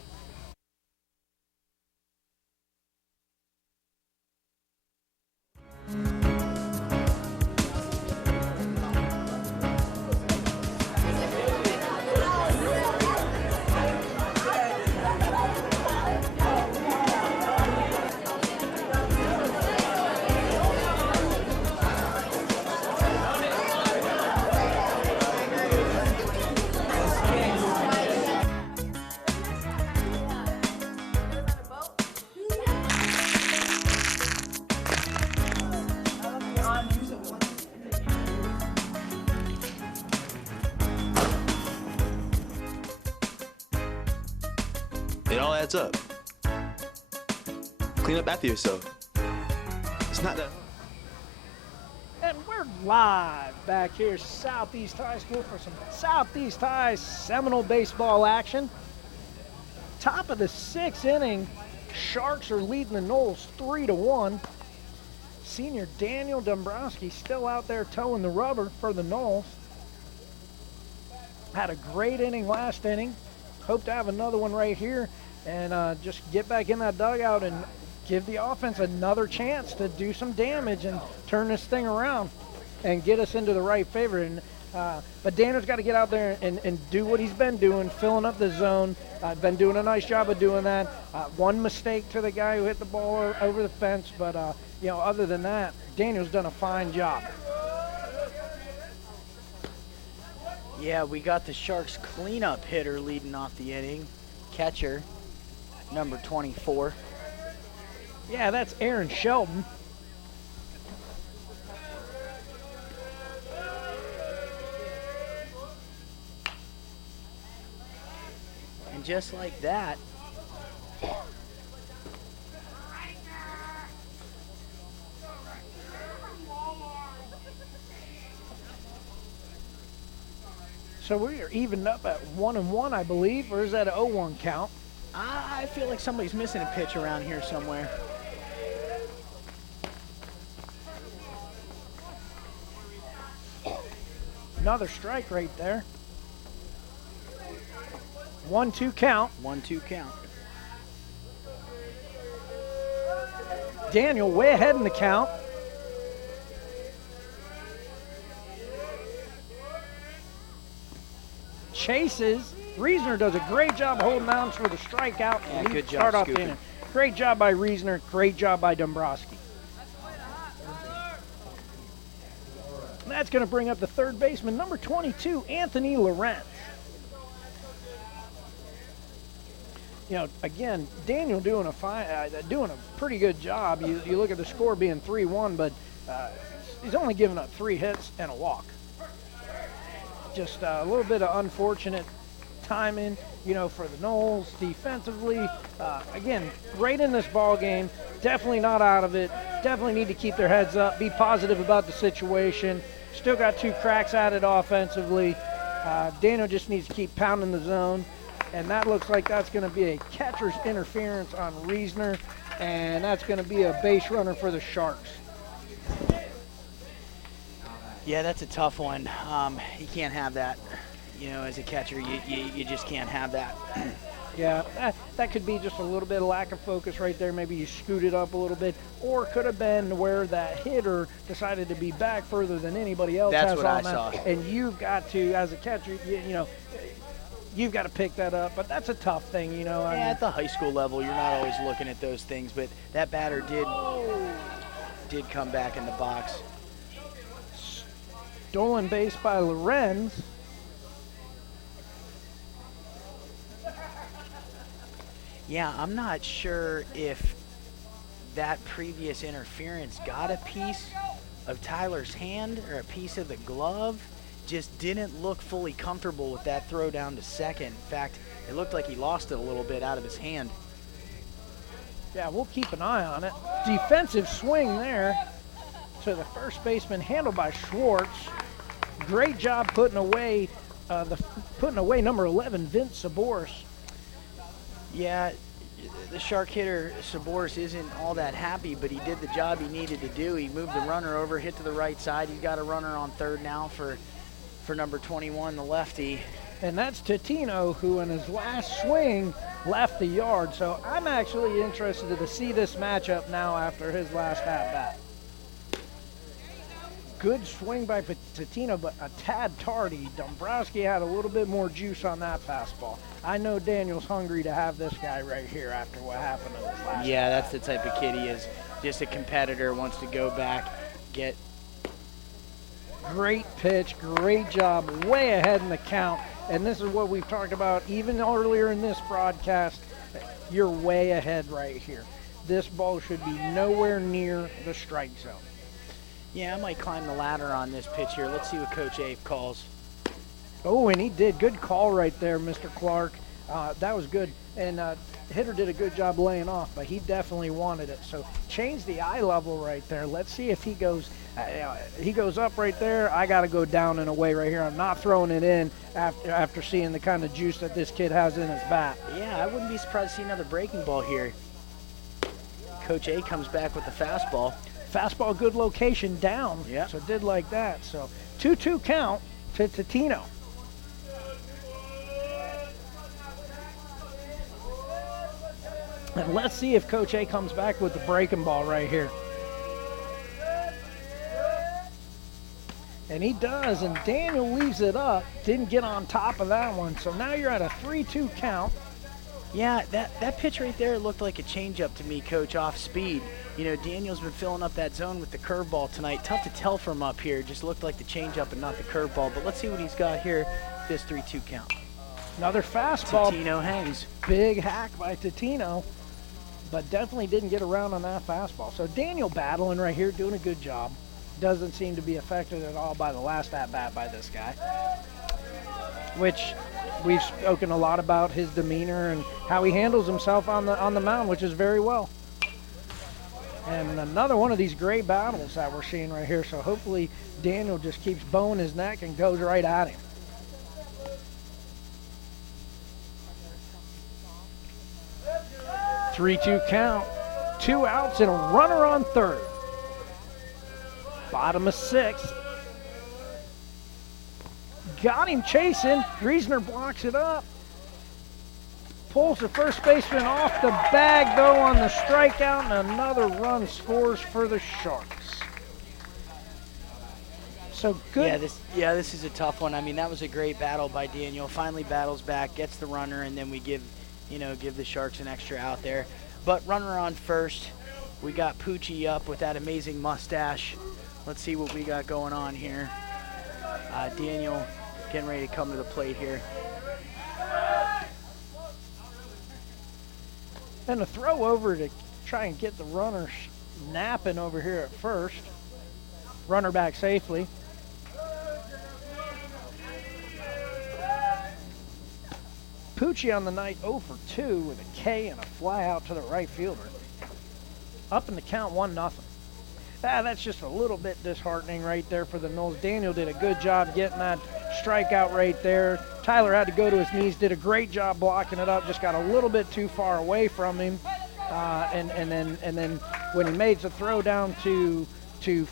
It all adds up. Clean up after yourself. It's not that. And we're live back here, Southeast High School, for some Southeast High Seminole baseball action. Top of the 6th inning, Sharks are leading the Noles 3-1. Senior Daniel Dombrowski still out there towing the rubber for the Noles. Had a great inning last inning. Hope to have another one right here and just get back in that dugout and give the offense another chance to do some damage and turn this thing around and get us into the right favor. And but Daniel's got to get out there and do what he's been doing, filling up the zone. Been doing a nice job of doing that. One mistake to the guy who hit the ball over the fence, but you know, other than that, Daniel's done a fine job. Yeah, we got the Sharks cleanup hitter leading off the inning. Catcher, number 24. Yeah, that's Aaron Shelton. And just like that, so we are evened up at 1-1, I believe, or is that an 0-1 count? I feel like somebody's missing a pitch around here somewhere. Another strike right there. 1-2 count. 1-2 count. Daniel way ahead in the count. Chases. Reasoner does a great job holding on for the strikeout. Yeah, and good job start off the scooping. inning. Great job by Reasoner. Great job by Dombrowski. And that's going to bring up the third baseman, number 22, Anthony Laurent. You know, again, Daniel doing a pretty good job. You look at the score being 3-1, but he's only given up 3 hits and a walk. Just a little bit of unfortunate timing, you know, for the Noles defensively. Again, right in this ball game. Definitely not out of it. Definitely need to keep their heads up, be positive about the situation. Still got 2 cracks at it offensively. Daniel just needs to keep pounding the zone. And that looks like that's going to be a catcher's interference on Reasoner. And that's going to be a base runner for the Sharks. Yeah, that's a tough one. You can't have that. You know, as a catcher, you just can't have that. Yeah, that could be just a little bit of lack of focus right there. Maybe you scooted up a little bit, or it could have been where that hitter decided to be back further than anybody else That's has what on I that. saw. And you've got to, as a catcher, you know, you've got to pick that up. But that's a tough thing, you know. I Yeah, mean, at the high school level, you're not always looking at those things, but that batter did come back in the box. stolen base by Lorenz. Yeah, I'm not sure if that previous interference got a piece of Tyler's hand or a piece of the glove. Just didn't look fully comfortable with that throw down to second. In fact, it looked like he lost it a little bit out of his hand. Yeah, we'll keep an eye on it. Defensive swing there to the first baseman, handled by Schwartz. Great job putting away number 11, Vince Saboris. Yeah, the shark hitter, Saboris, isn't all that happy, but he did the job he needed to do. He moved the runner over, hit to the right side. He's got a runner on third now for number 21, the lefty. And that's Totino, who in his last swing left the yard. So I'm actually interested to see this matchup now after his last at-bat. Good swing by Totino, but a tad tardy. Dombrowski had a little bit more juice on that fastball. I know Daniel's hungry to have this guy right here after what happened in his last Yeah, that's the type of kid he is. Just a competitor, wants to go back, get. Great pitch, great job, way ahead in the count. And this is what we've talked about even earlier in this broadcast. You're way ahead right here. This ball should be nowhere near the strike zone. Yeah, I might climb the ladder on this pitch here. Let's see what Coach Abe calls. Oh, and he did. Good call right there, Mr. Clark. That was good. And hitter did a good job laying off, but he definitely wanted it. So change the eye level right there. Let's see if he goes up right there. I got to go down and away right here. I'm not throwing it in after seeing the kind of juice that this kid has in his bat. Yeah, I wouldn't be surprised to see another breaking ball here. Coach A comes back with the fastball. Fastball, good location down. Yeah. So did like that. So 2-2 count to Totino. And let's see if Coach A comes back with the breaking ball right here. And he does, and Daniel leaves it up. Didn't get on top of that one. So now you're at a 3-2 count. Yeah, that pitch right there looked like a changeup to me, Coach, off speed. You know, Daniel's been filling up that zone with the curveball tonight. Tough to tell from up here. Just looked like the changeup and not the curveball. But let's see what he's got here, this 3-2 count. Another fastball. Totino hangs. Big hack by Totino, but definitely didn't get around on that fastball. So Daniel battling right here, doing a good job. Doesn't seem to be affected at all by the last at-bat by this guy, which we've spoken a lot about his demeanor and how he handles himself on the mound, which is very well. And another one of these great battles that we're seeing right here. So hopefully Daniel just keeps bowing his neck and goes right at him. Three-two count, 2 outs and a runner on third. Bottom of 6th. Got him chasing. Griesner blocks it up. Pulls the first baseman off the bag, though, on the strikeout, and another run scores for the Sharks. So good. Yeah, this is a tough one. I mean, that was a great battle by Daniel. Finally battles back, gets the runner, and then we give the Sharks an extra out there. But runner on first. We got Poochie up with that amazing mustache. Let's see what we got going on here. Daniel getting ready to come to the plate here. And a throw over to try and get the runner napping over here at first. Runner back safely. Poochie on the night 0 for 2 with a K and a fly out to the right fielder. Up in the count 1-0. That's just a little bit disheartening right there for the Noles. Daniel did a good job getting that strikeout right there. Tyler had to go to his knees, did a great job blocking it up, just got a little bit too far away from him. And then when he made the throw down to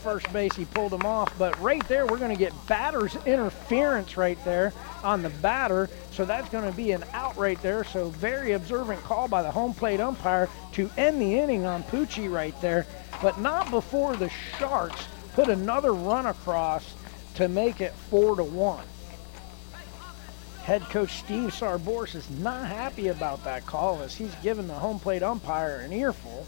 first base, he pulled him off. But right there, we're going to get batter's interference right there on the batter. So that's going to be an out right there. So very observant call by the home plate umpire to end the inning on Poochie right there. But not before the Sharks put another run across to make it 4-1. Head coach Steve Sarboris is not happy about that call as he's given the home plate umpire an earful.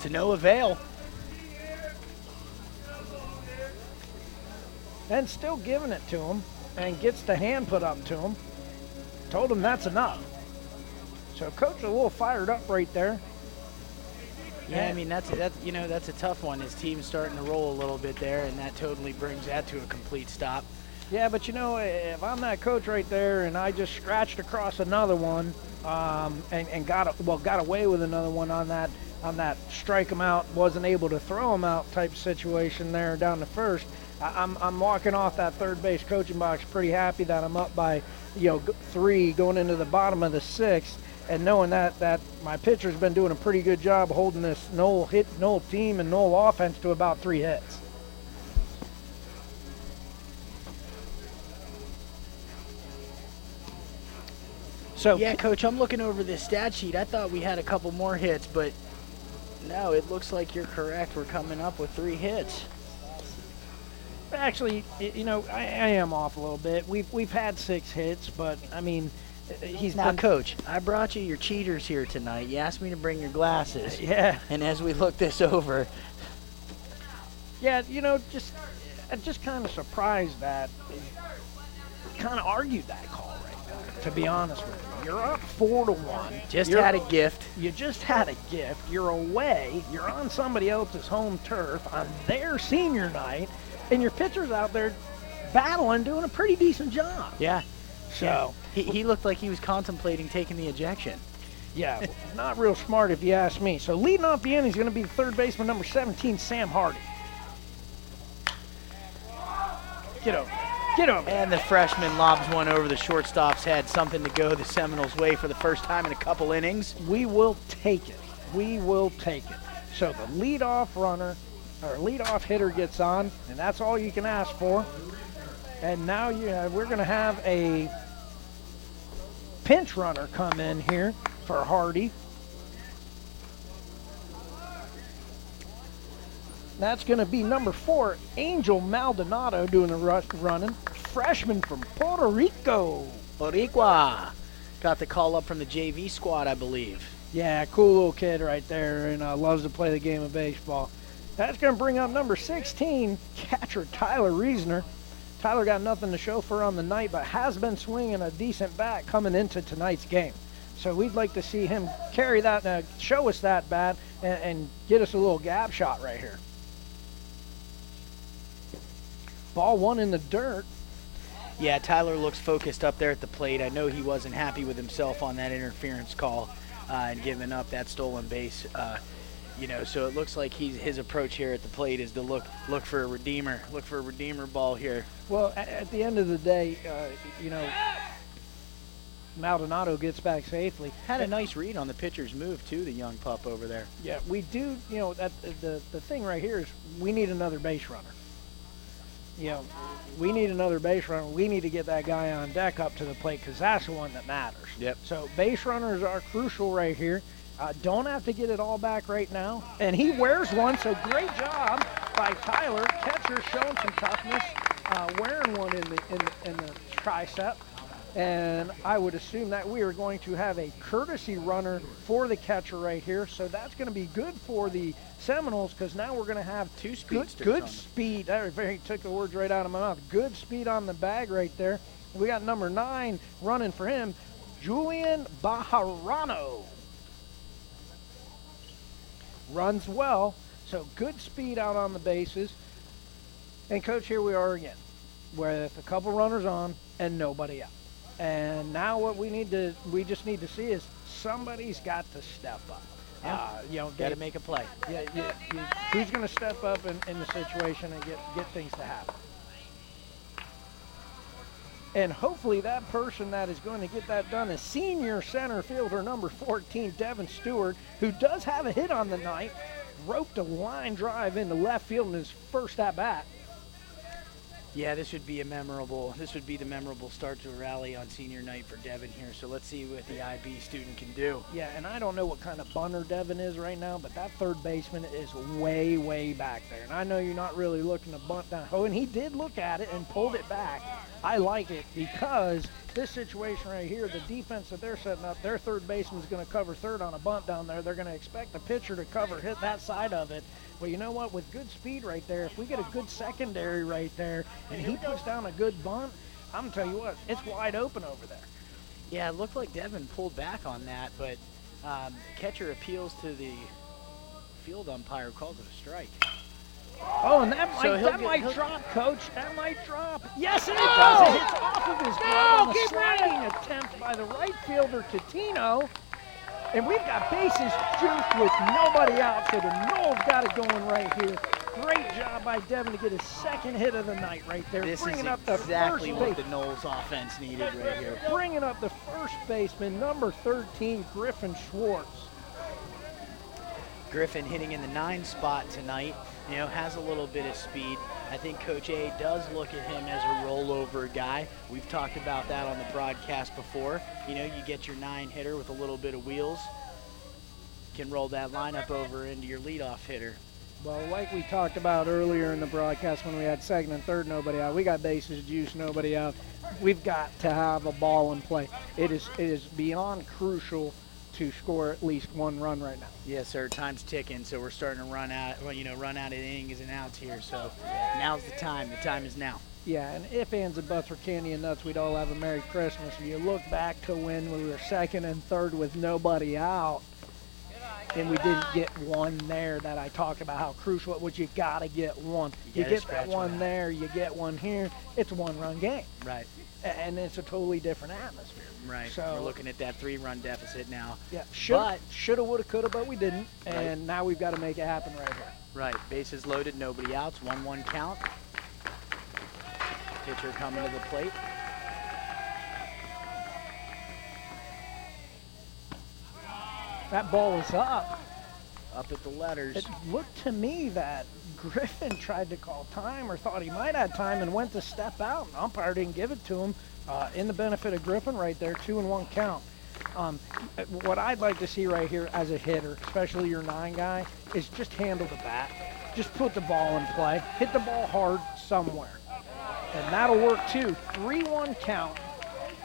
To no avail. And still giving it to him and gets the hand put up to him. Told him that's enough. So coach a little fired up right there. Yeah, I mean that's a tough one. His team's starting to roll a little bit there, and that totally brings that to a complete stop. Yeah, but if I'm that coach right there and I just scratched across another one and got away with another one on that that strike him out, wasn't able to throw him out type situation there down the first. I'm walking off that third base coaching box pretty happy that I'm up by 3 going into the bottom of the 6th, and knowing that my pitcher's been doing a pretty good job holding this Knoll team and Knoll offense to about 3 hits. So Yeah, Coach, I'm looking over this stat sheet. I thought we had a couple more hits, but no, it looks like you're correct. We're coming up with 3 hits. actually, I am off a little bit. We've had 6 hits, but I mean, he's Now, been. Coach, I brought you your cheaters here tonight. You asked me to bring your glasses. Yeah. And as we look this over, Yeah, I'm just kind of surprised that kind of argued that call right there, to be honest with you. You're up 4-1. just You're- had a gift. You just had a gift. You're away. You're on somebody else's home turf on their senior night, and your pitcher's out there battling, doing a pretty decent job. Yeah. So, He looked like he was contemplating taking the ejection. yeah, not real smart if you ask me. So leading off the end, he's going to be the third baseman, number 17, Sam Hardy. Get over. Get over. And the freshman lobs one over the shortstop's head, something to go the Seminoles' way for the first time in a couple innings. We will take it. We will take it. So the leadoff hitter gets on, and that's all you can ask for. And now we're going to have a pinch runner come in here for Hardy. That's going to be number 4, Angel Maldonado doing the running. Freshman from Puerto Rico. Boricua got the call up from the JV squad, I believe. Yeah, cool little kid right there, and loves to play the game of baseball. That's going to bring up number 16, catcher Tyler Reasoner. Tyler got nothing to show for on the night, but has been swinging a decent bat coming into tonight's game. So we'd like to see him carry that, show us that bat, and get us a little gap shot right here. Ball 1 in the dirt. Yeah, Tyler looks focused up there at the plate. I know he wasn't happy with himself on that interference call and giving up that stolen base. So it looks like his approach here at the plate is to look for a redeemer ball here. Well, at the end of the day, Maldonado gets back safely. Had a nice read on the pitcher's move too, the young pup over there. Yeah, we do. That the thing right here is we need another base runner. We need another base runner. We need to get that guy on deck up to the plate because that's the one that matters. Yep. So base runners are crucial right here. Don't have to get it all back right now. And he wears one, so great job by Tyler. Catcher showing some toughness, wearing one in the tricep. And I would assume that we are going to have a courtesy runner for the catcher right here. So that's going to be good for the Seminoles because now we're going to have good speed. He took the words right out of my mouth. Good speed on the bag right there. We got number 9 running for him, Julian Bajarano. Runs well, so good speed out on the bases. And, Coach, here we are again with a couple runners on and nobody out. And now what we just need to see is somebody's got to step up. Got to make a play. Who's going to step up in the situation and get things to happen? And hopefully that person that is going to get that done is senior center fielder number 14, Devin Stewart, who does have a hit on the night, roped a line drive into left field in his first at-bat. Yeah, this would be the memorable start to a rally on senior night for Devin here. So let's see what the IB student can do. Yeah, and I don't know what kind of bunter Devin is right now, but that third baseman is way, way back there. And I know you're not really looking to bunt down. Oh, and he did look at it and pulled it back. I like it because this situation right here, the defense that they're setting up, their third baseman's going to cover third on a bunt down there. They're going to expect the pitcher to hit that side of it. Well, you know what? With good speed right there, if we get a good secondary right there and he puts down a good bunt, I'm going to tell you what, it's wide open over there. Yeah, it looked like Devin pulled back on that, but catcher appeals to the field umpire, who calls it a strike. Oh, and that might drop, Coach. That might drop. Yes, and it does. It hits off of his glove on a sliding attempt by the right fielder, Catino. And we've got bases juiced with nobody out, so the Knowles got it going right here. Great job by Devin to get his second hit of the night right there. This bringing is up the exactly first what base. the Knowles offense needed right here. Bringing up the first baseman, number 13, Griffin Schwartz. Griffin hitting in the 9 spot tonight, has a little bit of speed. I think Coach A does look at him as a rollover guy. We've talked about that on the broadcast before. You get your 9 hitter with a little bit of wheels, can roll that lineup over into your leadoff hitter. Well, like we talked about earlier in the broadcast when we had second and third, nobody out. We got bases juice, nobody out. We've got to have a ball in play. It is beyond crucial to score at least one run right now. Yes, sir. Time's ticking, so we're starting to run out of innings and outs here. So now's the time. The time is now. Yeah, and if ands and buts were candy and nuts, we'd all have a Merry Christmas. If you look back to when we were second and third with nobody out, and we didn't get one there that I talked about how crucial it was. You got to get one. You get that one there, you get one here. It's a one-run game. Right. And it's a totally different atmosphere. Right. So we're looking at that 3-run deficit now. Yeah. Shoulda, woulda, coulda, but we didn't. And now we've got to make it happen right here. Right. Bases loaded, nobody outs, 1-1 count. Pitcher coming to the plate. That ball is up. Up at the letters. It looked to me that Griffin tried to call time or thought he might have time and went to step out. And umpire didn't give it to him. In the benefit of Griffin right there, 2-1 count. What I'd like to see right here as a hitter, especially your 9 guy, is just handle the bat. Just put the ball in play. Hit the ball hard somewhere. And that'll work too. 3-1 count.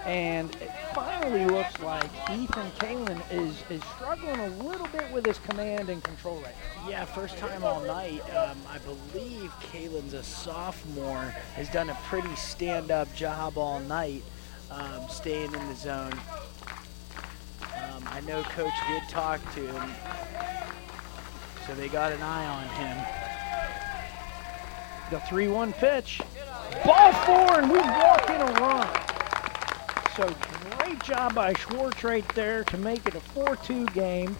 And it finally looks like Ethan Kalen is struggling a little bit with his command and control right now. Yeah, first time all night. I believe Kalen's a sophomore, has done a pretty stand-up job all night, staying in the zone. I know Coach did talk to him, so they got an eye on him. The 3-1 pitch. Ball 4, and we walk in a run. So great job by Schwartz right there to make it a 4-2 game.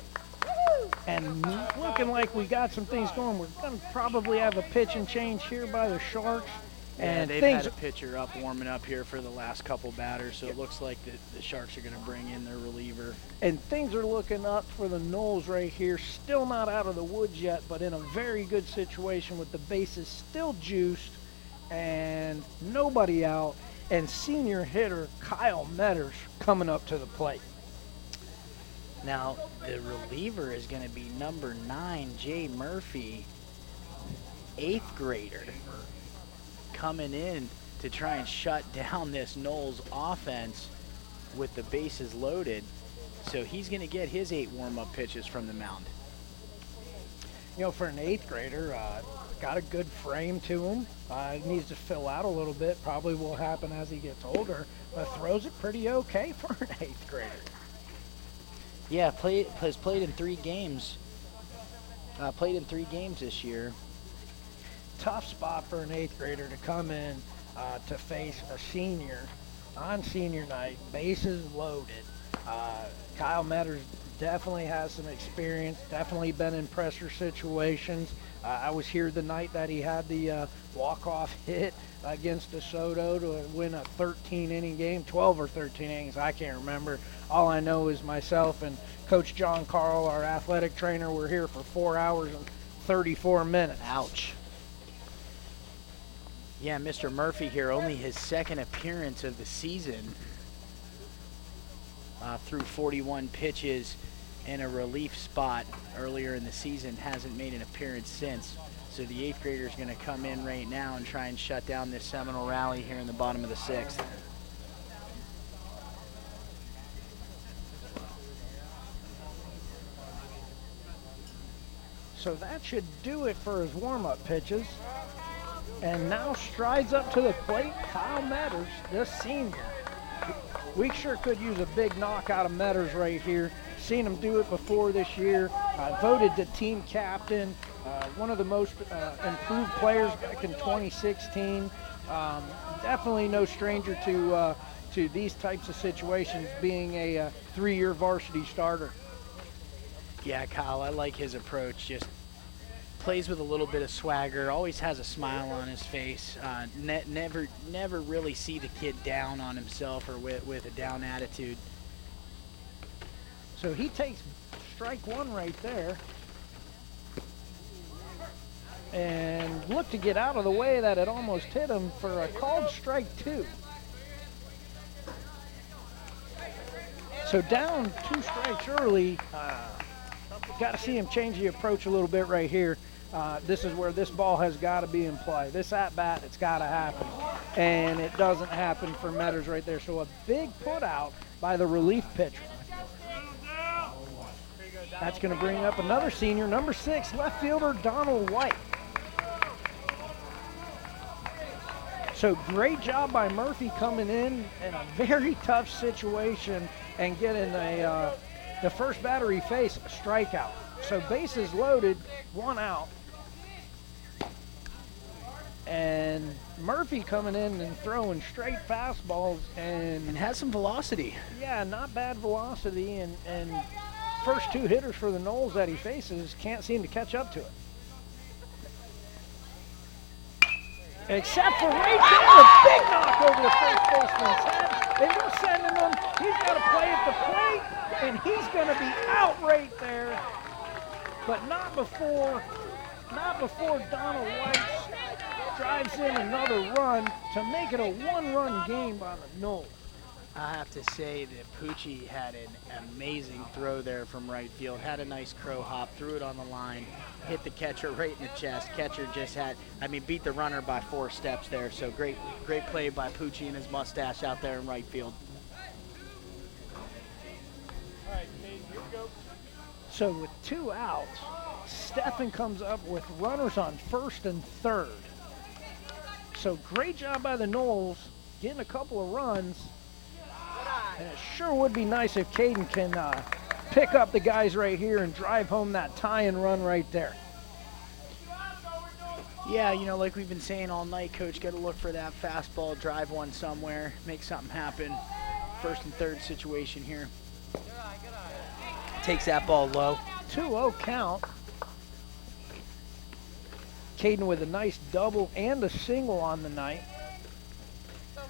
And looking like we got some things going. We're going to probably have a pitch and change here by the Sharks. And they've had a pitcher up warming up here for the last couple batters, so it looks like the Sharks are going to bring in their reliever. And things are looking up for the Knowles right here. Still not out of the woods yet, but in a very good situation with the bases still juiced and nobody out. And senior hitter Kyle Metters coming up to the plate. Now, the reliever is going to be number 9, Jay Murphy, 8th grader, coming in to try and shut down this Knowles offense with the bases loaded. So he's going to get his 8 warm-up pitches from the mound. For an 8th grader, got a good frame to him. Needs to fill out a little bit. Probably will happen as he gets older, but throws it pretty okay for an 8th grader. Yeah, has played in 3 games. Played in 3 games this year. Tough spot for an 8th grader to come in to face a senior on senior night. Bases loaded. Kyle Metters definitely has some experience. Definitely been in pressure situations. I was here the night that he had the walk-off hit against DeSoto to win a 13-inning game, 12 or 13 innings, I can't remember. All I know is myself and Coach John Carl, our athletic trainer, were here for 4 hours and 34 minutes. Ouch. Yeah, Mr. Murphy here, only his 2nd appearance of the season. Threw 41 pitches in a relief spot earlier in the season, hasn't made an appearance since. So the 8th grader is going to come in right now and try and shut down this Seminole rally here in the bottom of the 6th. So that should do it for his warm-up pitches. And now strides up to the plate, Kyle Metters, the senior. We sure could use a big knock out of Metters right here. Seen him do it before this year. Voted the team captain. One of the most improved players back in 2016. Definitely no stranger to these types of situations, being a 3-year varsity starter. Yeah, Kyle, I like his approach. Just plays with a little bit of swagger, always has a smile on his face. Never really see the kid down on himself or with a down attitude. So he takes strike one right there. And looked to get out of the way that it almost hit him for a called strike two. So down 2 strikes early. Got to see him change the approach a little bit right here. This is where this ball has got to be in play. This at-bat, it's got to happen. And it doesn't happen for Metters right there. So a big put out by the relief pitcher. That's going to bring up another senior, number 6, left fielder Donald White. So great job by Murphy coming in a very tough situation and getting the first batter he faced a strikeout. So bases loaded, 1 out. And Murphy coming in and throwing straight fastballs And has some velocity. yeah, not bad velocity, and first 2 hitters for the Noles that he faces can't seem to catch up to it. Except for right there, a big knock over the first baseman's head. They were sending him. He's got to play at the plate, and he's going to be out right there. But not before Donald White drives in another run to make it a 1-run game by the Noles. I have to say that Pucci had an amazing throw there from right field. Had a nice crow hop, threw it on the line, hit the catcher right in the chest. Catcher just beat the runner by 4 steps there. So great play by Pucci and his mustache out there in right field. All right, Kate, here we go. So with 2 outs, Stephan comes up with runners on first and third. So great job by the Noles, getting a couple of runs. And it sure would be nice if Caden can pick up the guys right here and drive home that tie-in run right there. Yeah, like we've been saying all night, Coach, got to look for that fastball, drive one somewhere, make something happen. First and third situation here. Takes that ball low. 2-0 count. Caden with a nice double and a single on the night.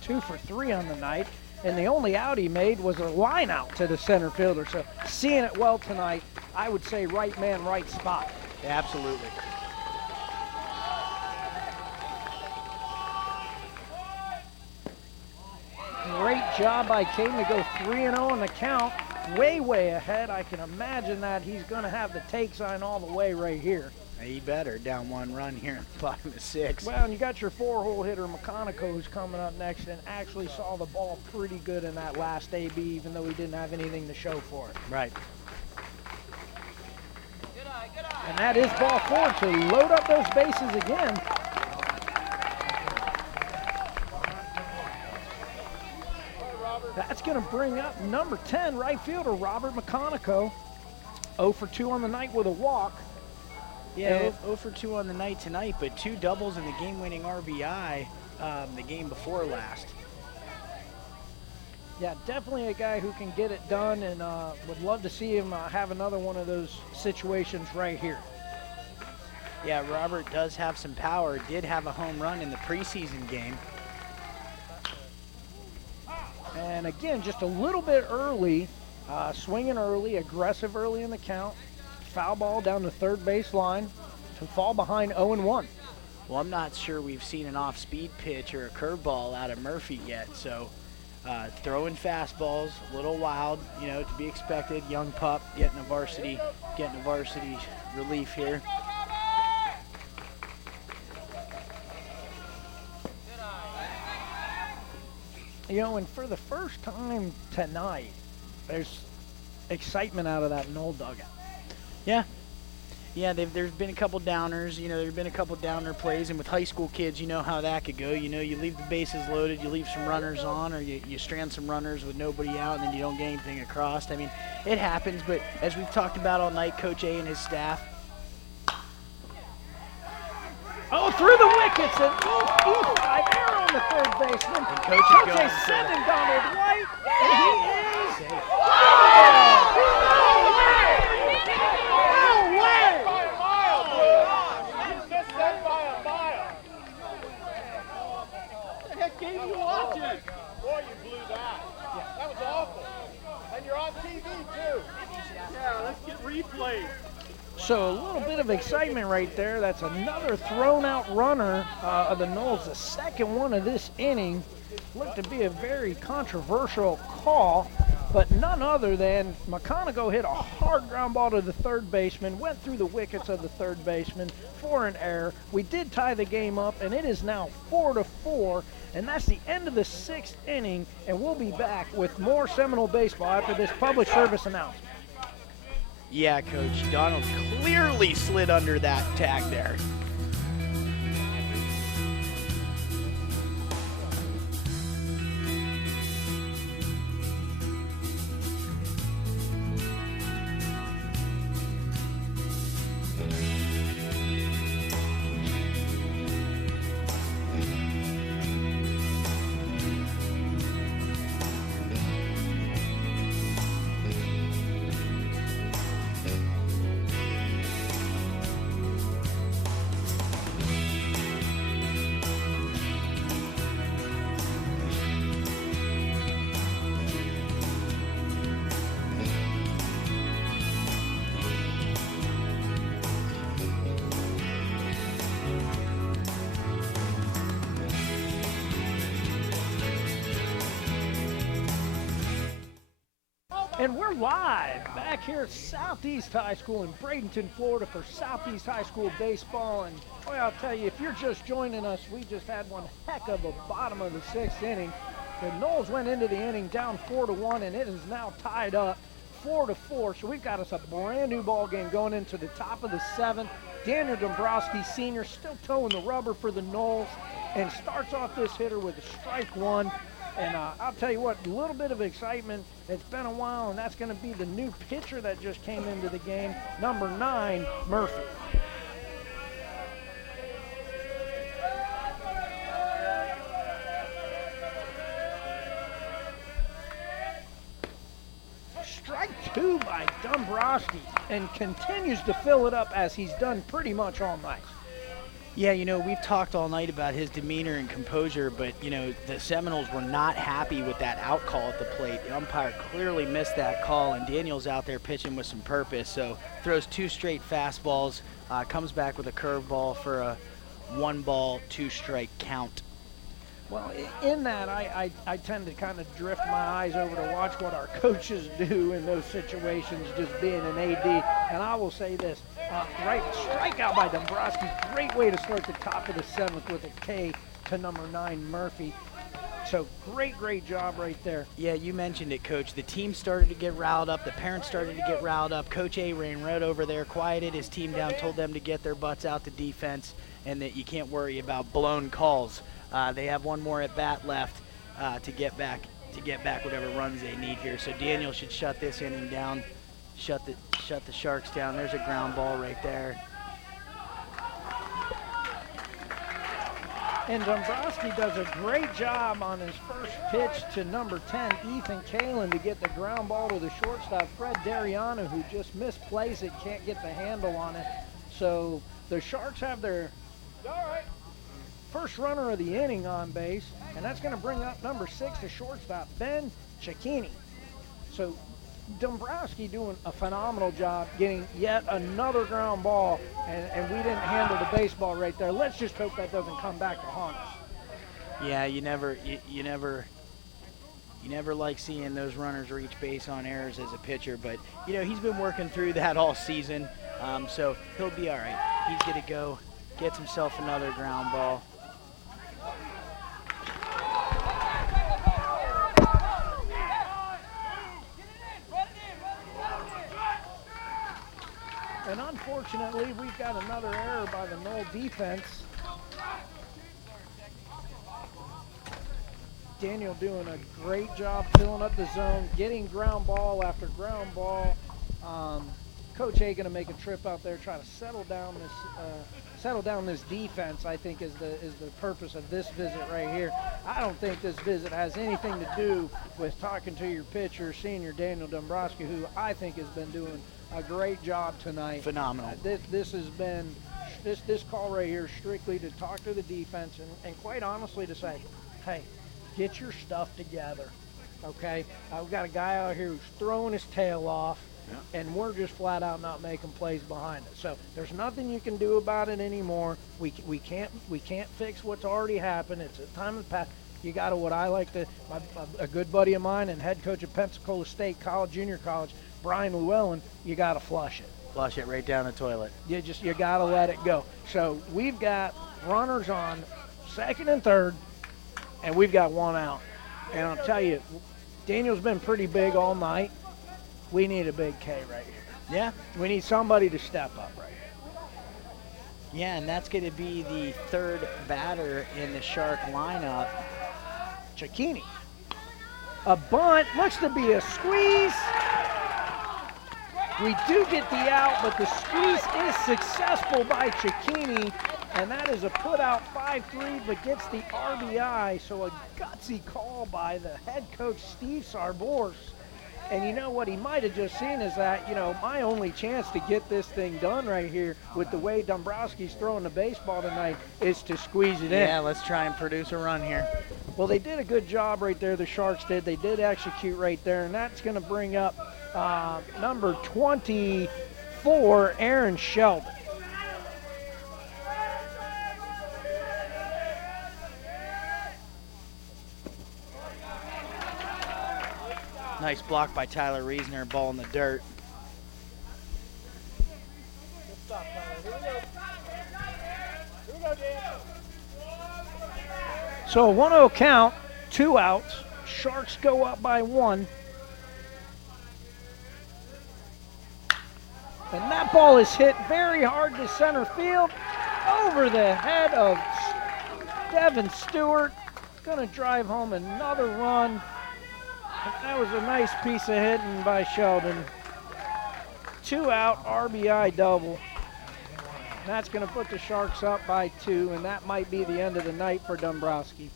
2 for 3 on the night. And the only out he made was a line out to the center fielder. So seeing it well tonight, I would say right man, right spot. Absolutely. Great job by Caden to go 3-0 on the count. Way ahead. I can imagine that he's going to have the take sign all the way right here. He better, down 1 run here in the bottom of 6. Well, and you got your 4-hole hitter, McConico, who's coming up next and actually saw the ball pretty good in that last AB, even though he didn't have anything to show for it. Right. And that is ball 4 to load up those bases again. That's going to bring up number 10, right fielder Robert McConico. 0 for 2 on the night with a walk. Yeah, 0 for 2 on the night tonight, but 2 doubles and the game-winning RBI the game before last. Yeah, definitely a guy who can get it done, and would love to see him have another one of those situations right here. Yeah, Robert does have some power. Did have a home run in the preseason game. And again, just a little bit early, swinging early, aggressive early in the count. Foul ball down the third base line to fall behind 0-1. Well, I'm not sure we've seen an off-speed pitch or a curveball out of Murphy yet, so throwing fastballs, a little wild, to be expected. Young pup getting a varsity relief here. And for the first time tonight, there's excitement out of that Knoll dugout. Yeah, there's been a couple downers. There's been a couple downer plays, and with high school kids, you know how that could go. You leave the bases loaded, you leave some runners on, or you strand some runners with nobody out, and then you don't get anything across. I mean, it happens, but as we've talked about all night, Coach A and his staff. Oh, through the wickets, and E5 error on the third baseman. And Coach A sending Donald White, and he is So a little bit of excitement right there. That's another thrown out runner of the Knowles, the second one of this inning. Looked to be a very controversial call, but none other than McConaughey hit a hard ground ball to the third baseman, went through the wickets of the third baseman for an error. We did tie the game up, and it is now 4-4, and that's the end of the sixth inning, and we'll be back with more Seminole baseball after this public service announcement. Yeah, Coach, Donald clearly slid under that tag there. And we're live back here at Southeast High School in Bradenton, Florida for Southeast High School baseball. And boy, I'll tell you, if you're just joining us, we just had one heck of a bottom of the sixth inning. The Knowles went into the inning down 4-1, and it is now tied up 4-4. So we've got us a brand new ball game going into the top of the seventh. Daniel Dombrowski, senior, still towing the rubber for the Knowles, and starts off this hitter with a strike one. And I'll tell you what, a little bit of excitement. It's been a while, and that's going to be the new pitcher that just came into the game, number 9, Murphy. Strike 2 by Dombrowski, and continues to fill it up as he's done pretty much all night. Yeah, you know, we've talked all night about his demeanor and composure, but, you know, the Seminoles were not happy with that out call at the plate. The umpire clearly missed that call, and Daniel's out there pitching with some purpose. So throws 2 straight fastballs, comes back with a curveball for a 1-ball, 2-strike count. Well, in that, I tend to kind of drift my eyes over to watch what our coaches do in those situations, just being an AD. And I will say this, right strikeout by Dombrowski, great way to start the top of the seventh with a K to number 9, Murphy. So great job right there. Yeah, you mentioned it, Coach. The team started to get riled up. The parents started to get riled up. Coach A ran right over there, quieted his team down, told them to get their butts out to defense, and that you can't worry about blown calls. They have one more at bat left to get back whatever runs they need here. So Daniel should shut this inning down, shut the Sharks down. There's a ground ball right there. And Dombrowski does a great job on his first pitch to number 10, Ethan Kalin, to get the ground ball to the shortstop, Fred Dariano, who just misplays it, can't get the handle on it. So the Sharks have their first runner of the inning on base, and that's going to bring up number 6, the shortstop, Ben Cecchini. So Dombrowski doing a phenomenal job getting yet another ground ball, and we didn't handle the baseball right there. Let's just hope that doesn't come back to haunt us. Yeah, you never like seeing those runners reach base on errors as a pitcher, but you know he's been working through that all season, so he'll be all right. He's gonna go, gets himself another ground ball. And unfortunately, we've got another error by the Knoll defense. Daniel doing a great job filling up the zone, getting ground ball after ground ball. Coach A going to make a trip out there, try to settle down this defense. I think is the purpose of this visit right here. I don't think this visit has anything to do with talking to your pitcher, senior Daniel Dombrowski, who I think has been doing a great job tonight. Phenomenal. This has been this call right here strictly to talk to the defense and quite honestly to say, hey, get your stuff together, okay? We've got a guy out here who's throwing his tail off, and we're just flat out not making plays behind it. So there's nothing you can do about it anymore. We can't fix what's already happened. It's a time of past. You got to, what I like to, a good buddy of mine and head coach at Pensacola State College, Junior College, Brian Llewellyn, you got to flush it. Flush it right down the toilet. You got to let it go. So we've got runners on second and third, and we've got one out. And I'll tell you, Daniel's been pretty big all night. We need a big K right here. Yeah. We need somebody to step up right here. Yeah, and that's going to be the third batter in the Shark lineup. Cicchini. A bunt, looks to be a squeeze. We do get the out, but the squeeze is successful by Cicchini, and that is a put out 5-3, but gets the RBI. So a gutsy call by the head coach, Steve Sarbors. And you know what he might have just seen is that, my only chance to get this thing done right here with the way Dombrowski's throwing the baseball tonight is to squeeze it in. Yeah, let's try and produce a run here. Well, they did a good job right there, the Sharks did. They did execute right there, and that's going to bring up number 24, Aaron Sheldon. Nice block by Tyler Reisner, ball in the dirt. So a 1-0 count, 2 outs. Sharks go up by 1. And that ball is hit very hard to center field, over the head of Devin Stewart. Going to drive home another run. And that was a nice piece of hitting by Sheldon. 2 out, RBI double. And that's going to put the Sharks up by 2, and that might be the end of the night for Dombrowski.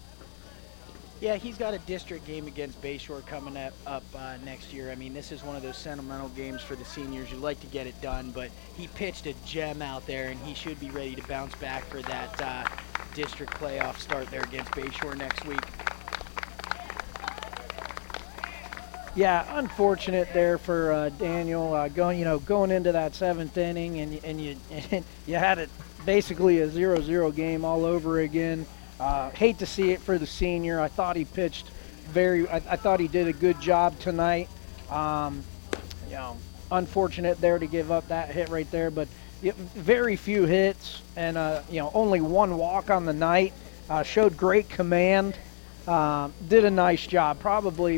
Yeah, he's got a district game against Bayshore coming up next year. I mean, this is one of those sentimental games for the seniors. You'd like to get it done, but he pitched a gem out there, and he should be ready to bounce back for that district playoff start there against Bayshore next week. Yeah, unfortunate there for Daniel going into that 7th inning, and you had it basically a 0-0 game all over again. Hate to see it for the senior. I thought he pitched I thought he did a good job tonight. Unfortunate there to give up that hit right there, but very few hits and only 1 walk on the night. Showed great command. Did a nice job. Probably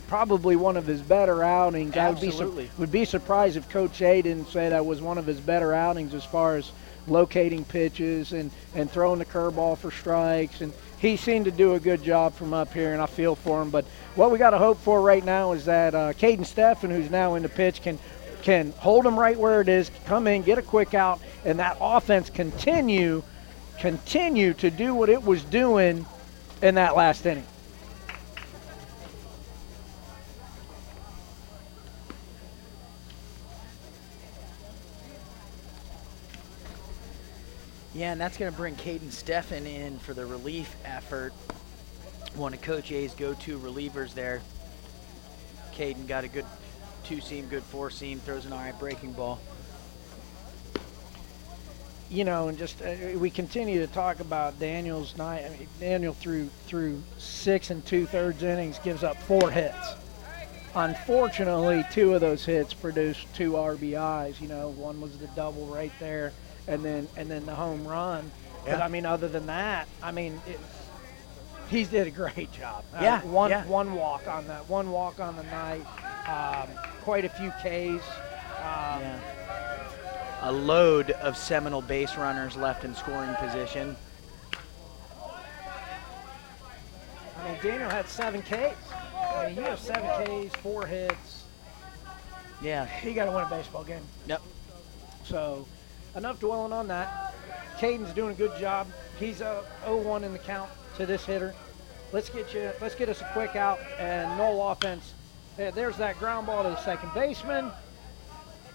one of his better outings. Absolutely. I would be surprised if Coach A didn't say that was one of his better outings as far as locating pitches and throwing the curveball for strikes. And he seemed to do a good job from up here, and I feel for him. But what we got to hope for right now is that Caden Steffen, who's now in the pitch, can hold him right where it is, come in, get a quick out, and that offense continue to do what it was doing in that last inning. Yeah, and that's going to bring Caden Steffen in for the relief effort. One of Coach A's go-to relievers there. Caden got a good 2-seam, good 4-seam, throws an all right breaking ball. And just we continue to talk about Daniel's night. I mean, Daniel through 6 2/3 innings gives up 4 hits. Unfortunately, 2 of those hits produced 2 RBIs. One was the double right there, and then the home run. Yeah. But other than that, he did a great job. Yeah. One walk on that. 1 walk on the night. Quite a few Ks. Yeah. A load of Seminole base runners left in scoring position. Daniel had 7 Ks. You have 7 Ks, 4 hits. Yeah. You got to win a baseball game. Yep. So, enough dwelling on that. Caden's doing a good job. He's 0-1 in the count to this hitter. Let's get us a quick out and no offense. There's that ground ball to the second baseman,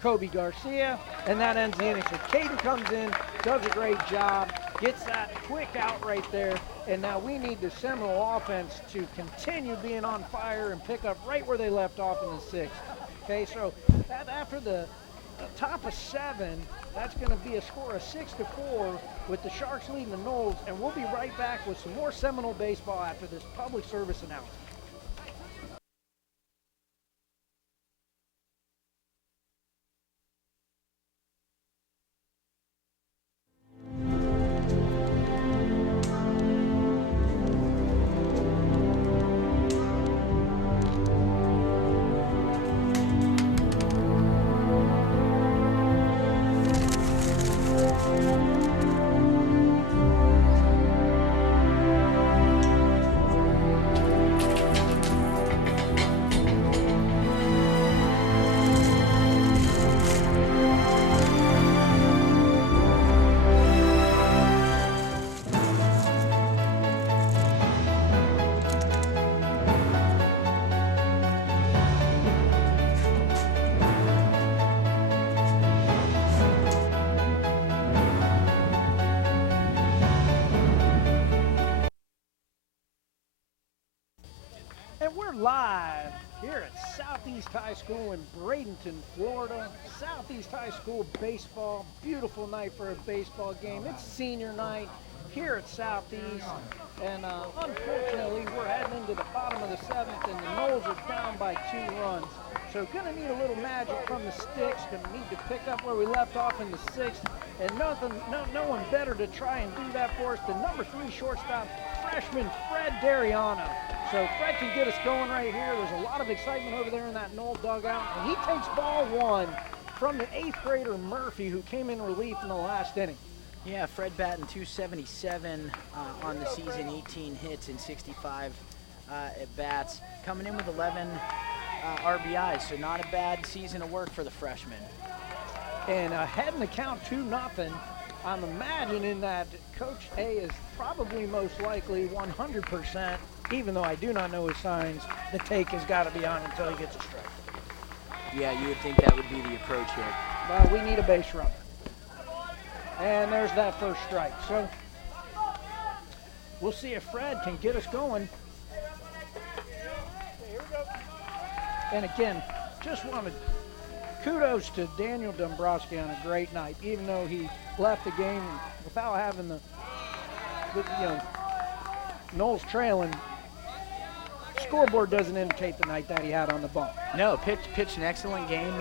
Kobe Garcia, and that ends the inning. So Caden comes in, does a great job, gets that quick out right there, and now we need the Seminole offense to continue being on fire and pick up right where they left off in the 6th. Okay, so after the top of 7, that's going to be a score of 6-4 with the Sharks leading the Noles, and we'll be right back with some more Seminole baseball after this public service announcement. And we're live here at Southeast High School in Bradenton, Florida. Southeast High School baseball, beautiful night for a baseball game. It's senior night here at Southeast, and unfortunately we're heading into the bottom of the 7th, and the Noles are down by 2 runs. So gonna need a little magic from the sticks, gonna need to pick up where we left off in the 6th, and no one better to try and do that for us than number 3 shortstop, freshman Fred Dariano. So Fred can get us going right here. There's a lot of excitement over there in that Knoll dugout, and he takes ball 1 from the 8th grader Murphy, who came in relief in the last inning. Yeah, Fred batting .277 on the season, 18 hits and 65 at bats, coming in with 11 RBIs, so not a bad season of work for the freshman. And heading the count 2-0. I'm imagining that Coach A is probably most likely 100%, even though I do not know his signs. The take has got to be on until he gets a strike. Yeah, you would think that would be the approach here. Well, we need a base runner. And there's that first strike. So we'll see if Fred can get us going. Here we go. And again, just wanted kudos to Daniel Dombrowski on a great night, even though he left the game without having the Knowles trailing. Scoreboard doesn't indicate the night that he had on the bump. No, pitched an excellent game.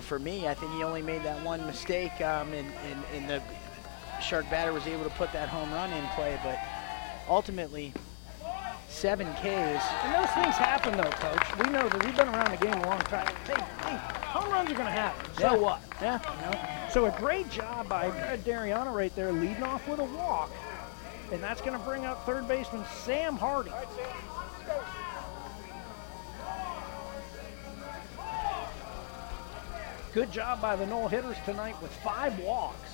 For me, I think he only made that one mistake, and the Shark batter was able to put that home run in play. But ultimately, 7 Ks. And those things happen, though, Coach. We know that we've been around the game a long time. Hey, home runs are going to happen. So what? Yeah. So a great job by Fred Dariano right there, leading off with a walk. And that's going to bring up third baseman Sam Hardy. All right, Sam. Let's go. Good job by the Knoll hitters tonight with 5 walks.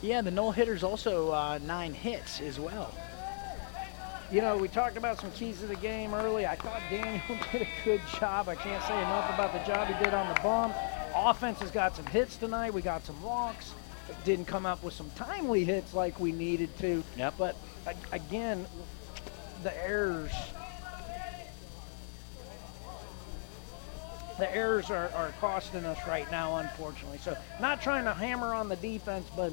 Yeah, the Knoll hitters also 9 hits as well. You know, we talked about some keys of the game early. I thought Daniel did a good job. I can't say enough about the job he did on the bump. Offense has got some hits tonight. We got some walks. It didn't come up with some timely hits like we needed to. Yep. But, again, the errors. The errors are costing us right now, unfortunately. So not trying to hammer on the defense, but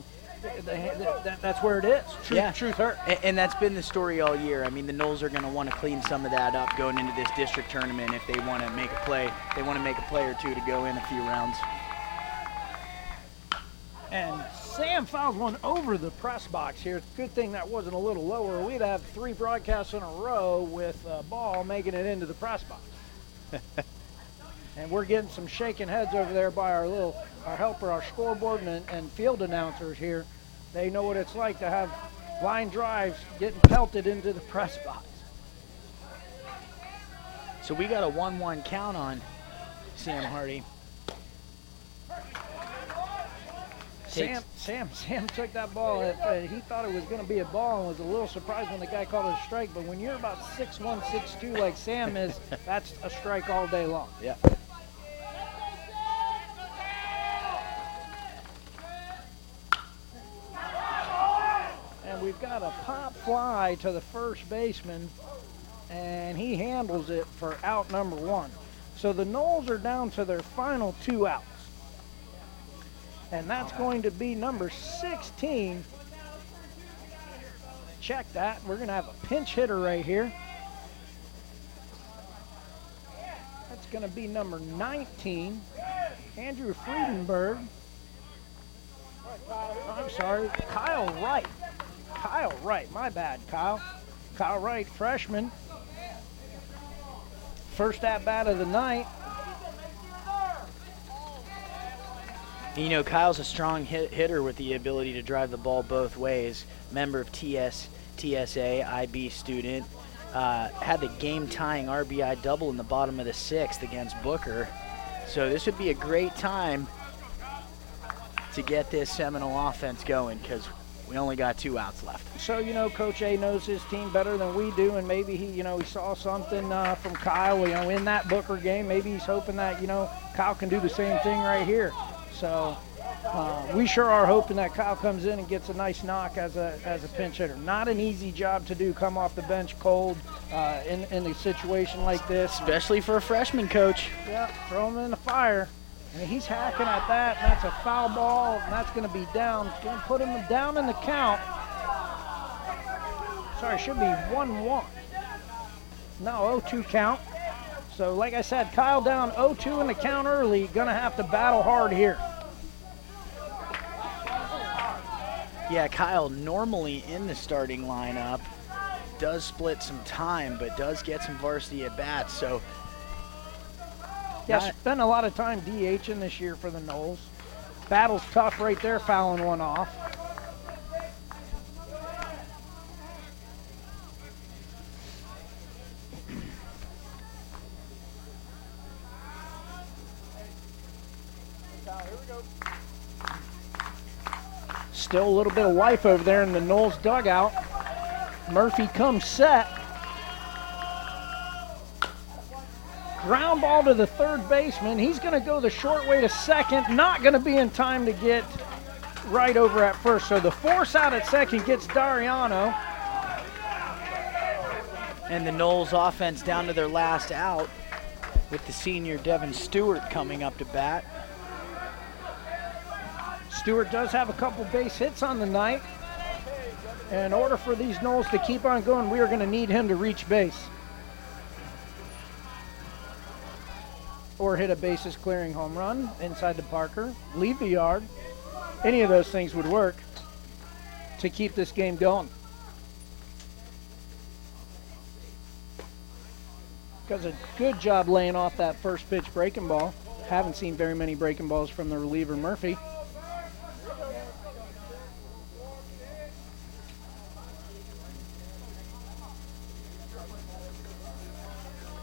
that's where it is. Truth hurt. And that's been the story all year. I mean, the Knowles are going to want to clean some of that up going into this district tournament if they want to make a play. They want to make a play or two to go in a few rounds. And Sam fouls one over the press box here. Good thing that wasn't a little lower. We'd have 3 broadcasts in a row with a ball making it into the press box. And we're getting some shaking heads over there by our helper, our scoreboard and field announcers here. They know what it's like to have line drives getting pelted into the press box. So we got a 1-1 count on Sam Hardy. Sam took that ball. He thought it was going to be a ball and was a little surprised when the guy called it a strike. But when you're about 6'1", 6'2", like Sam is, that's a strike all day long. Yeah. And we've got a pop fly to the first baseman, and he handles it for out number 1. So the Noles are down to their final 2 outs. And that's going to be number 16. Check that. We're going to have a pinch hitter right here. That's going to be number 19, Andrew Friedenberg. I'm sorry, Kyle Wright. Kyle Wright, my bad, Kyle. Kyle Wright, freshman. First at-bat of the night. You know, Kyle's a strong hitter with the ability to drive the ball both ways. Member of TSA, IB student. Had the game-tying RBI double in the bottom of the 6th against Booker. So this would be a great time to get this Seminole offense going because we only got 2 outs left. So, you know, Coach A knows his team better than we do, and maybe he saw something from Kyle, in that Booker game. Maybe he's hoping that, Kyle can do the same thing right here. So we sure are hoping that Kyle comes in and gets a nice knock as a pinch hitter. Not an easy job to do, come off the bench cold in a situation like this. Especially for a freshman, Coach. Yeah, throw him in the fire. And he's hacking at that, and that's a foul ball, and that's going to be down. Going to put him down in the count. Sorry, it should be 1-1. No, 0-2 count. So, like I said, Kyle down 0-2 in the count early. Going to have to battle hard here. Yeah, Kyle normally in the starting lineup does split some time, but does get some varsity at-bats, so yeah, spent a lot of time DHing this year for the Noles. Battle's tough right there, fouling one off. Still a little bit of life over there in the Noles dugout. Murphy comes set. Ground ball to the third baseman. He's going to go the short way to second. Not going to be in time to get right over at first. So the force out at second gets Dariano. And the Noles offense down to their last out with the senior Devin Stewart coming up to bat. Stewart does have a couple base hits on the night. And in order for these Noles to keep on going, we are going to need him to reach base. Or hit a bases clearing home run inside the Parker, leave the yard. Any of those things would work to keep this game going. Does a good job laying off that first pitch breaking ball. Haven't seen very many breaking balls from the reliever Murphy.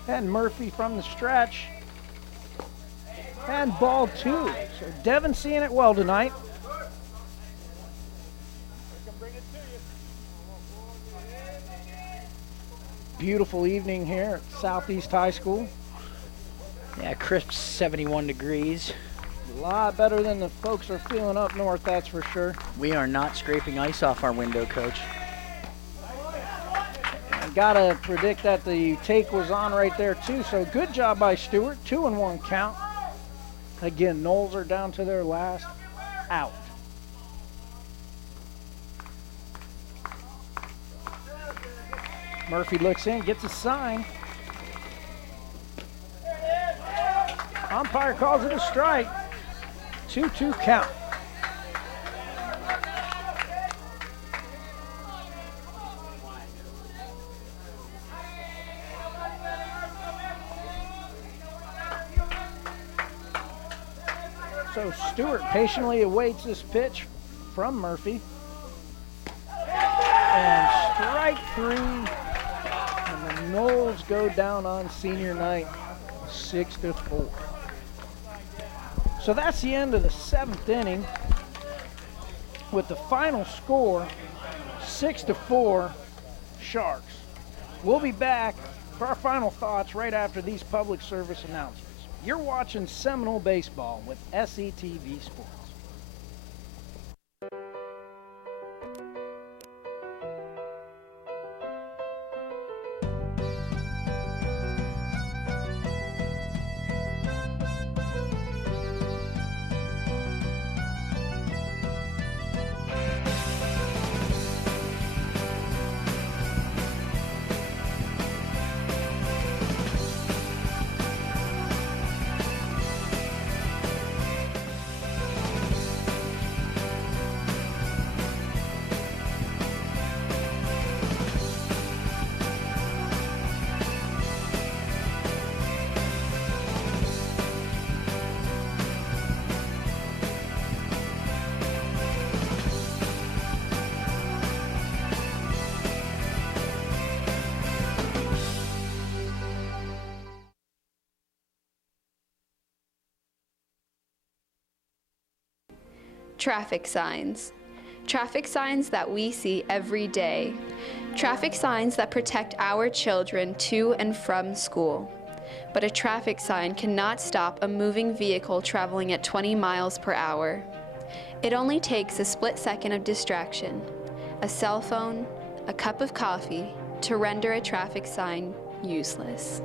And Murphy from the stretch. And ball 2. So Devin seeing it well tonight. Beautiful evening here at Southeast High School. Yeah, crisp 71 degrees. A lot better than the folks are feeling up north, that's for sure. We are not scraping ice off our window, Coach. I gotta predict that the take was on right there too. So good job by Stewart. 2-1 count. Again, Noles are down to their last out. Murphy looks in, gets a sign. Umpire calls it a strike. 2-2 count. So Stewart patiently awaits this pitch from Murphy. And strike 3. And the Noles go down on senior night 6-4. So that's the end of the 7th inning with the final score 6-4 Sharks. We'll be back for our final thoughts right after these public service announcements. You're watching Seminole Baseball with SETV Sports. Traffic signs. Traffic signs that we see every day. Traffic signs that protect our children to and from school. But a traffic sign cannot stop a moving vehicle traveling at 20 miles per hour. It only takes a split second of distraction, a cell phone, a cup of coffee, to render a traffic sign useless.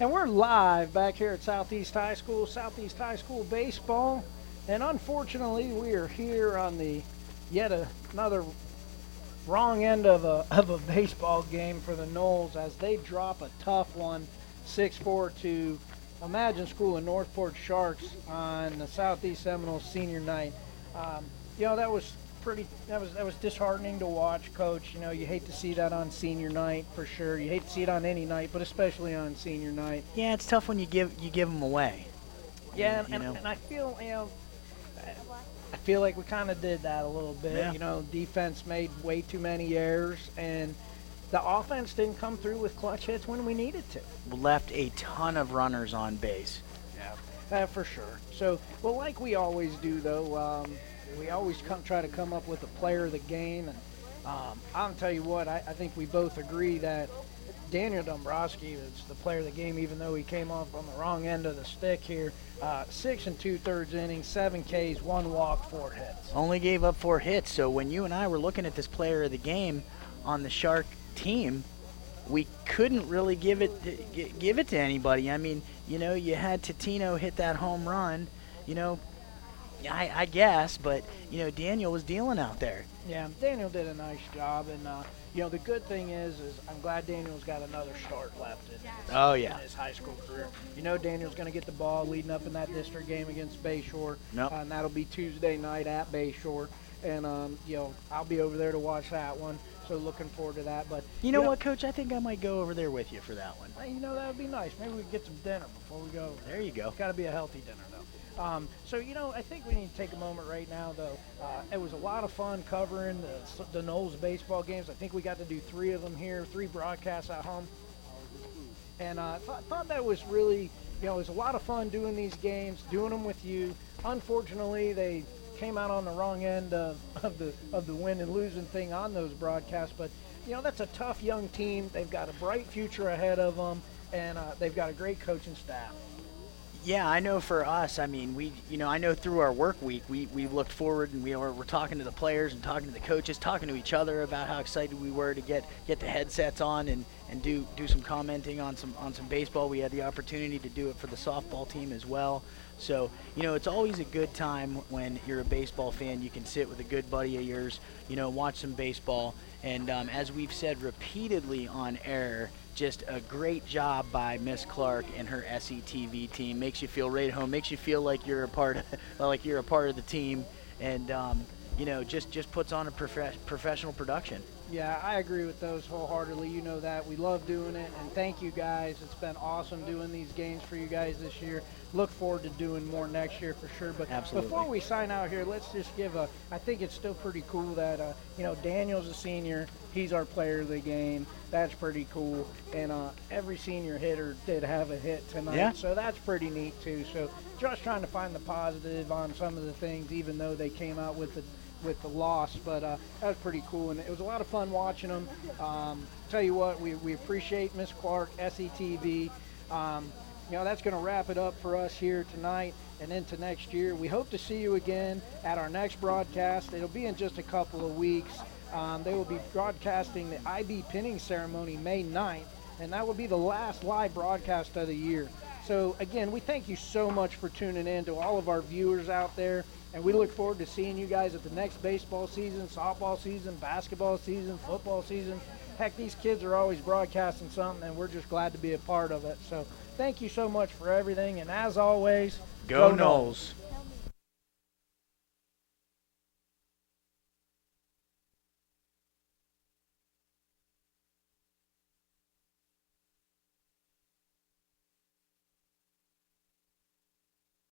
And we're live back here at Southeast High School baseball. And unfortunately, we are here on the another wrong end of a baseball game for the Noles as they drop a tough one, 6-4 to Imagine School of Northport Sharks on the Southeast Seminoles senior night. That was disheartening to watch, Coach. You hate to see that on senior night for sure. You hate to see it on any night, but especially on senior night. Yeah, it's tough when you give them away. Yeah, and I feel I feel like we kind of did that a little bit. Yeah. Defense made way too many errors, and the offense didn't come through with clutch hits when we needed to. Left a ton of runners on base. Yeah, for sure. So, well, like we always do, though, we always try to come up with a player of the game. And I'll tell you what, I think we both agree that Daniel Dombrowski is the player of the game, even though he came off on the wrong end of the stick here. 6 2/3 innings, 7 Ks, 1 walk, 4 hits. Only gave up 4 hits. So when you and I were looking at this player of the game on the Shark team, we couldn't really give it to anybody. I mean, you had Totino hit that home run, I guess, but Daniel was dealing out there. Yeah, Daniel did a nice job, and the good thing is I'm glad Daniel's got another start left in his high school career. Daniel's going to get the ball leading up in that district game against Bayshore, and that'll be Tuesday night at Bayshore, and I'll be over there to watch that one. So looking forward to that. But you know what, Coach? I think I might go over there with you for that one. That would be nice. Maybe we could get some dinner before we go. There you go. It's got to be a healthy dinner, though. I think we need to take a moment right now, though. It was a lot of fun covering the Noles baseball games. I think we got to do 3 of them here, 3 broadcasts at home. And I thought that was really, it was a lot of fun doing these games, doing them with you. Unfortunately, they came out on the wrong end of the win and losing thing on those broadcasts. But, that's a tough young team. They've got a bright future ahead of them, and they've got a great coaching staff. Yeah, I know for us, I mean, I know through our work week, we looked forward and we're talking to the players and talking to the coaches, talking to each other about how excited we were to get the headsets on and do some commenting on some baseball. We had the opportunity to do it for the softball team as well. So, it's always a good time when you're a baseball fan. You can sit with a good buddy of yours, watch some baseball. And as we've said repeatedly on air, just a great job by Miss Clark and her SETV team. Makes you feel right at home. Makes you feel like you're a part of the team, and just puts on a professional production. Yeah, I agree with those wholeheartedly. You know that we love doing it, and thank you guys. It's been awesome doing these games for you guys this year. look forward to doing more next year for sure. But Absolutely. before we sign out here, let's just give I think it's still pretty cool that, Daniel's a senior. He's our player of the game. That's pretty cool. And every senior hitter did have a hit tonight. Yeah. So that's pretty neat, too. So just trying to find the positive on some of the things, even though they came out with the loss. But that was pretty cool. And it was a lot of fun watching them. Tell you what, we appreciate Miss Clark, SETV. That's going to wrap it up for us here tonight and into next year. We hope to see you again at our next broadcast. It'll be in just a couple of weeks. They will be broadcasting the IB pinning ceremony May 9th, and that will be the last live broadcast of the year. So, again, we thank you so much for tuning in to all of our viewers out there, and we look forward to seeing you guys at the next baseball season, softball season, basketball season, football season. Heck, these kids are always broadcasting something, and we're just glad to be a part of it. So thank you so much for everything, and as always, Go Noles.